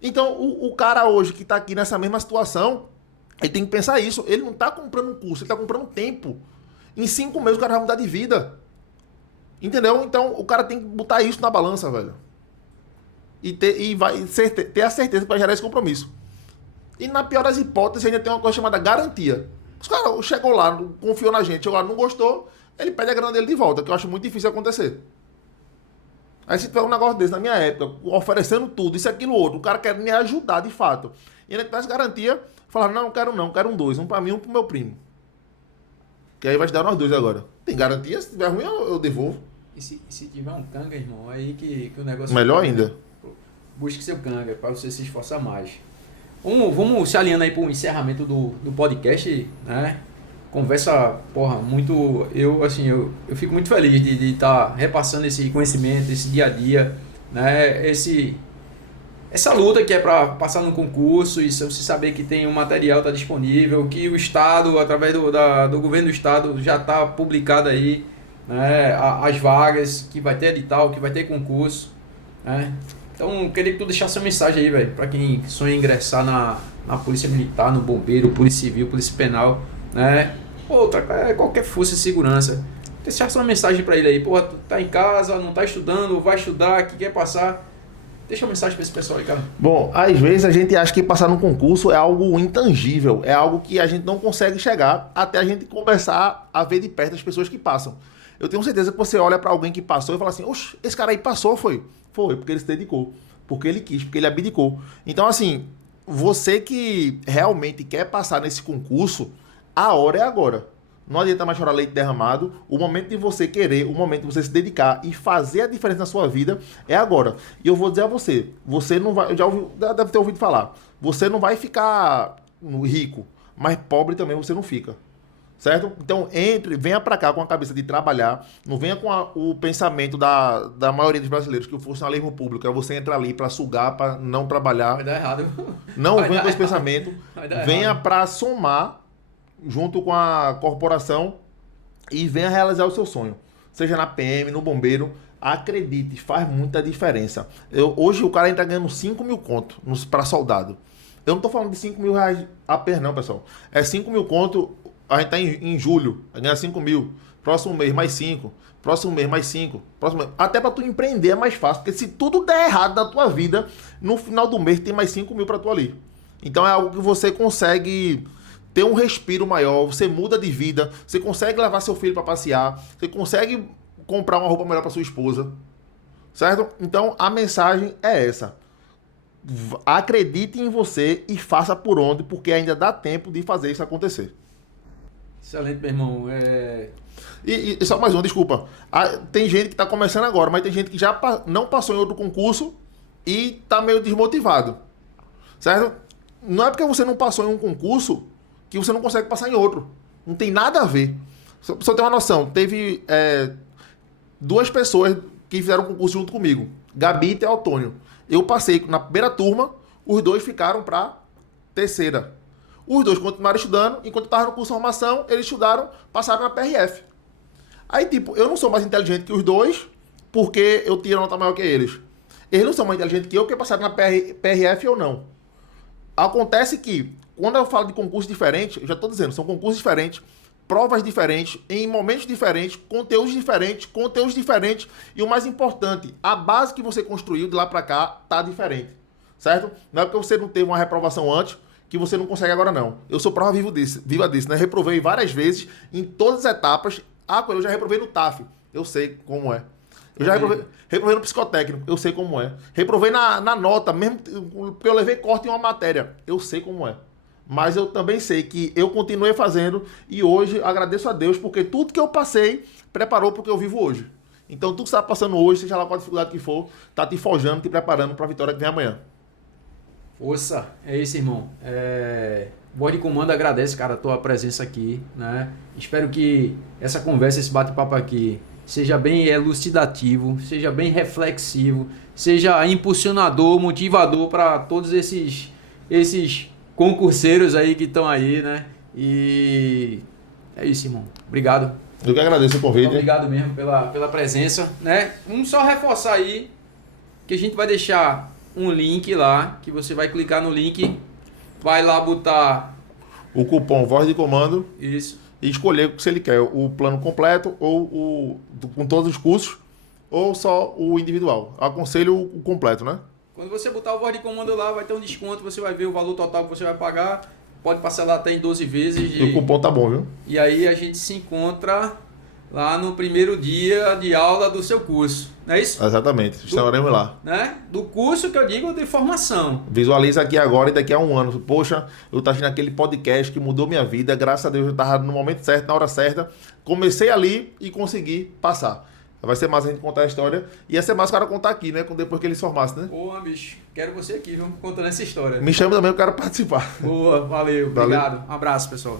Então, o cara hoje que tá aqui nessa mesma situação, ele tem que pensar isso. Ele não tá comprando um curso, ele tá comprando tempo. Em 5 meses o cara vai mudar de vida. Entendeu? Então, o cara tem que botar isso na balança, velho. E ter a certeza que vai gerar esse compromisso. E na pior das hipóteses, ainda tem uma coisa chamada garantia. Os caras chegou lá, confiou na gente, chegou lá, não gostou, ele pede a grana dele de volta, que eu acho muito difícil acontecer. Aí se tiver um negócio desse na minha época, oferecendo tudo, isso, aquilo, outro, o cara quer me ajudar de fato. E ainda tivesse garantia, falar, não, quero um 2, um pra mim, um pro meu primo. Que aí vai te dar nós 2 agora. Tem garantia? Se tiver ruim, eu devolvo. E se tiver um canga, irmão, aí que o negócio... Melhor ainda. Busque seu canga, pra você se esforçar mais. Vamos se alinhando aí para o encerramento do podcast, né? Conversa, porra, muito... Eu fico muito feliz de estar repassando esse conhecimento, esse dia a dia, né? Essa luta que é para passar no concurso, e você saber que tem um material tá disponível, que o Estado, através do governo do Estado, já está publicado aí, né? As vagas, que vai ter edital, que vai ter concurso, né? Então, queria que tu deixasse uma mensagem aí, velho, para quem sonha ingressar na Polícia Militar, no Bombeiro, Polícia Civil, Polícia Penal, né? Outra, qualquer força de segurança. Deixasse uma mensagem para ele aí, porra, tu tá em casa, não tá estudando, vai estudar, que quer passar. Deixa uma mensagem para esse pessoal aí, cara. Bom, às vezes a gente acha que passar no concurso é algo intangível, é algo que a gente não consegue chegar até a gente começar a ver de perto as pessoas que passam. Eu tenho certeza que você olha para alguém que passou e fala assim, oxe, esse cara aí passou, foi? Foi, porque ele se dedicou, porque ele quis, porque ele abdicou. Então, assim, você que realmente quer passar nesse concurso, a hora é agora. Não adianta mais chorar leite derramado. O momento de você querer, o momento de você se dedicar e fazer a diferença na sua vida é agora. E eu vou dizer a você não vai, já deve ter ouvido falar, você não vai ficar rico, mas pobre também você não fica. Certo? Então, venha pra cá com a cabeça de trabalhar, não venha com o pensamento da maioria dos brasileiros que o funcionalismo público é você entrar ali pra sugar, pra não trabalhar. Vai dar errado. Não venha com esse pensamento. Venha pra somar junto com a corporação e venha realizar o seu sonho. Seja na PM, no bombeiro, acredite, faz muita diferença. Hoje o cara entra ganhando 5 mil conto pra soldado. Eu não tô falando de 5 mil reais apenas não, pessoal. É 5 mil conto. A gente tá em julho, vai ganhar 5 mil. Próximo mês, mais 5. Próximo mês, mais 5. Próximo mês. Até pra tu empreender é mais fácil. Porque se tudo der errado na tua vida, no final do mês tem mais 5 mil pra tu ali. Então é algo que você consegue ter um respiro maior. Você muda de vida. Você consegue levar seu filho pra passear. Você consegue comprar uma roupa melhor pra sua esposa. Certo? Então a mensagem é essa. Acredite em você e faça por onde, porque ainda dá tempo de fazer isso acontecer. Excelente, meu irmão. E só mais uma, desculpa. Tem gente que está começando agora, mas tem gente que já não passou em outro concurso e está meio desmotivado. Certo? Não é porque você não passou em um concurso que você não consegue passar em outro. Não tem nada a ver. Só pra você ter uma noção, teve 2 pessoas que fizeram um concurso junto comigo. Gabi e Teotônio. Eu passei na primeira turma, os 2 ficaram para terceira. Os 2 continuaram estudando, enquanto eu estava no curso de formação, eles estudaram, passaram na PRF. Aí, tipo, eu não sou mais inteligente que os 2, porque eu tiro a nota maior que eles. Eles não são mais inteligentes que eu, porque passaram na PRF ou não. Acontece que, quando eu falo de concurso diferente, eu já estou dizendo, são concursos diferentes, provas diferentes, em momentos diferentes, conteúdos diferentes e o mais importante, a base que você construiu de lá para cá tá diferente, certo? Não é porque você não teve uma reprovação antes que você não consegue agora não. Eu sou prova viva disso, né? Reprovei várias vezes em todas as etapas. Eu já reprovei no TAF, eu sei como é. Eu já reprovei no psicotécnico, eu sei como é. Reprovei na nota, mesmo porque eu levei corte em uma matéria, eu sei como é. Mas eu também sei que eu continuei fazendo e hoje agradeço a Deus porque tudo que eu passei preparou para o que eu vivo hoje. Então tudo que você está passando hoje, seja lá qual a dificuldade que for, está te forjando, te preparando para a vitória que vem amanhã. Força, é isso, irmão. Voz de Comando agradece, cara, a tua presença aqui, né? Espero que essa conversa, esse bate-papo aqui, seja bem elucidativo, seja bem reflexivo, seja impulsionador, motivador para todos esses concurseiros aí que estão aí, né? E é isso, irmão. Obrigado. Eu que agradeço o convite. Obrigado mesmo pela presença, né? Vamos só reforçar aí que a gente vai deixar um link lá, que você vai clicar no link, vai lá botar o cupom Voz de Comando. Isso. E escolher se ele quer o plano completo ou com todos os cursos ou só o individual. Aconselho o completo, né? Quando você botar o Voz de Comando lá, vai ter um desconto, você vai ver o valor total que você vai pagar, pode parcelar até em 12 vezes. E o cupom tá bom, viu? E aí a gente se encontra lá no primeiro dia de aula do seu curso, não é isso? Exatamente, estaremos lá. Né? Do curso que eu digo de formação. Visualiza aqui agora e daqui a um ano. Poxa, eu estava assistindo aquele podcast que mudou minha vida, graças a Deus eu estava no momento certo, na hora certa. Comecei ali e consegui passar. Vai ser massa a gente contar a história. E ia ser massa o cara contar aqui, né? Depois que ele se formasse, né? Boa, bicho. Quero você aqui, viu? Contando essa história. Me chama também, eu quero participar. Boa, valeu. Obrigado. Um abraço, pessoal.